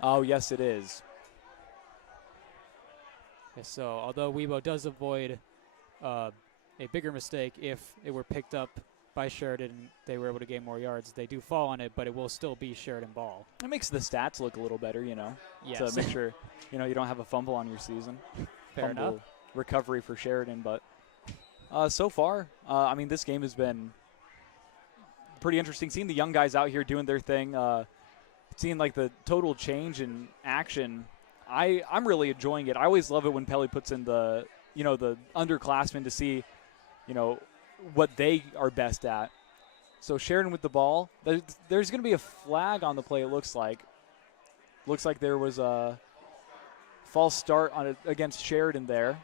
Oh, yes, it is. So, although Weibo does avoid a bigger mistake if it were picked up by Sheridan, they were able to gain more yards. They do fall on it, but it will still be Sheridan ball. It makes the stats look a little better, Yes. to make sure, you don't have a fumble on your season. Fair enough. Recovery for Sheridan, but so far, I mean, this game has been pretty interesting. Seeing the young guys out here doing their thing, seeing like the total change in action, I'm really enjoying it. I always love it when Pelly puts in the underclassmen to see, what they are best at. So Sheridan with the ball. There's going to be a flag on the play, it looks like. Looks like there was a false start against Sheridan there.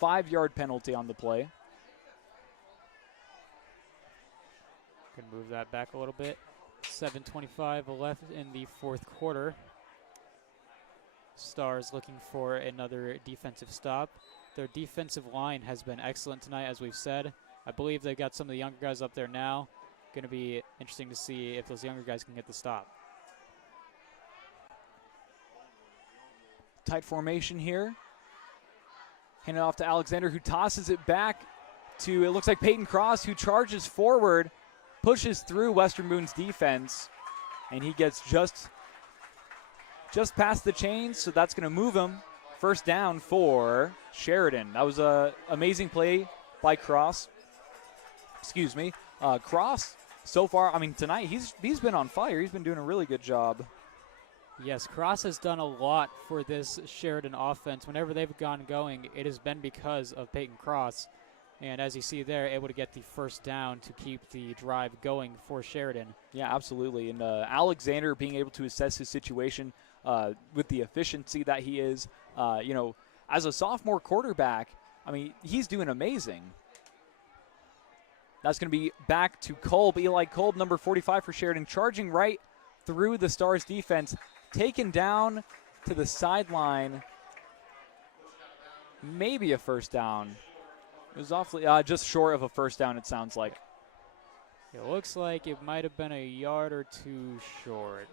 5-yard penalty on the play. Can move that back a little bit. 7:25 left in the fourth quarter. Stars looking for another defensive stop. Their defensive line has been excellent tonight, as we've said. I believe they've got some of the younger guys up there now. Going to be interesting to see if those younger guys can get the stop. Tight formation here. Hand it off to Alexander, who tosses it back to, it looks like Peyton Cross, who charges forward, pushes through Western Boone's defense, and he gets just past the chains, so that's going to move him. First down for Sheridan. That was an amazing play by Cross. Excuse me. Cross, so far, I mean, tonight, he's been on fire. He's been doing a really good job. Yes, Cross has done a lot for this Sheridan offense. Whenever they've gone going, it has been because of Peyton Cross. And as you see there, able to get the first down to keep the drive going for Sheridan. Yeah, absolutely. And Alexander being able to assess his situation with the efficiency that he is, as a sophomore quarterback, I mean, he's doing amazing. That's going to be back to Kolb. Eli Kolb, number 45 for Sheridan, charging right through the Stars defense, taken down to the sideline. Maybe a first down. It was awfully just short of a first down, it sounds like. It looks like it might have been a yard or two short.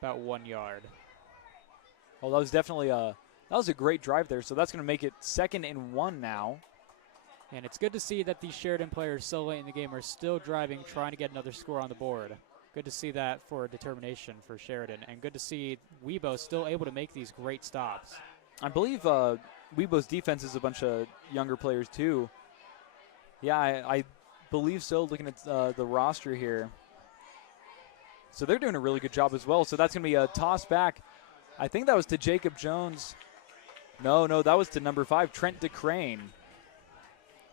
About 1 yard. Well, that was definitely that was a great drive there, so that's going to make it 2nd and 1 now. And it's good to see that these Sheridan players so late in the game are still driving, trying to get another score on the board. Good to see that for determination for Sheridan, and good to see Weibo still able to make these great stops. I believe Weibo's defense is a bunch of younger players too. Yeah, I believe so, looking at the roster here. So they're doing a really good job as well. So that's going to be a toss back. I think that was to Jacob Jones. No, that was to number 5, Trent DeCrane.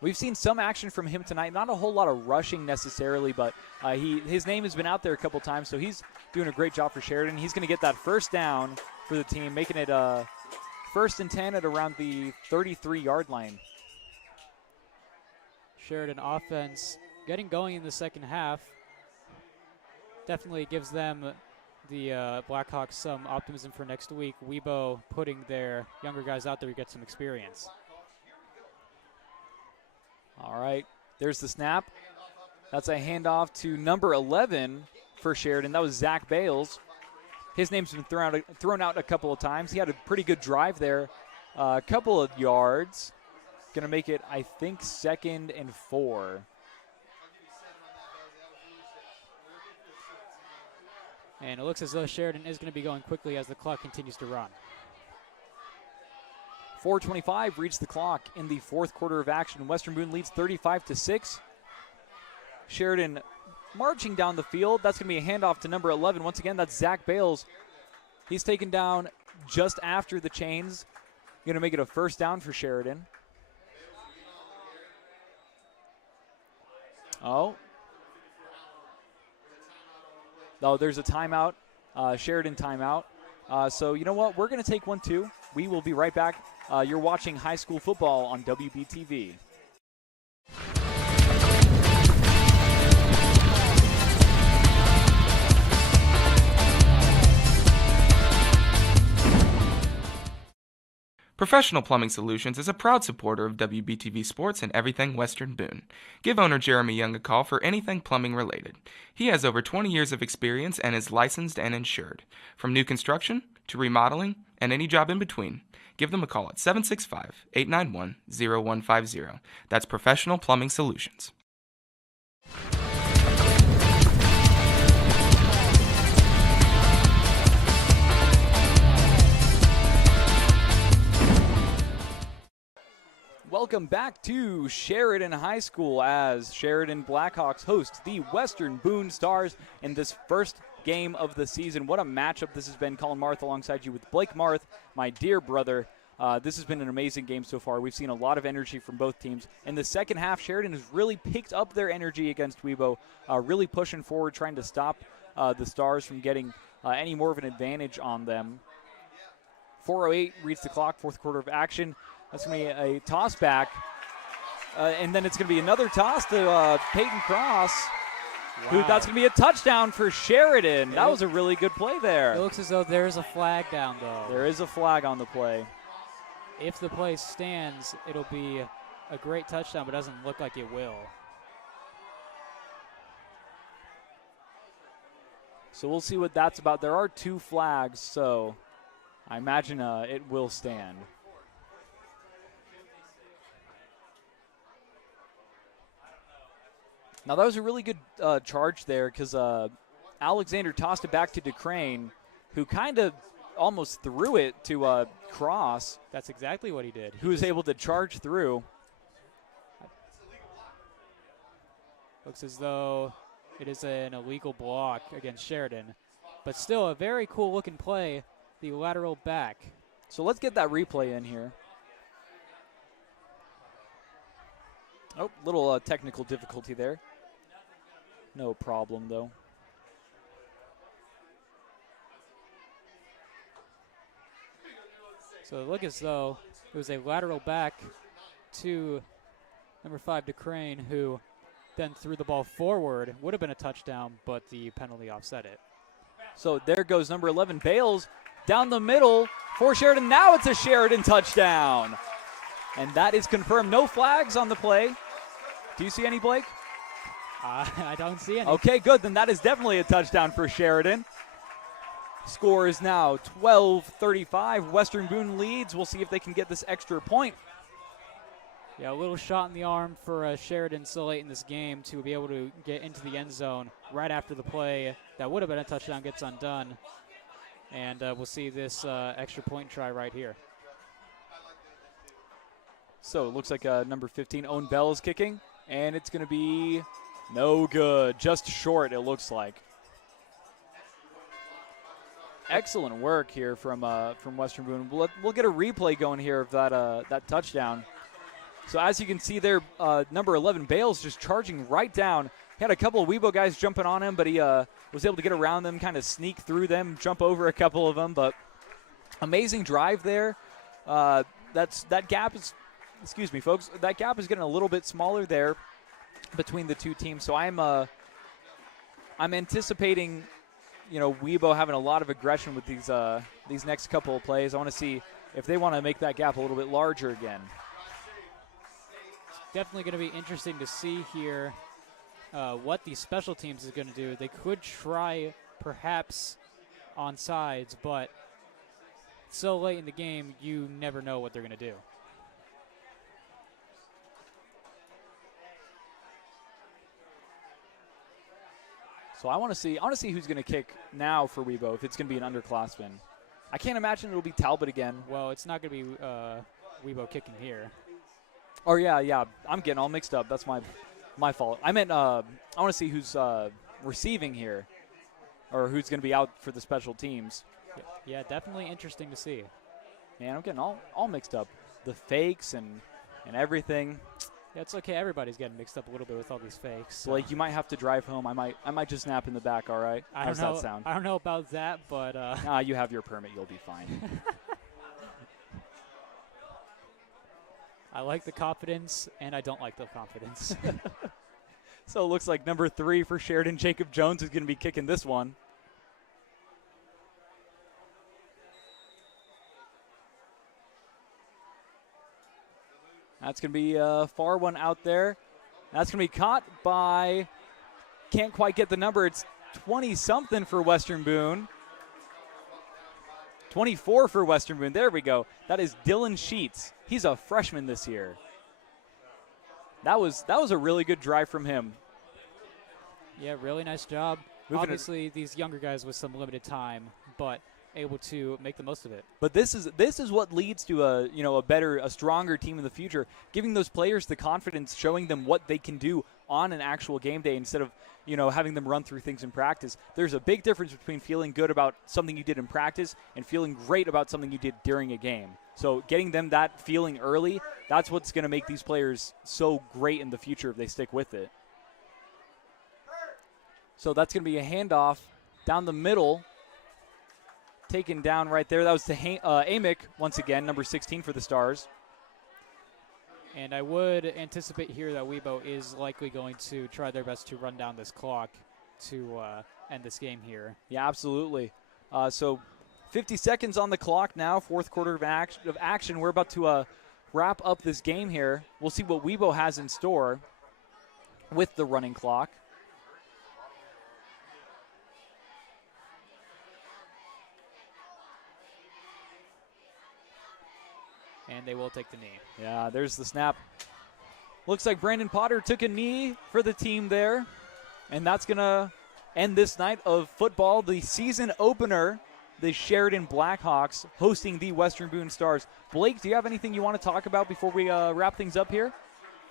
We've seen some action from him tonight. Not a whole lot of rushing necessarily, but his name has been out there a couple times, so he's doing a great job for Sheridan. He's going to get that first down for the team, making it 1st and 10 at around the 33-yard line. Sheridan offense getting going in the second half. Definitely gives them, the Blackhawks, some optimism for next week. Weibo putting their younger guys out there to get some experience. All right, there's the snap. That's a handoff to number 11 for Sheridan. That was Zach Bales. His name's been thrown out a couple of times. He had a pretty good drive there A couple of yards. Going to make it, I think, 2nd and 4. And it looks as though Sheridan is going to be going quickly as the clock continues to run. 4:25 reached the clock in the 4th quarter of action. Western Boone leads 35-6. Sheridan marching down the field. That's going to be a handoff to number 11. Once again, that's Zach Bales. He's taken down just after the chains. Going to make it a 1st down for Sheridan. Oh, there's a timeout, Sheridan timeout. So you know what? We're going to take one too. We will be right back. You're watching high school football on WBTV. Professional Plumbing Solutions is a proud supporter of WBTV Sports and everything Western Boone. Give owner Jeremy Young a call for anything plumbing related. He has over 20 years of experience and is licensed and insured. From new construction to remodeling and any job in between, give them a call at 765-891-0150. That's Professional Plumbing Solutions. Welcome back to Sheridan High School as Sheridan Blackhawks host the Western Boone Stars in this first game of the season. What a matchup this has been. Colin Marth alongside you with Blake Marth, my dear brother. This has been an amazing game so far. We've seen a lot of energy from both teams. In the second half, Sheridan has really picked up their energy against Webo, really pushing forward, trying to stop the Stars from getting any more of an advantage on them. 4:08 reads the clock, 4th quarter of action. That's going to be a toss back. And then it's going to be another toss to Peyton Cross. Wow. That's going to be a touchdown for Sheridan. That was a really good play there. It looks as though there is a flag down, though. There is a flag on the play. If the play stands, it'll be a great touchdown, but it doesn't look like it will. So we'll see what that's about. There are 2 flags, so I imagine it will stand. Now, that was a really good charge there because Alexander tossed it back to DeCrane, who kind of almost threw it to Cross. That's exactly what he did. Who was able to charge through. Looks as though it is an illegal block against Sheridan. But still a very cool-looking play, the lateral back. So let's get that replay in here. Oh, little technical difficulty there. No problem, though. So it looked as though it was a lateral back to number 5, DeCrane, who then threw the ball forward. Would have been a touchdown, but the penalty offset it. So there goes number 11, Bales, down the middle for Sheridan. Now it's a Sheridan touchdown. And that is confirmed. No flags on the play. Do you see any, Blake? I don't see any. Okay, good. Then that is definitely a touchdown for Sheridan. Score is now 12-35. Western Boone leads. We'll see if they can get this extra point. Yeah, a little shot in the arm for Sheridan so late in this game to be able to get into the end zone right after the play. That would have been a touchdown gets undone. And we'll see this extra point try right here. So it looks like number 15, Owen Bell, is kicking. And it's going to be no good. Just short, it looks like. Excellent work here from Western Boone. We'll get a replay going here of that touchdown. So as you can see there, number 11, Bales, just charging right down. He had a couple of Weibo guys jumping on him, but he was able to get around them, kind of sneak through them, jump over a couple of them. But amazing drive there. That gap is, excuse me, folks, that gap is getting a little bit smaller there between the two teams. So I'm anticipating, Weibo having a lot of aggression with these next couple of plays. I want to see if they want to make that gap a little bit larger again. Definitely going to be interesting to see here what the special teams is going to do. They could try perhaps on sides, but so late in the game, you never know what they're going to do. So I want to see who's going to kick now for Weibo, if it's going to be an underclassman. I can't imagine it'll be Talbot again. Well, it's not going to be Weibo kicking here. Oh, yeah. I'm getting all mixed up. That's my fault. I meant I want to see who's receiving here, or who's going to be out for the special teams. Yeah, definitely interesting to see. Man, I'm getting all mixed up. The fakes and everything. Yeah, it's okay. Everybody's getting mixed up a little bit with all these fakes. So. Blake, you might have to drive home. I might just nap in the back, all right? How's that sound? I don't know about that, but... you have your permit. You'll be fine. I like the confidence, and I don't like the confidence. So it looks like number 3 for Sheridan, Jacob Jones, is going to be kicking this one. That's going to be a far one out there. That's going to be caught by, can't quite get the number. It's 20-something for Western Boone. 24 for Western Boone. There we go. That is Dylan Sheets. He's a freshman this year. That was a really good drive from him. Yeah, really nice job. Obviously, these younger guys with some limited time, but able to make the most of it. But this is what leads to a stronger team in the future, giving those players the confidence, showing them what they can do on an actual game day instead of having them run through things in practice. There's a big difference between feeling good about something you did in practice and feeling great about something you did during a game. So getting them that feeling early, that's what's going to make these players so great in the future if they stick with it. So that's going to be a handoff down the middle. Taken down right there. That was to Amick, once again, number 16 for the Stars. And I would anticipate here that Weibo is likely going to try their best to run down this clock to end this game here. Yeah, absolutely. So 50 seconds on the clock now, fourth quarter of action. We're about to wrap up this game here. We'll see what Weibo has in store with the running clock. And they will take the knee. Yeah, there's the snap. Looks like Brandon Potter took a knee for the team there. And that's going to end this night of football, the season opener, the Sheridan Blackhawks hosting the Western Boone Stars. Blake, do you have anything you want to talk about before we wrap things up here?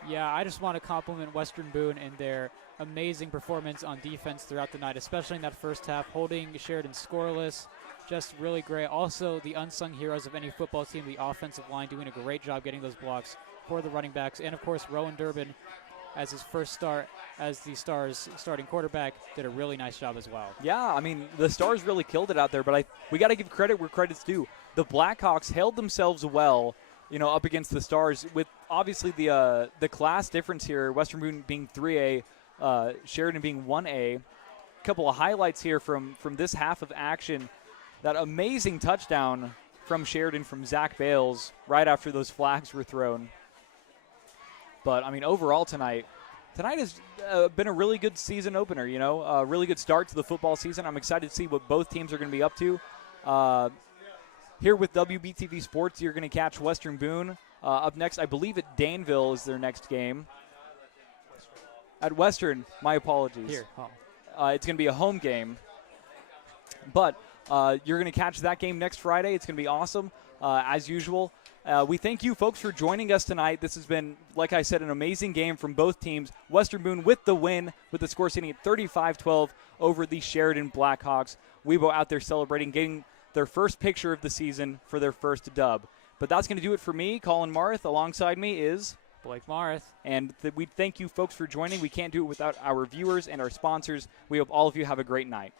Yeah, I just want to compliment Western Boone and their amazing performance on defense throughout the night, especially in that first half, holding Sheridan scoreless. Just really great. Also, the unsung heroes of any football team, the offensive line, doing a great job getting those blocks for the running backs. And, of course, Rowan Durbin, as his first start as the Stars starting quarterback, did a really nice job as well. Yeah, I mean, the Stars really killed it out there, but we got to give credit where credit's due. The Blackhawks held themselves well, up against the Stars, with obviously the class difference here, Western Boone being 3A, Sheridan being 1A. A couple of highlights here from this half of action. That amazing touchdown from Sheridan from Zach Bales right after those flags were thrown. But, I mean, overall tonight has been a really good season opener, a really good start to the football season. I'm excited to see what both teams are going to be up to. Here with WBTV Sports, you're going to catch Western Boone. Up next, I believe at Danville is their next game. At Western, my apologies. Here, it's going to be a home game. But you're going to catch that game next Friday. It's going to be awesome, as usual. We thank you, folks, for joining us tonight. This has been, like I said, an amazing game from both teams. Western Boone with the win, with the score sitting at 35-12 over the Sheridan Blackhawks. Weibo out there celebrating, getting their first picture of the season for their first dub. But that's going to do it for me. Colin Marth, alongside me is Blake Marth. And we thank you, folks, for joining. We can't do it without our viewers and our sponsors. We hope all of you have a great night.